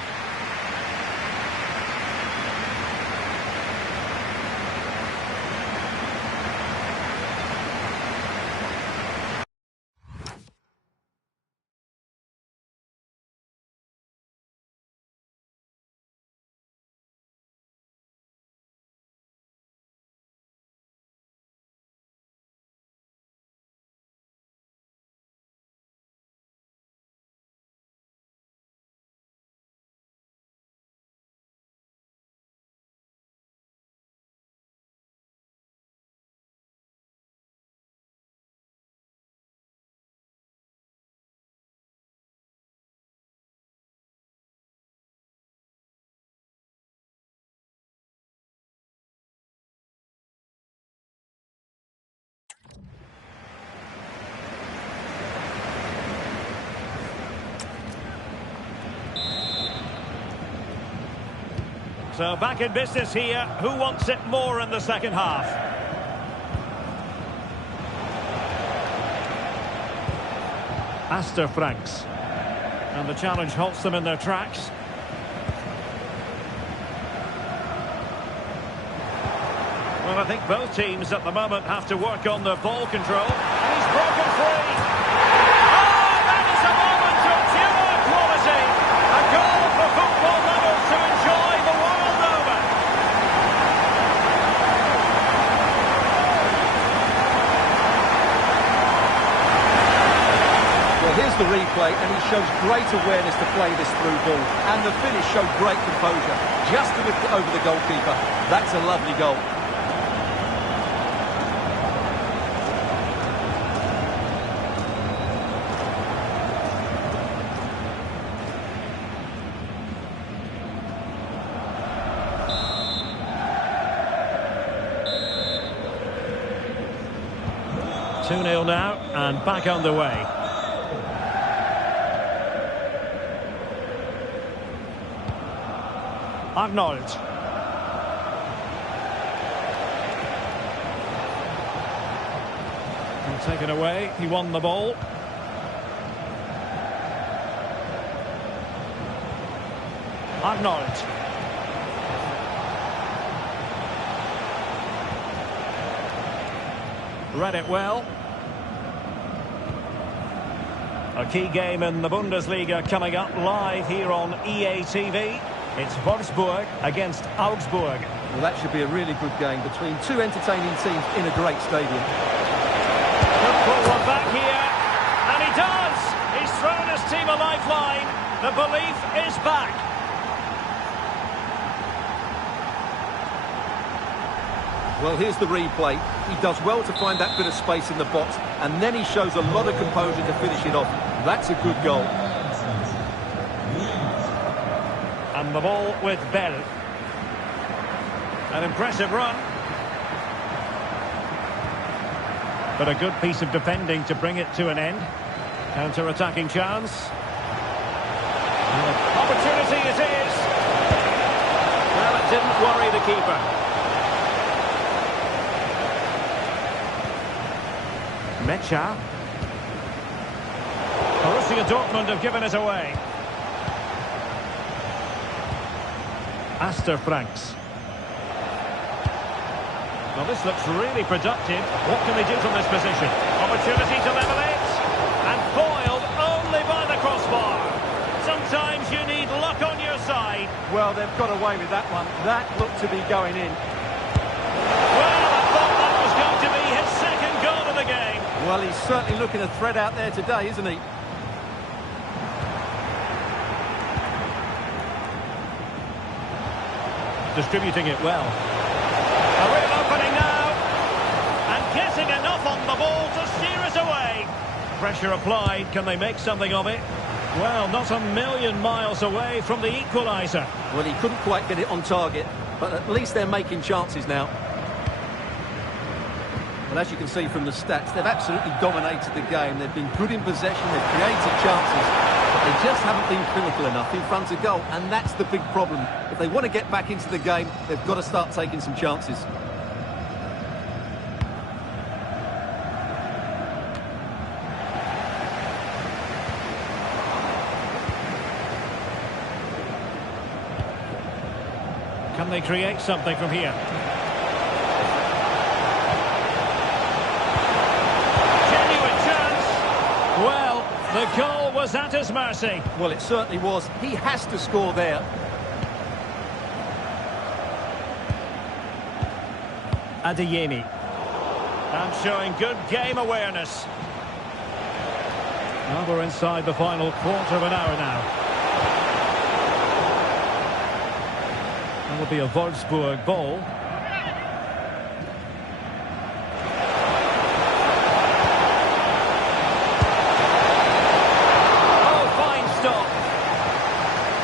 So back in business here. Who wants it more in the second half? Franks. And the challenge halts them in their tracks. Well, I think both teams at the moment have to work on their ball control. And he's broken free. Oh, that is a moment of pure quality. A goal for football lovers to enjoy the world over. Well, here's the replay, and he shows great awareness to play this through ball. And the finish showed great composure, just to lift it over the goalkeeper. That's a lovely goal. Two-nil now, and back underway. Arnold. And taken away, he won the ball. Arnold. Read it well. A key game in the Bundesliga coming up live here on EA TV. It's Wolfsburg against Augsburg. Well, that should be a really good game between two entertaining teams in a great stadium. Could pull one back here, and he does! He's thrown his team a lifeline. The belief is back. Well, here's the replay. He does well to find that bit of space in the box, and then he shows a lot of composure to finish it off. That's a good goal. And the ball with Bell. An impressive run. But a good piece of defending to bring it to an end. Counter-attacking chance. Opportunity it is. Well, it didn't worry the keeper. Mecha. Borussia Dortmund have given it away. Franks. Well, this looks really productive. What can they do from this position? Opportunity to level it. And foiled only by the crossbar. Sometimes you need luck on your side. Well, they've got away with that one. That looked to be going in. Well, I thought that was going to be his second goal of the game. Well, he's certainly looking a threat out there today, isn't he? Distributing it well. A real opening now. And getting enough on the ball to steer it away. Pressure applied. Can they make something of it? Well, not a million miles away from the equaliser. Well, he couldn't quite get it on target, but at least they're making chances now. Well, as you can see from the stats, they've absolutely dominated the game. They've been good in possession, they've created chances, but they just haven't been clinical enough in front of goal, and that's the big problem. If they want to get back into the game, they've got to start taking some chances. Can they create something from here? Genuine chance. Well, the goal was at his mercy. Well, it certainly was. He has to score there. Adeyemi. And showing good game awareness. Well, we're inside the final quarter of an hour now. That will be a Wolfsburg ball. Oh, fine stop.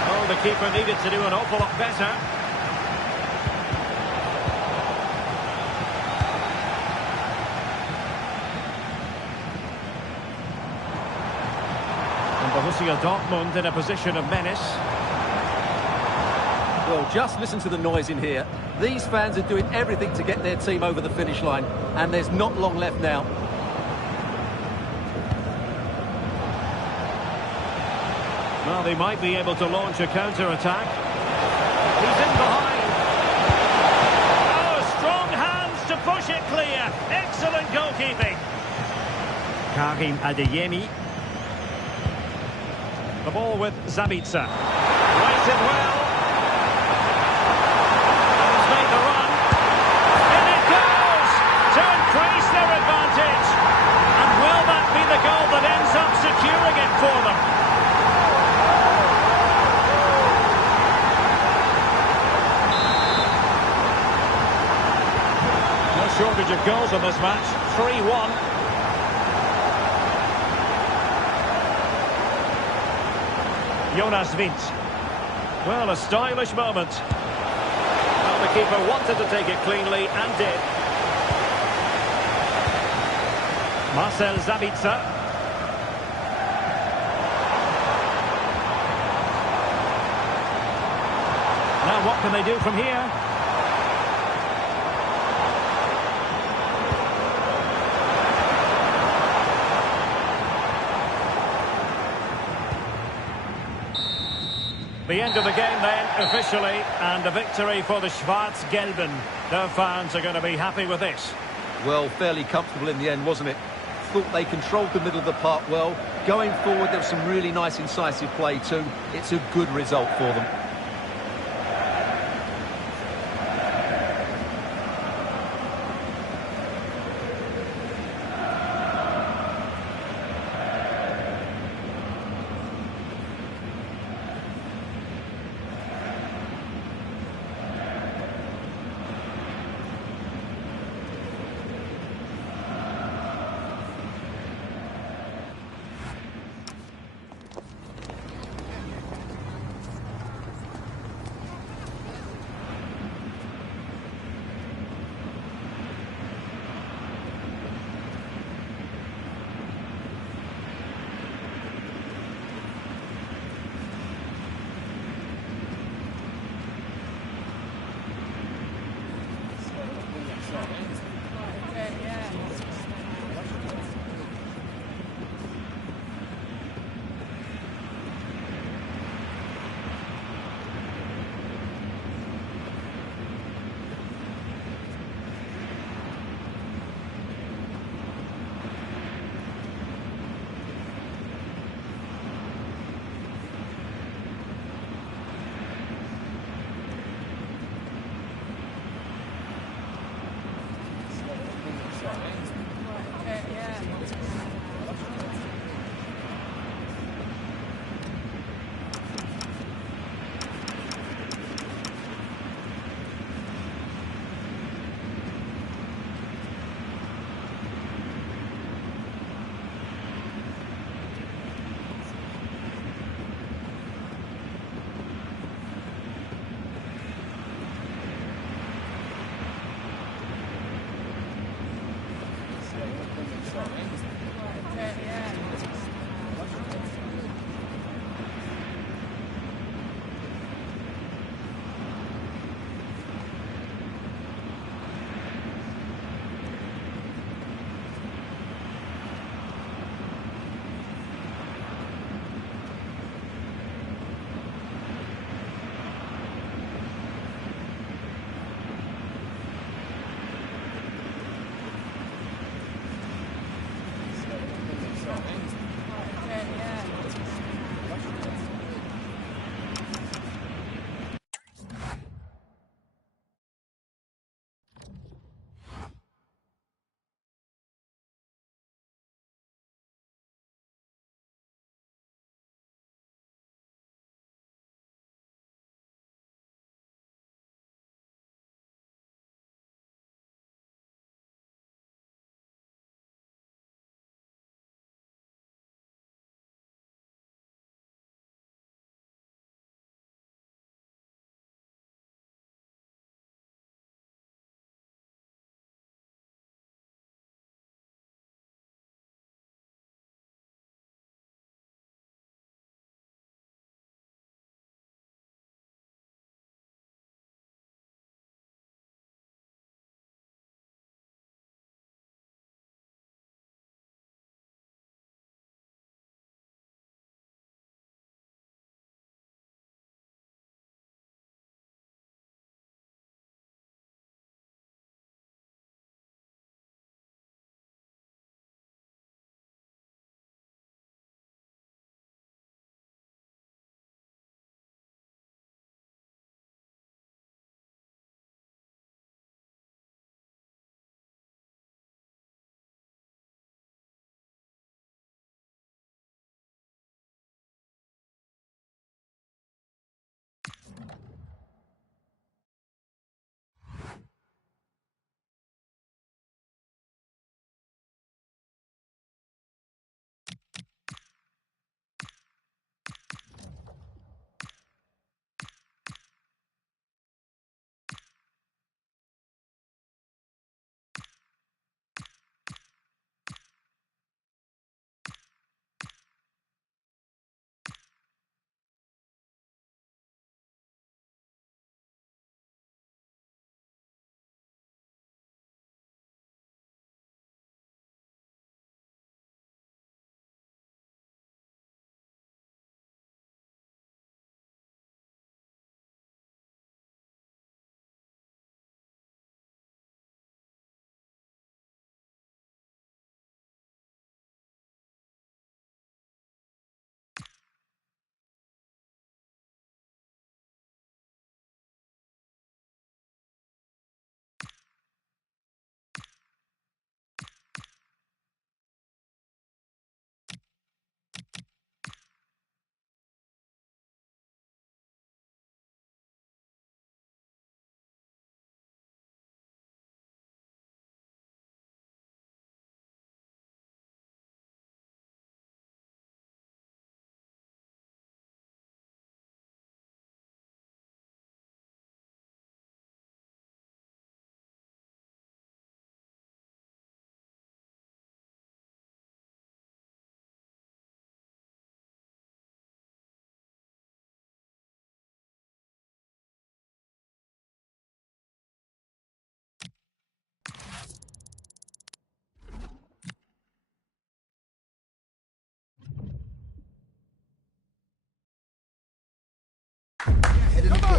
Oh, the keeper needed to do an awful lot better. And Borussia Dortmund in a position of menace. Well, just listen to the noise in here. These fans are doing everything to get their team over the finish line, and there's not long left now. Well, they might be able to launch a counter-attack. He's in behind. Oh, strong hands to push it clear. Excellent goalkeeping. Karim Adeyemi. The ball with Zabitzer. Weighted well. That ends up securing it for them. No shortage of goals in this match. 3-1. Jonas Wind. Well, a stylish moment. Well, the keeper wanted to take it cleanly and did. Marcel Zabitzer. Now what can they do from here? The end of the game then, officially, and a victory for the Schwarz-Gelben. Their fans are going to be happy with this. Well, fairly comfortable in the end, wasn't it? Thought they controlled the middle of the park well. Going forward, there was some really nice incisive play too. It's a good result for them.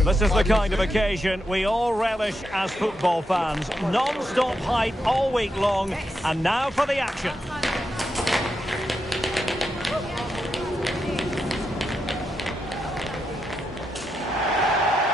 This is the kind of occasion we all relish as football fans. Non-stop hype all week long, and now for the action.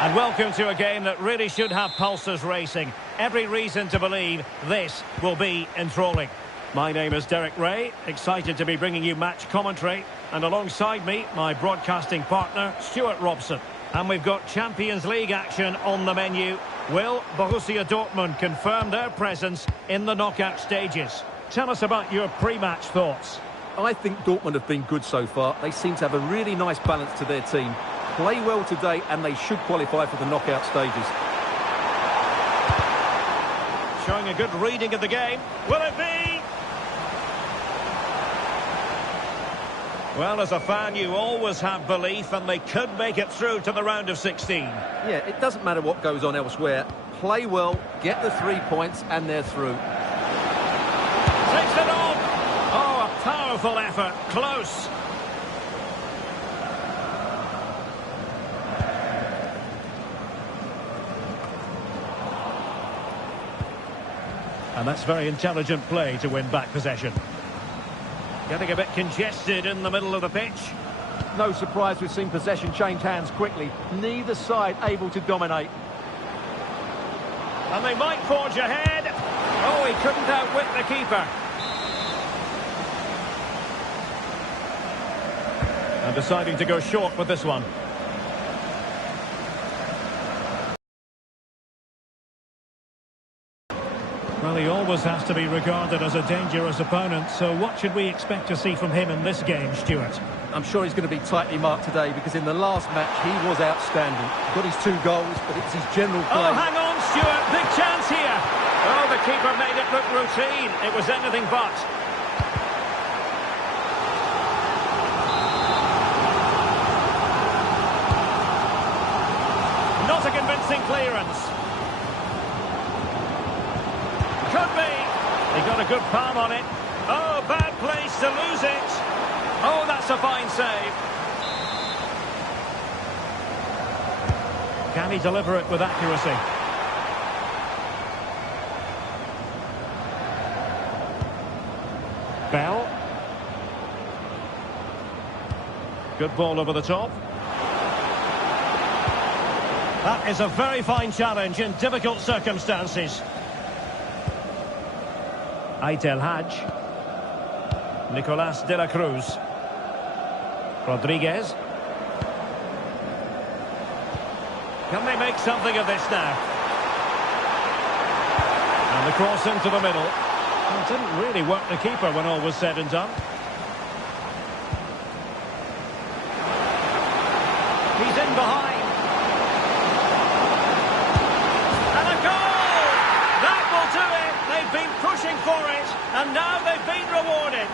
And welcome to a game that really should have pulses racing. Every reason to believe this will be enthralling. My name is Derek Ray, excited to be bringing you match commentary. And alongside me, my broadcasting partner, Stuart Robson. And we've got Champions League action on the menu. Will Borussia Dortmund confirm their presence in the knockout stages? Tell us about your pre-match thoughts. I think Dortmund have been good so far. They seem to have a really nice balance to their team. Play well today and they should qualify for the knockout stages. Showing a good reading of the game. Will it be? Well, as a fan, you always have belief and they could make it through to the round of 16. Yeah, it doesn't matter what goes on elsewhere. Play well, get the 3 points and they're through. Takes it on. Oh, a powerful effort. Close. And that's very intelligent play to win back possession. Getting a bit congested in the middle of the pitch. No surprise we've seen possession change hands quickly. Neither side able to dominate. And they might forge ahead. Oh, he couldn't outwit the keeper. And deciding to go short with this one. Well, he always has to be regarded as a dangerous opponent, so what should we expect to see from him in this game, Stuart? I'm sure he's going to be tightly marked today because in the last match he was outstanding. Got his 2 goals, but it's his general play. Oh, hang on, Stuart, big chance here. Oh, the keeper made it look routine. It was anything but. Not a convincing clearance. Could be. He got a good palm on it. Oh, bad place to lose it. Oh, that's a fine save. Can he deliver it with accuracy? Bell. Good ball over the top. That is a very fine challenge in difficult circumstances. Aitel Haj. Nicolas de la Cruz. Rodriguez. Can they make something of this now? And the cross into the middle. It didn't really work the keeper when all was said and done. He's in behind. And a goal! That will do it! They've been pushing for it, and now they've been rewarded.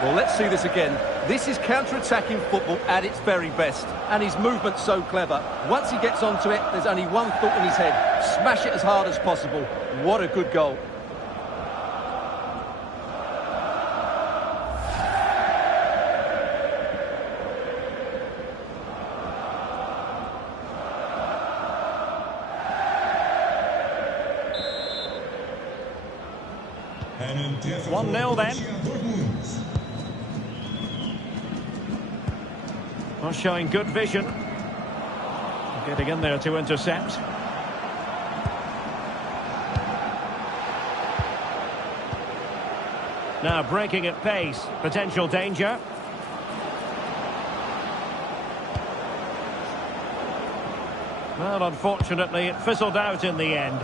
Well, let's see this again. This is counter-attacking football at its very best. And his movement's so clever. Once he gets onto it, there's only one thought in his head. Smash it as hard as possible. What a good goal. And 1-0 then. Well, showing good vision. Getting in there to intercept. Now breaking at pace. Potential danger. Well, unfortunately, it fizzled out in the end.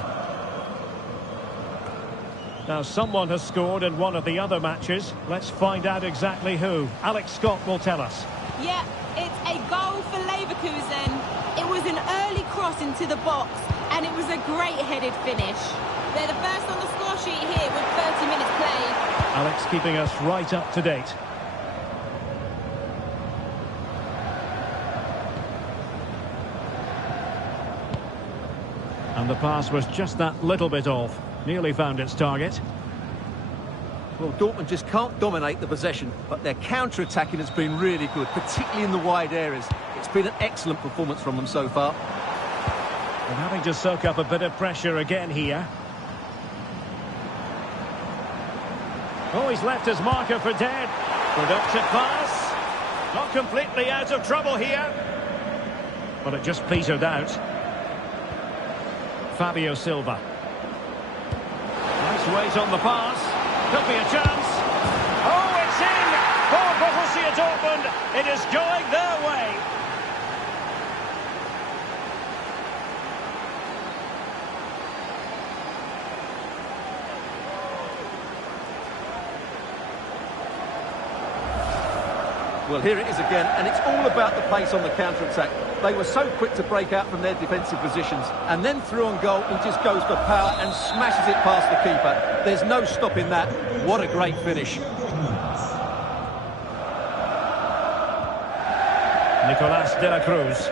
Now, someone has scored in one of the other matches. Let's find out exactly who. Alex Scott will tell us. Yeah, it's a goal for Leverkusen. It was an early cross into the box, and it was a great headed finish. They're the first on the score sheet here with 30 minutes played. Alex keeping us right up to date. And the pass was just that little bit off. Nearly found its target. Well, Dortmund just can't dominate the possession, but their counter-attacking has been really good, particularly in the wide areas. It's been an excellent performance from them so far. And having to soak up a bit of pressure again here. Oh, he's left his marker for dead. Productive pass. Not completely out of trouble here. But it just petered out. Fabio Silva. Nice weight on the pass. Could be a chance. Oh, it's in for Borussia Dortmund. It is going their way. Well, here it is again, and it's all about the pace on the counter-attack. They were so quick to break out from their defensive positions, and then through on goal, he just goes for power and smashes it past the keeper. There's no stopping that. What a great finish. Nicolas de la Cruz.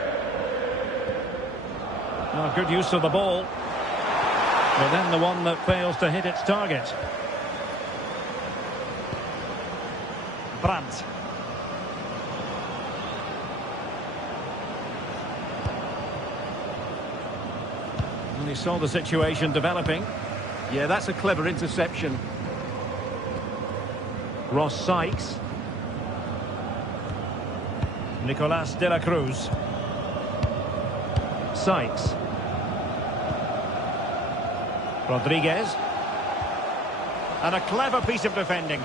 Oh, good use of the ball. But then the one that fails to hit its target. Brandt. And he saw the situation developing. Yeah, that's a clever interception. Ross Sykes. Nicolas de la Cruz. Sykes. Rodriguez. And a clever piece of defending.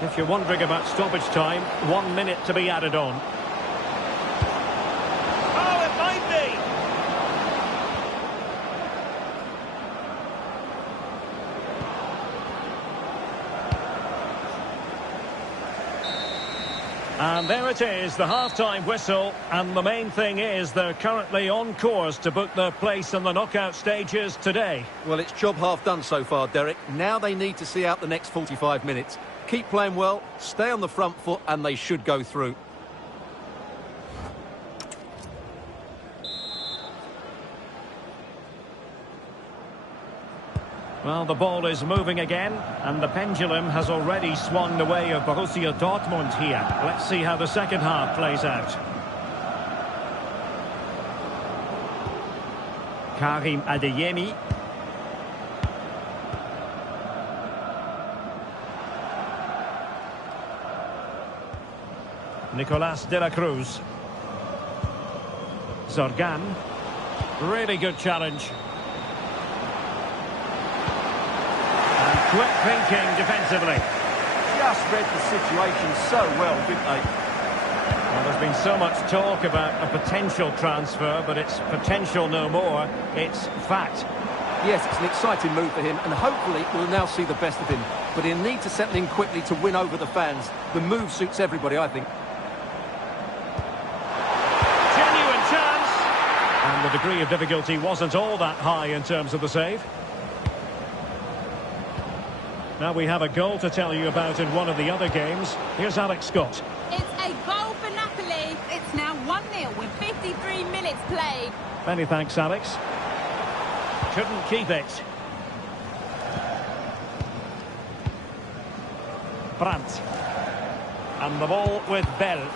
If you're wondering about stoppage time, 1 minute to be added on. Oh, it might be! And there it is, the half-time whistle, and the main thing is they're currently on course to book their place in the knockout stages today. Well, it's job half done so far, Derek. Now they need to see out the next 45 minutes. Keep playing well, stay on the front foot, and they should go through. Well, the ball is moving again, and the pendulum has already swung the way of Borussia Dortmund here. Let's see how the second half plays out. Karim Adeyemi. Nicolas de la Cruz. Zorgan. Really good challenge. Quick thinking defensively. Just read the situation so well, didn't they? Well, there's been so much talk about a potential transfer, but it's potential no more. It's fact. Yes, it's an exciting move for him, and hopefully we'll now see the best of him. But he'll need to settle in quickly to win over the fans. The move suits everybody, I think. Genuine chance! And the degree of difficulty wasn't all that high in terms of the save. Now we have a goal to tell you about in one of the other games. Here's Alex Scott. It's a goal for Napoli. It's now 1-0 with 53 minutes played. Many thanks, Alex. Couldn't keep it. Brandt. And the ball with Bell.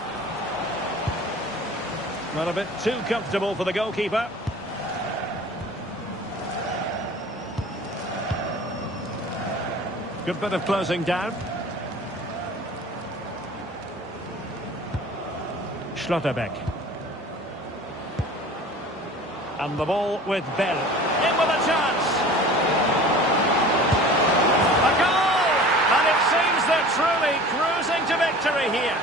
Not a bit too comfortable for the goalkeeper. Good bit of closing down. Schlotterbeck. And the ball with Bell. In with a chance. A goal! And it seems they're truly cruising to victory here.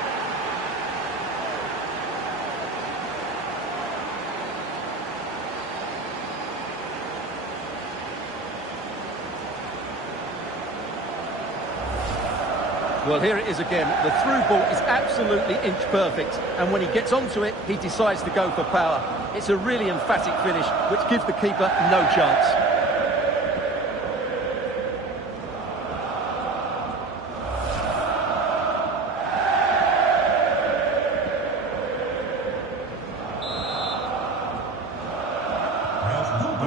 Well, here it is again. The through ball is absolutely inch perfect, and when he gets onto it, he decides to go for power. It's a really emphatic finish, which gives the keeper no chance.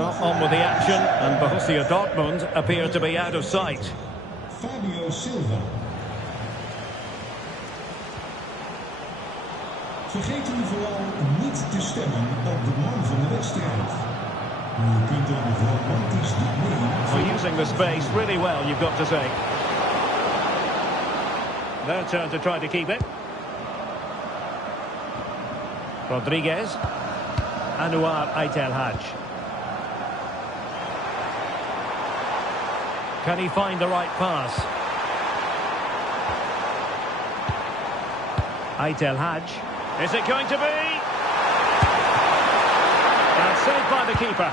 Well, on with the action, and Borussia Dortmund appear to be out of sight. Fabio Silva. Vergeet u vooral niet te stemmen op de man van de wedstrijd. U kunt er romantisch niet mee. We're using the space really well, you've got to say. Their turn to try to keep it. Rodriguez. Anouar Aitelhadj. Can he find the right pass? Aitelhadj. Is it going to be? Saved by the keeper.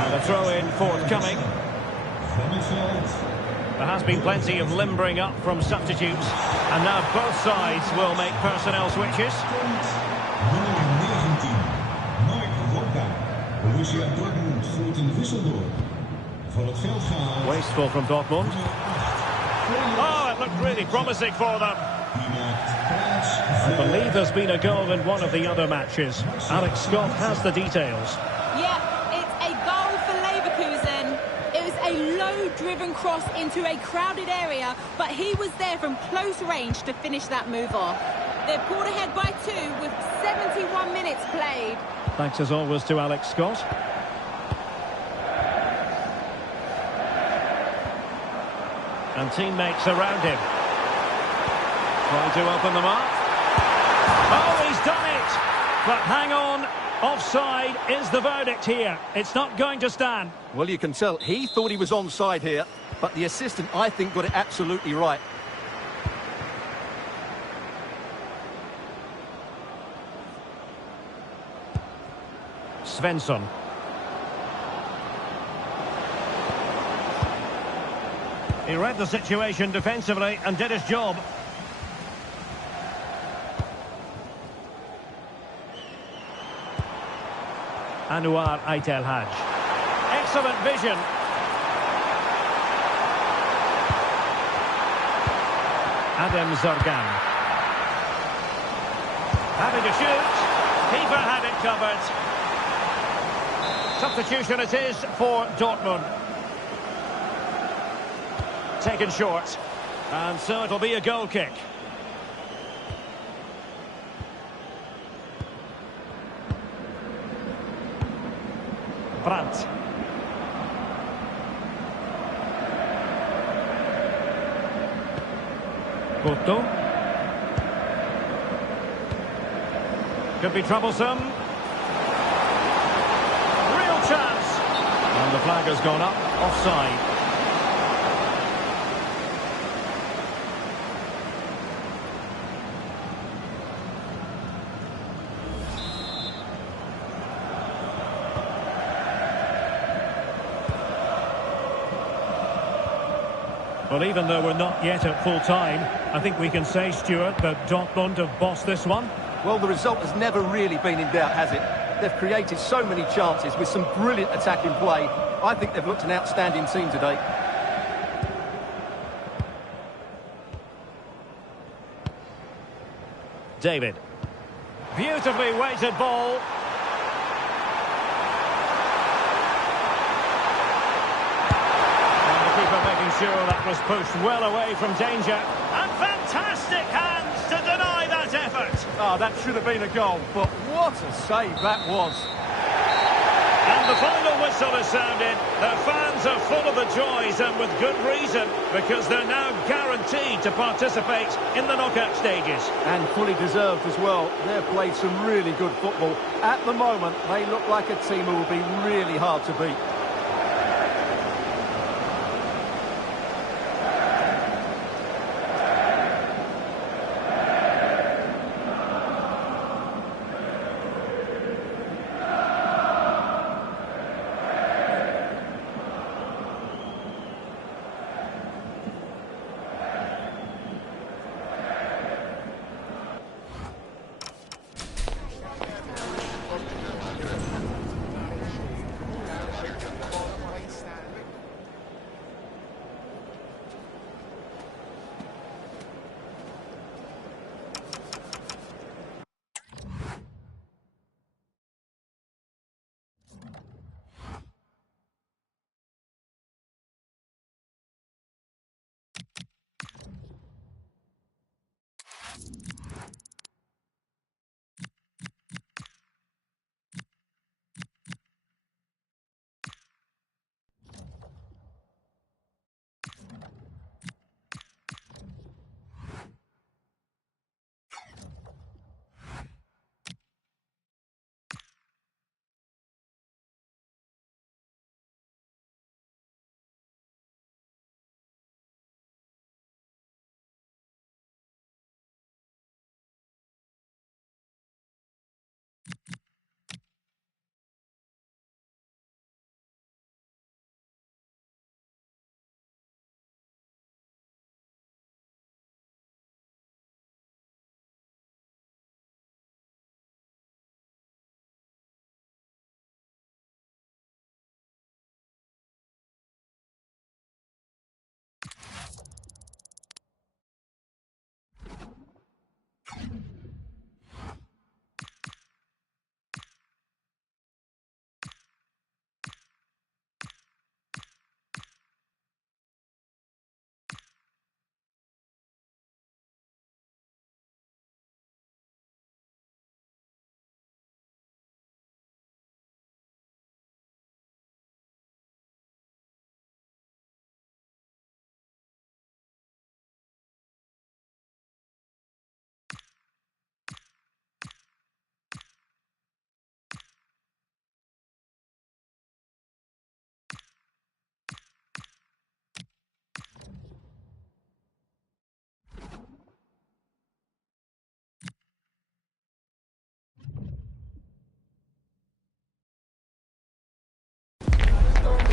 And a throw-in forthcoming. There has been plenty of limbering up from substitutes. And now both sides will make personnel switches. Nummer 19, Luca. Borussia Dortmund voert een wissel door. Van het veld gehaald. Wasteful from Dortmund. Oh, it looked really promising for them. I believe there's been a goal in one of the other matches. Alex Scott has the details. Yeah, it's a goal for Leverkusen. It was a low-driven cross into a crowded area, but he was there from close range to finish that move off. They're pulled ahead by 2 with 71 minutes played. Thanks as always to Alex Scott. And teammates around him. Trying to open them up. Oh, he's done it! But hang on, offside is the verdict here. It's not going to stand. Well, you can tell he thought he was onside here, but the assistant, I think, got it absolutely right. Svensson. He read the situation defensively and did his job. Anouar Aitelhadj. Excellent vision. Adam Zorgan. Having to shoot. Keeper had it covered. Substitution it is for Dortmund. Taken short. And so it'll be a goal kick. Brandt. Porto. Could be troublesome. Real chance. And the flag has gone up. Offside. Well, even though we're not yet at full time, I think we can say, Stuart, that Dortmund have bossed this one. Well, the result has never really been in doubt, has it? They've created so many chances with some brilliant attacking play. I think they've looked an outstanding team today. David. Beautifully weighted ball. Making sure that was pushed well away from danger. And fantastic hands to deny that effort. Oh, that should have been a goal, but what a save that was. And the final whistle has sounded. The fans are full of the joys, and with good reason, because they're now guaranteed to participate in the knockout stages. And fully deserved as well. They've played some really good football. At the moment, they look like a team who will be really hard to beat.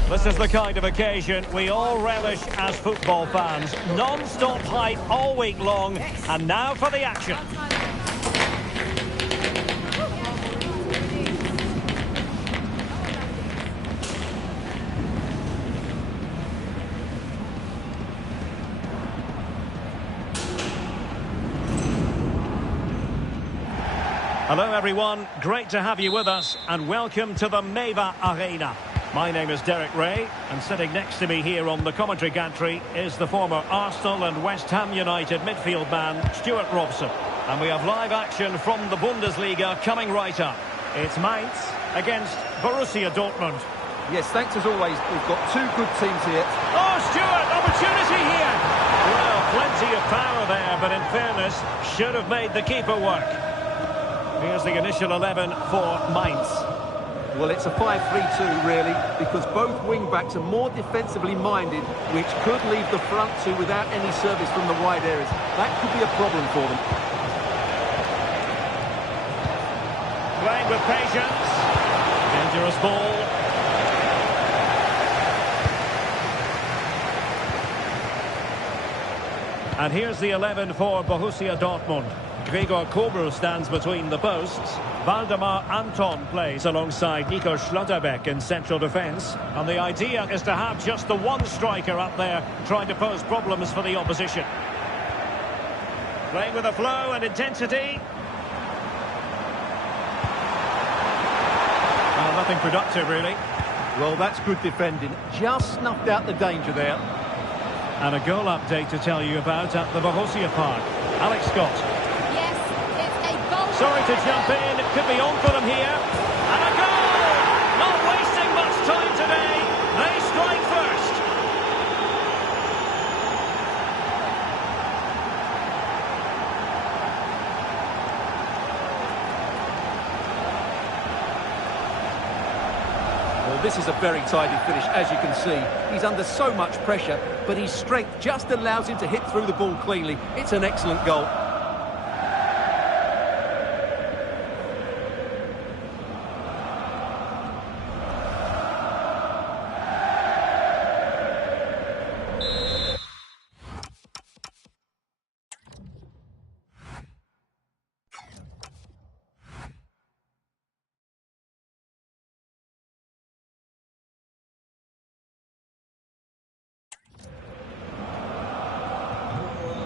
This is the kind of occasion we all relish as football fans. Non-stop hype all week long, and now for the action. Hello everyone, great to have you with us, and welcome to the Meva Arena. My name is Derek Ray, and sitting next to me here on the commentary gantry is the former Arsenal and West Ham United midfield man, Stuart Robson. And we have live action from the Bundesliga coming right up. It's Mainz against Borussia Dortmund. Yes, thanks as always. We've got two good teams here. Oh, Stuart, opportunity here! Well, plenty of power there, but in fairness, should have made the keeper work. Here's the initial 11 for Mainz. Well, it's a 5-3-2, really, because both wing-backs are more defensively minded, which could leave the front two without any service from the wide areas. That could be a problem for them. Playing with patience. Dangerous ball. And here's the 11 for Borussia Dortmund. Gregor Kobel stands between the posts. Waldemar Anton plays alongside Nico Schlotterbeck in central defence. And the idea is to have just the one striker up there trying to pose problems for the opposition. Playing with a flow and intensity. Well, nothing productive, really. Well, that's good defending. Just snuffed out the danger there. And a goal update to tell you about at the Borussia Park. Alex Scott. Sorry to jump in, it could be on for them here. And a goal! Not wasting much time today. They strike first. Well, this is a very tidy finish, as you can see. He's under so much pressure, but his strength just allows him to hit through the ball cleanly. It's an excellent goal.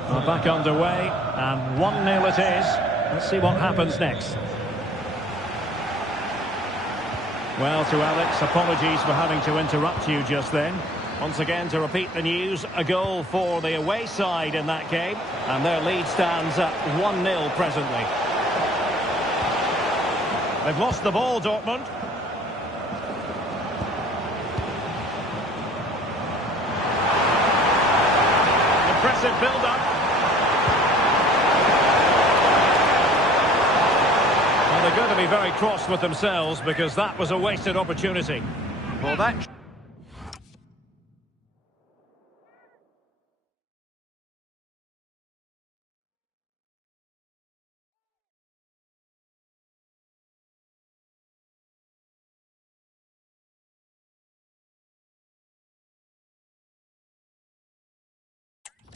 Well, back underway, and 1-0 it is. Let's see what happens next. Well, to Alex, apologies for having to interrupt you just then. Once again, to repeat the news, a goal for the away side in that game. And their lead stands at 1-0 presently. They've lost the ball, Dortmund. Impressive build-up. Well, they're going to be very cross with themselves because that was a wasted opportunity. Well, that...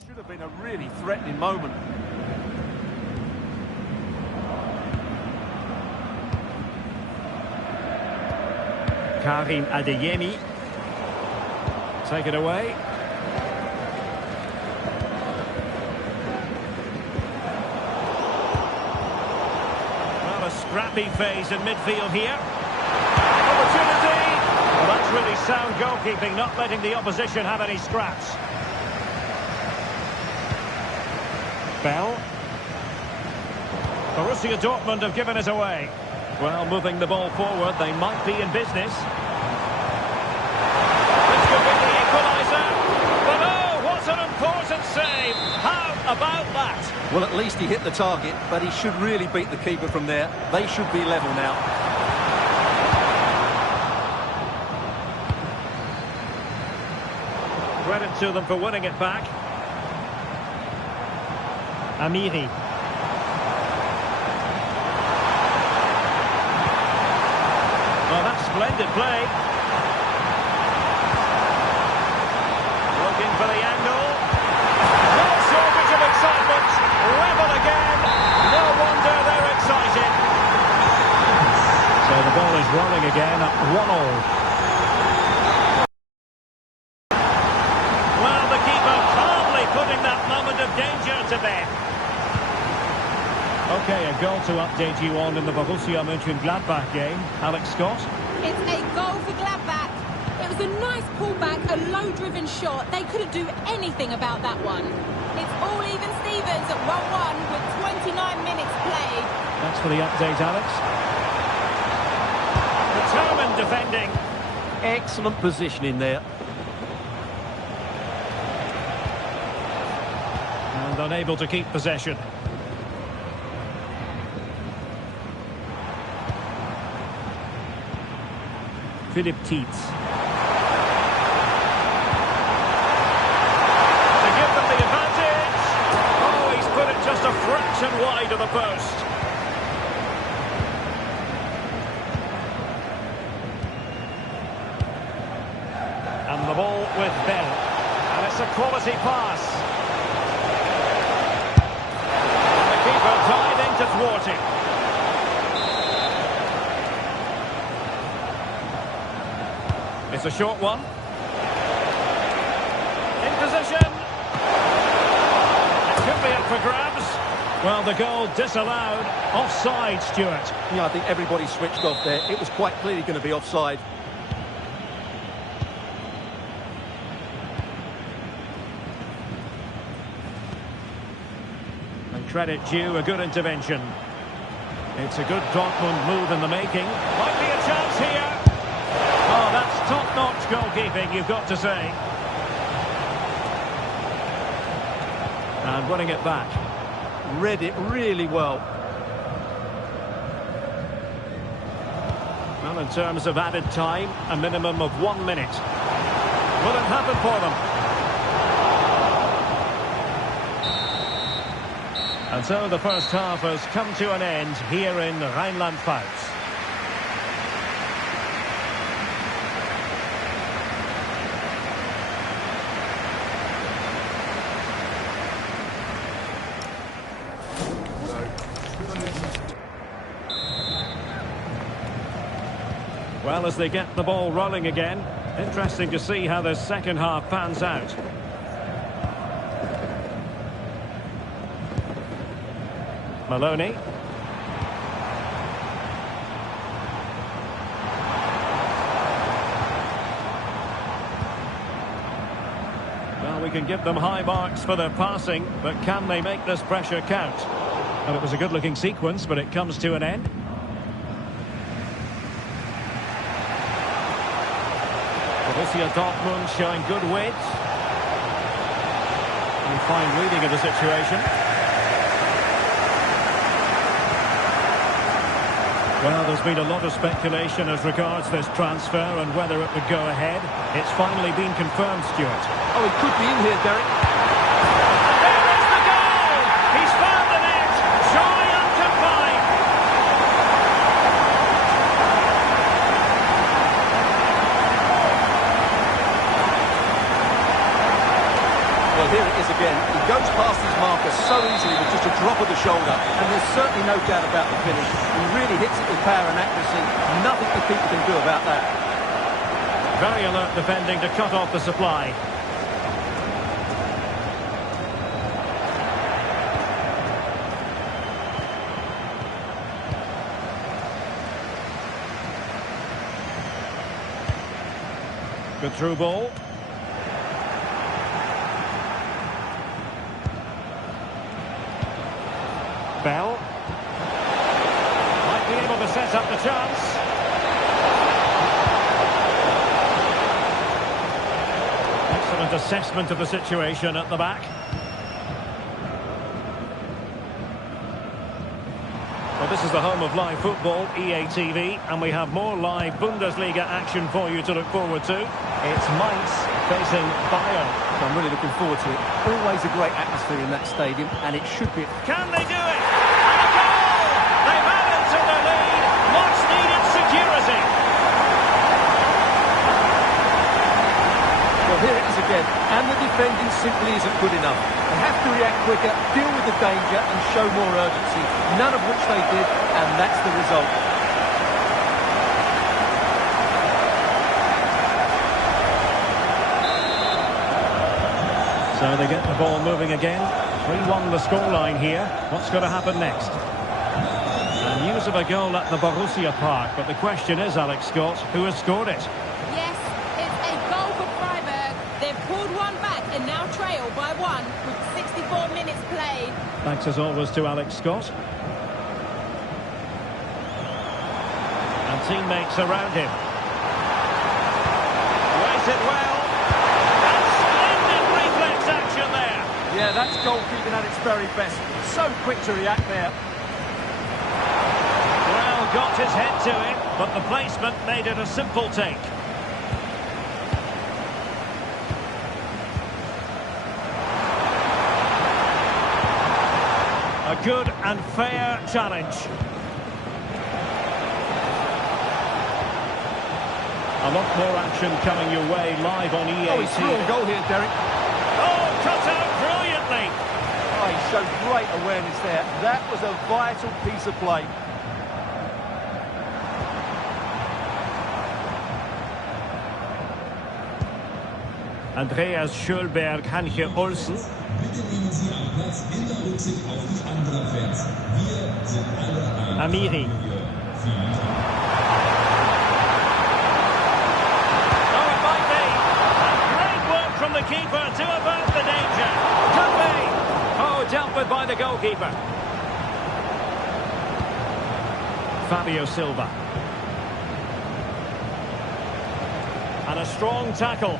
should have been a really threatening moment. Karim Adeyemi. Take it away. Well, a scrappy phase in midfield here. Opportunity! Well, that's really sound goalkeeping, not letting the opposition have any scraps. Bell. Borussia Dortmund have given it away. Well, moving the ball forward, they might be in business. This could be the equaliser. But oh, what an important save. How about that? Well, at least he hit the target, but he should really beat the keeper from there. They should be level now. Credit to them for winning it back. Amiri. Oh, that's splendid play. Looking for the angle. No shortage of excitement. Level again. No wonder they're excited. So the ball is rolling again at 1-1. Well, the keeper calmly putting that moment of danger to bed. Okay, a goal to update you on in the Borussia Mönchengladbach game. Alex Scott. It's a goal for Gladbach. It was a nice pullback, a low-driven shot. They couldn't do anything about that one. It's all even Stevens at 1-1 with 29 minutes played. Thanks for the update, Alex. Determined defending. Excellent positioning there. And unable to keep possession. Philip Tietz. To give them the advantage. Oh, he's put it just a fraction wide of the post. And the ball with Bell. And it's a quality pass. And the keeper diving to thwart it. It's a short one. In position. It could be up for grabs. Well, the goal disallowed. Offside, Stuart. Yeah, I think everybody switched off there. It was quite clearly going to be offside. And credit due, a good intervention. It's a good Dortmund move in the making. Might be a chance here. Oh, that's top-notch goalkeeping, you've got to say. And winning it back. Read it really well. Well, in terms of added time, a minimum of 1 minute. Will it happen for them? And so the first half has come to an end here in Rheinland-Pfalz. Well, as they get the ball rolling again, interesting to see how the second half pans out. Maloney. can give them high marks for their passing, but can they make this pressure count? And it was a good-looking sequence, but it comes to an end. Borussia Dortmund showing good wit. And fine reading of the situation. Well, there's been a lot of speculation as regards this transfer and whether it would go ahead. It's finally been confirmed, Stuart. Oh, he could be in here, Derek. And there is the goal! He's found the net! Surely unconfined! Well, here it is again. He goes past his marker so easily with just a drop of the shoulder, and there's certainly no doubt about the finish. He really hits it with power and accuracy. Nothing the keeper can do about that. Very alert defending to cut off the supply. Good through ball. Bell. Might be able to set up the chance. Excellent assessment of the situation at the back. Well, this is the home of live football, EA TV, and we have more live Bundesliga action for you to look forward to. It's Mainz facing Bayern. I'm really looking forward to it. Always a great atmosphere in that stadium, and it should be. Can they do it? And a goal! They've added to the lead. Much needed security. Well, here it is again, and the defending simply isn't good enough. They have to react quicker, deal with the danger, and show more urgency. None of which they did, and that's the result. So they get the ball moving again. 3-1 the scoreline here. What's going to happen next? And news of a goal at the Borussia Park, but the question is, Alex Scott, who has scored it? Yes, it's a goal for Freiburg. They've pulled one back and now trail by one with 64 minutes played. Thanks as always to Alex Scott. And teammates around him. Weighs it well. Yeah, that's goalkeeping at its very best. So quick to react there. Well, got his head to it, but the placement made it a simple take. A good and fair challenge. A lot more action coming your way live on EA. Oh, he's through a goal here, Derek. Oh, cut out brilliantly. Oh, he showed great awareness there. That was a vital piece of play. Andreas Schölberg, Hanche Olsen. Bitte nehmen Sie am Platz in der Rücksicht auf die anderen Fans. Wir sind alle ein. Amiri. Vielen Dank. Oh, it might be. And great work from the keeper to avert the danger. Could be. Oh, dealt with by the goalkeeper. Fabio Silva. And a strong tackle.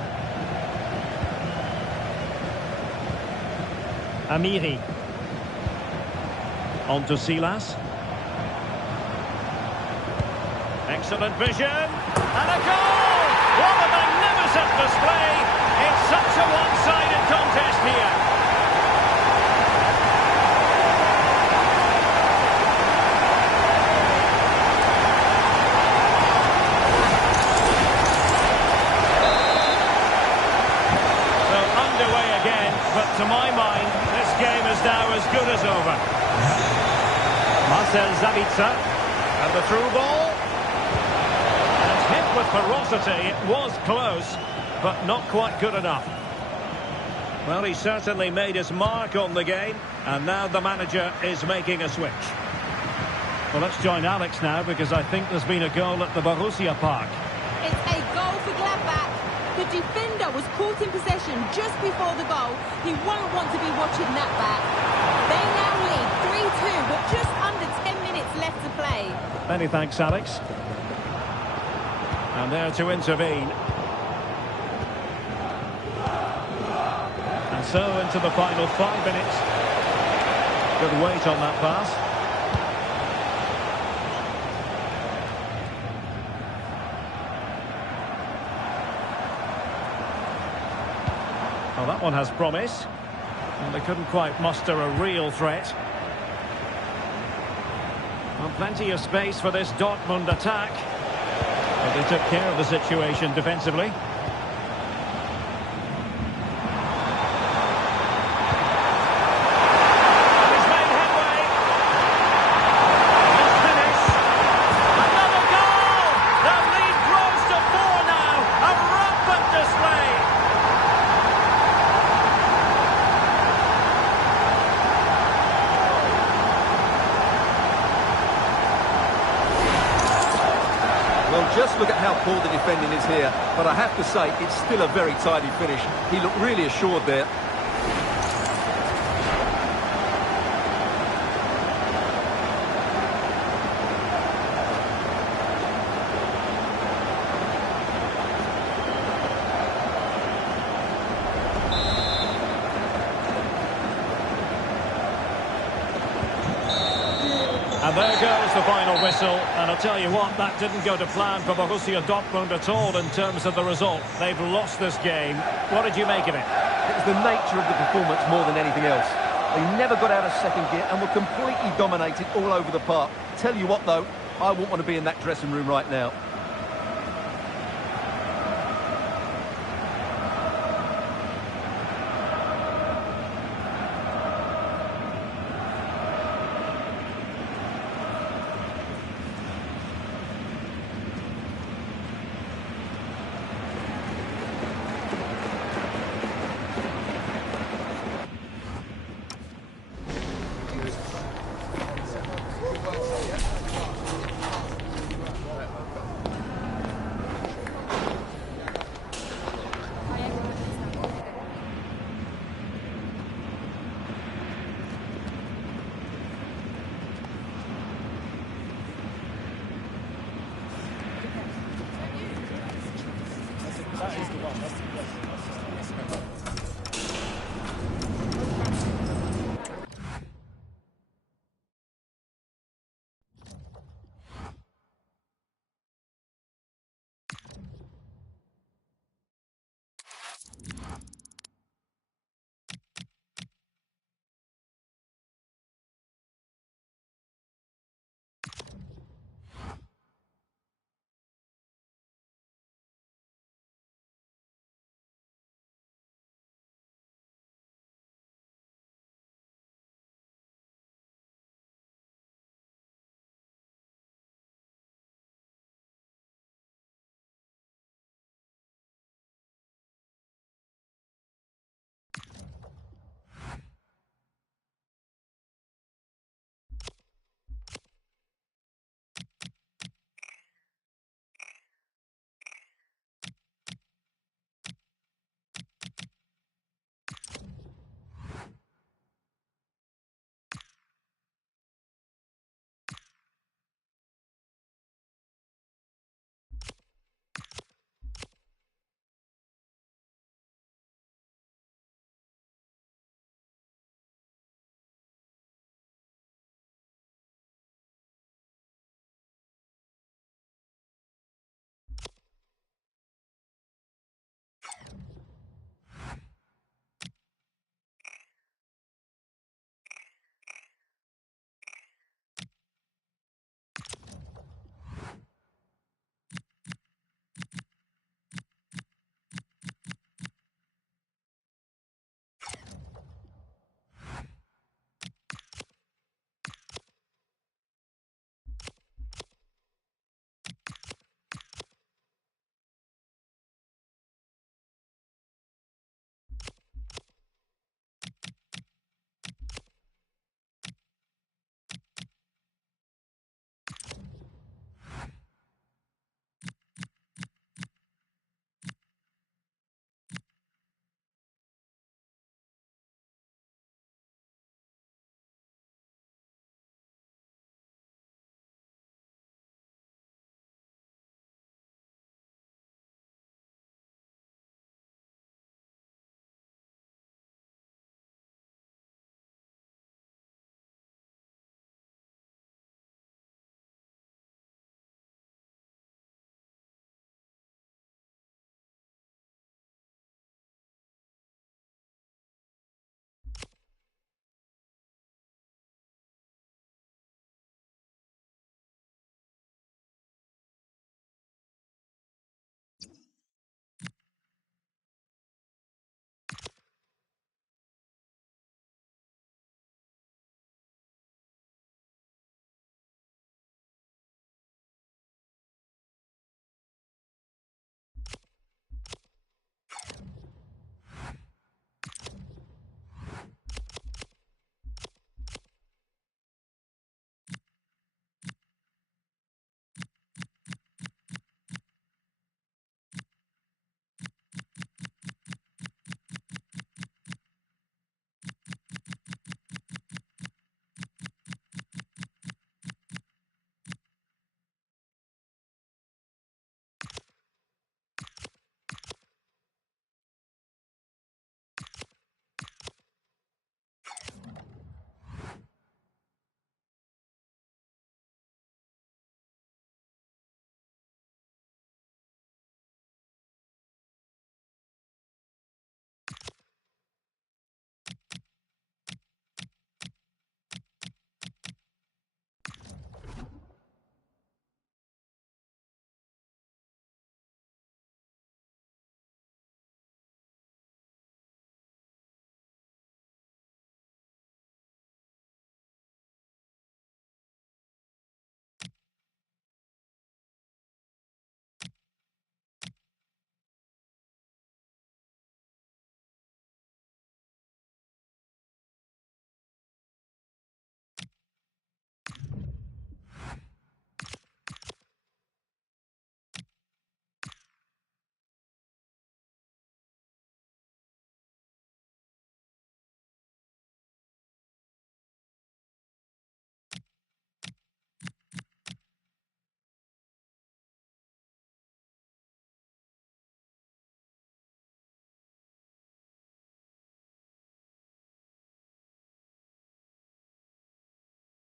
Amiri. On to Silas. Excellent vision. And a goal! What a magnificent display! It's such a one-sided contest here. So underway again, but to my mind, this game is now as good as over. Marcel Sabitzer, and the through ball. And hit with ferocity, it was close, but not quite good enough. Well, he certainly made his mark on the game, and now the manager is making a switch. Well, let's join Alex now, because I think there's been a goal at the Borussia Park. It's a goal for Gladbach. The The defender was caught in possession just before the goal. He won't want to be watching that back. They now lead 3-2 with just under 10 minutes left to play. Many thanks, Alex. And there to intervene. And so into the final 5 minutes. Good weight on that pass. Well, that one has promise. And they couldn't quite muster a real threat. Well, plenty of space for this Dortmund attack. But they took care of the situation defensively. He's made headway. His finish. Another goal! The lead grows to 4 now. A rampant display. Well, just look at how poor the defending is here. But I have to say, it's still a very tidy finish. He looked really assured there. And there goes the final whistle. And I'll tell you what, that didn't go to plan for Borussia Dortmund at all in terms of the result. They've lost this game. What did you make of it? It was the nature of the performance more than anything else. They never got out of second gear and were completely dominated all over the park. Tell you what, though, I wouldn't want to be in that dressing room right now.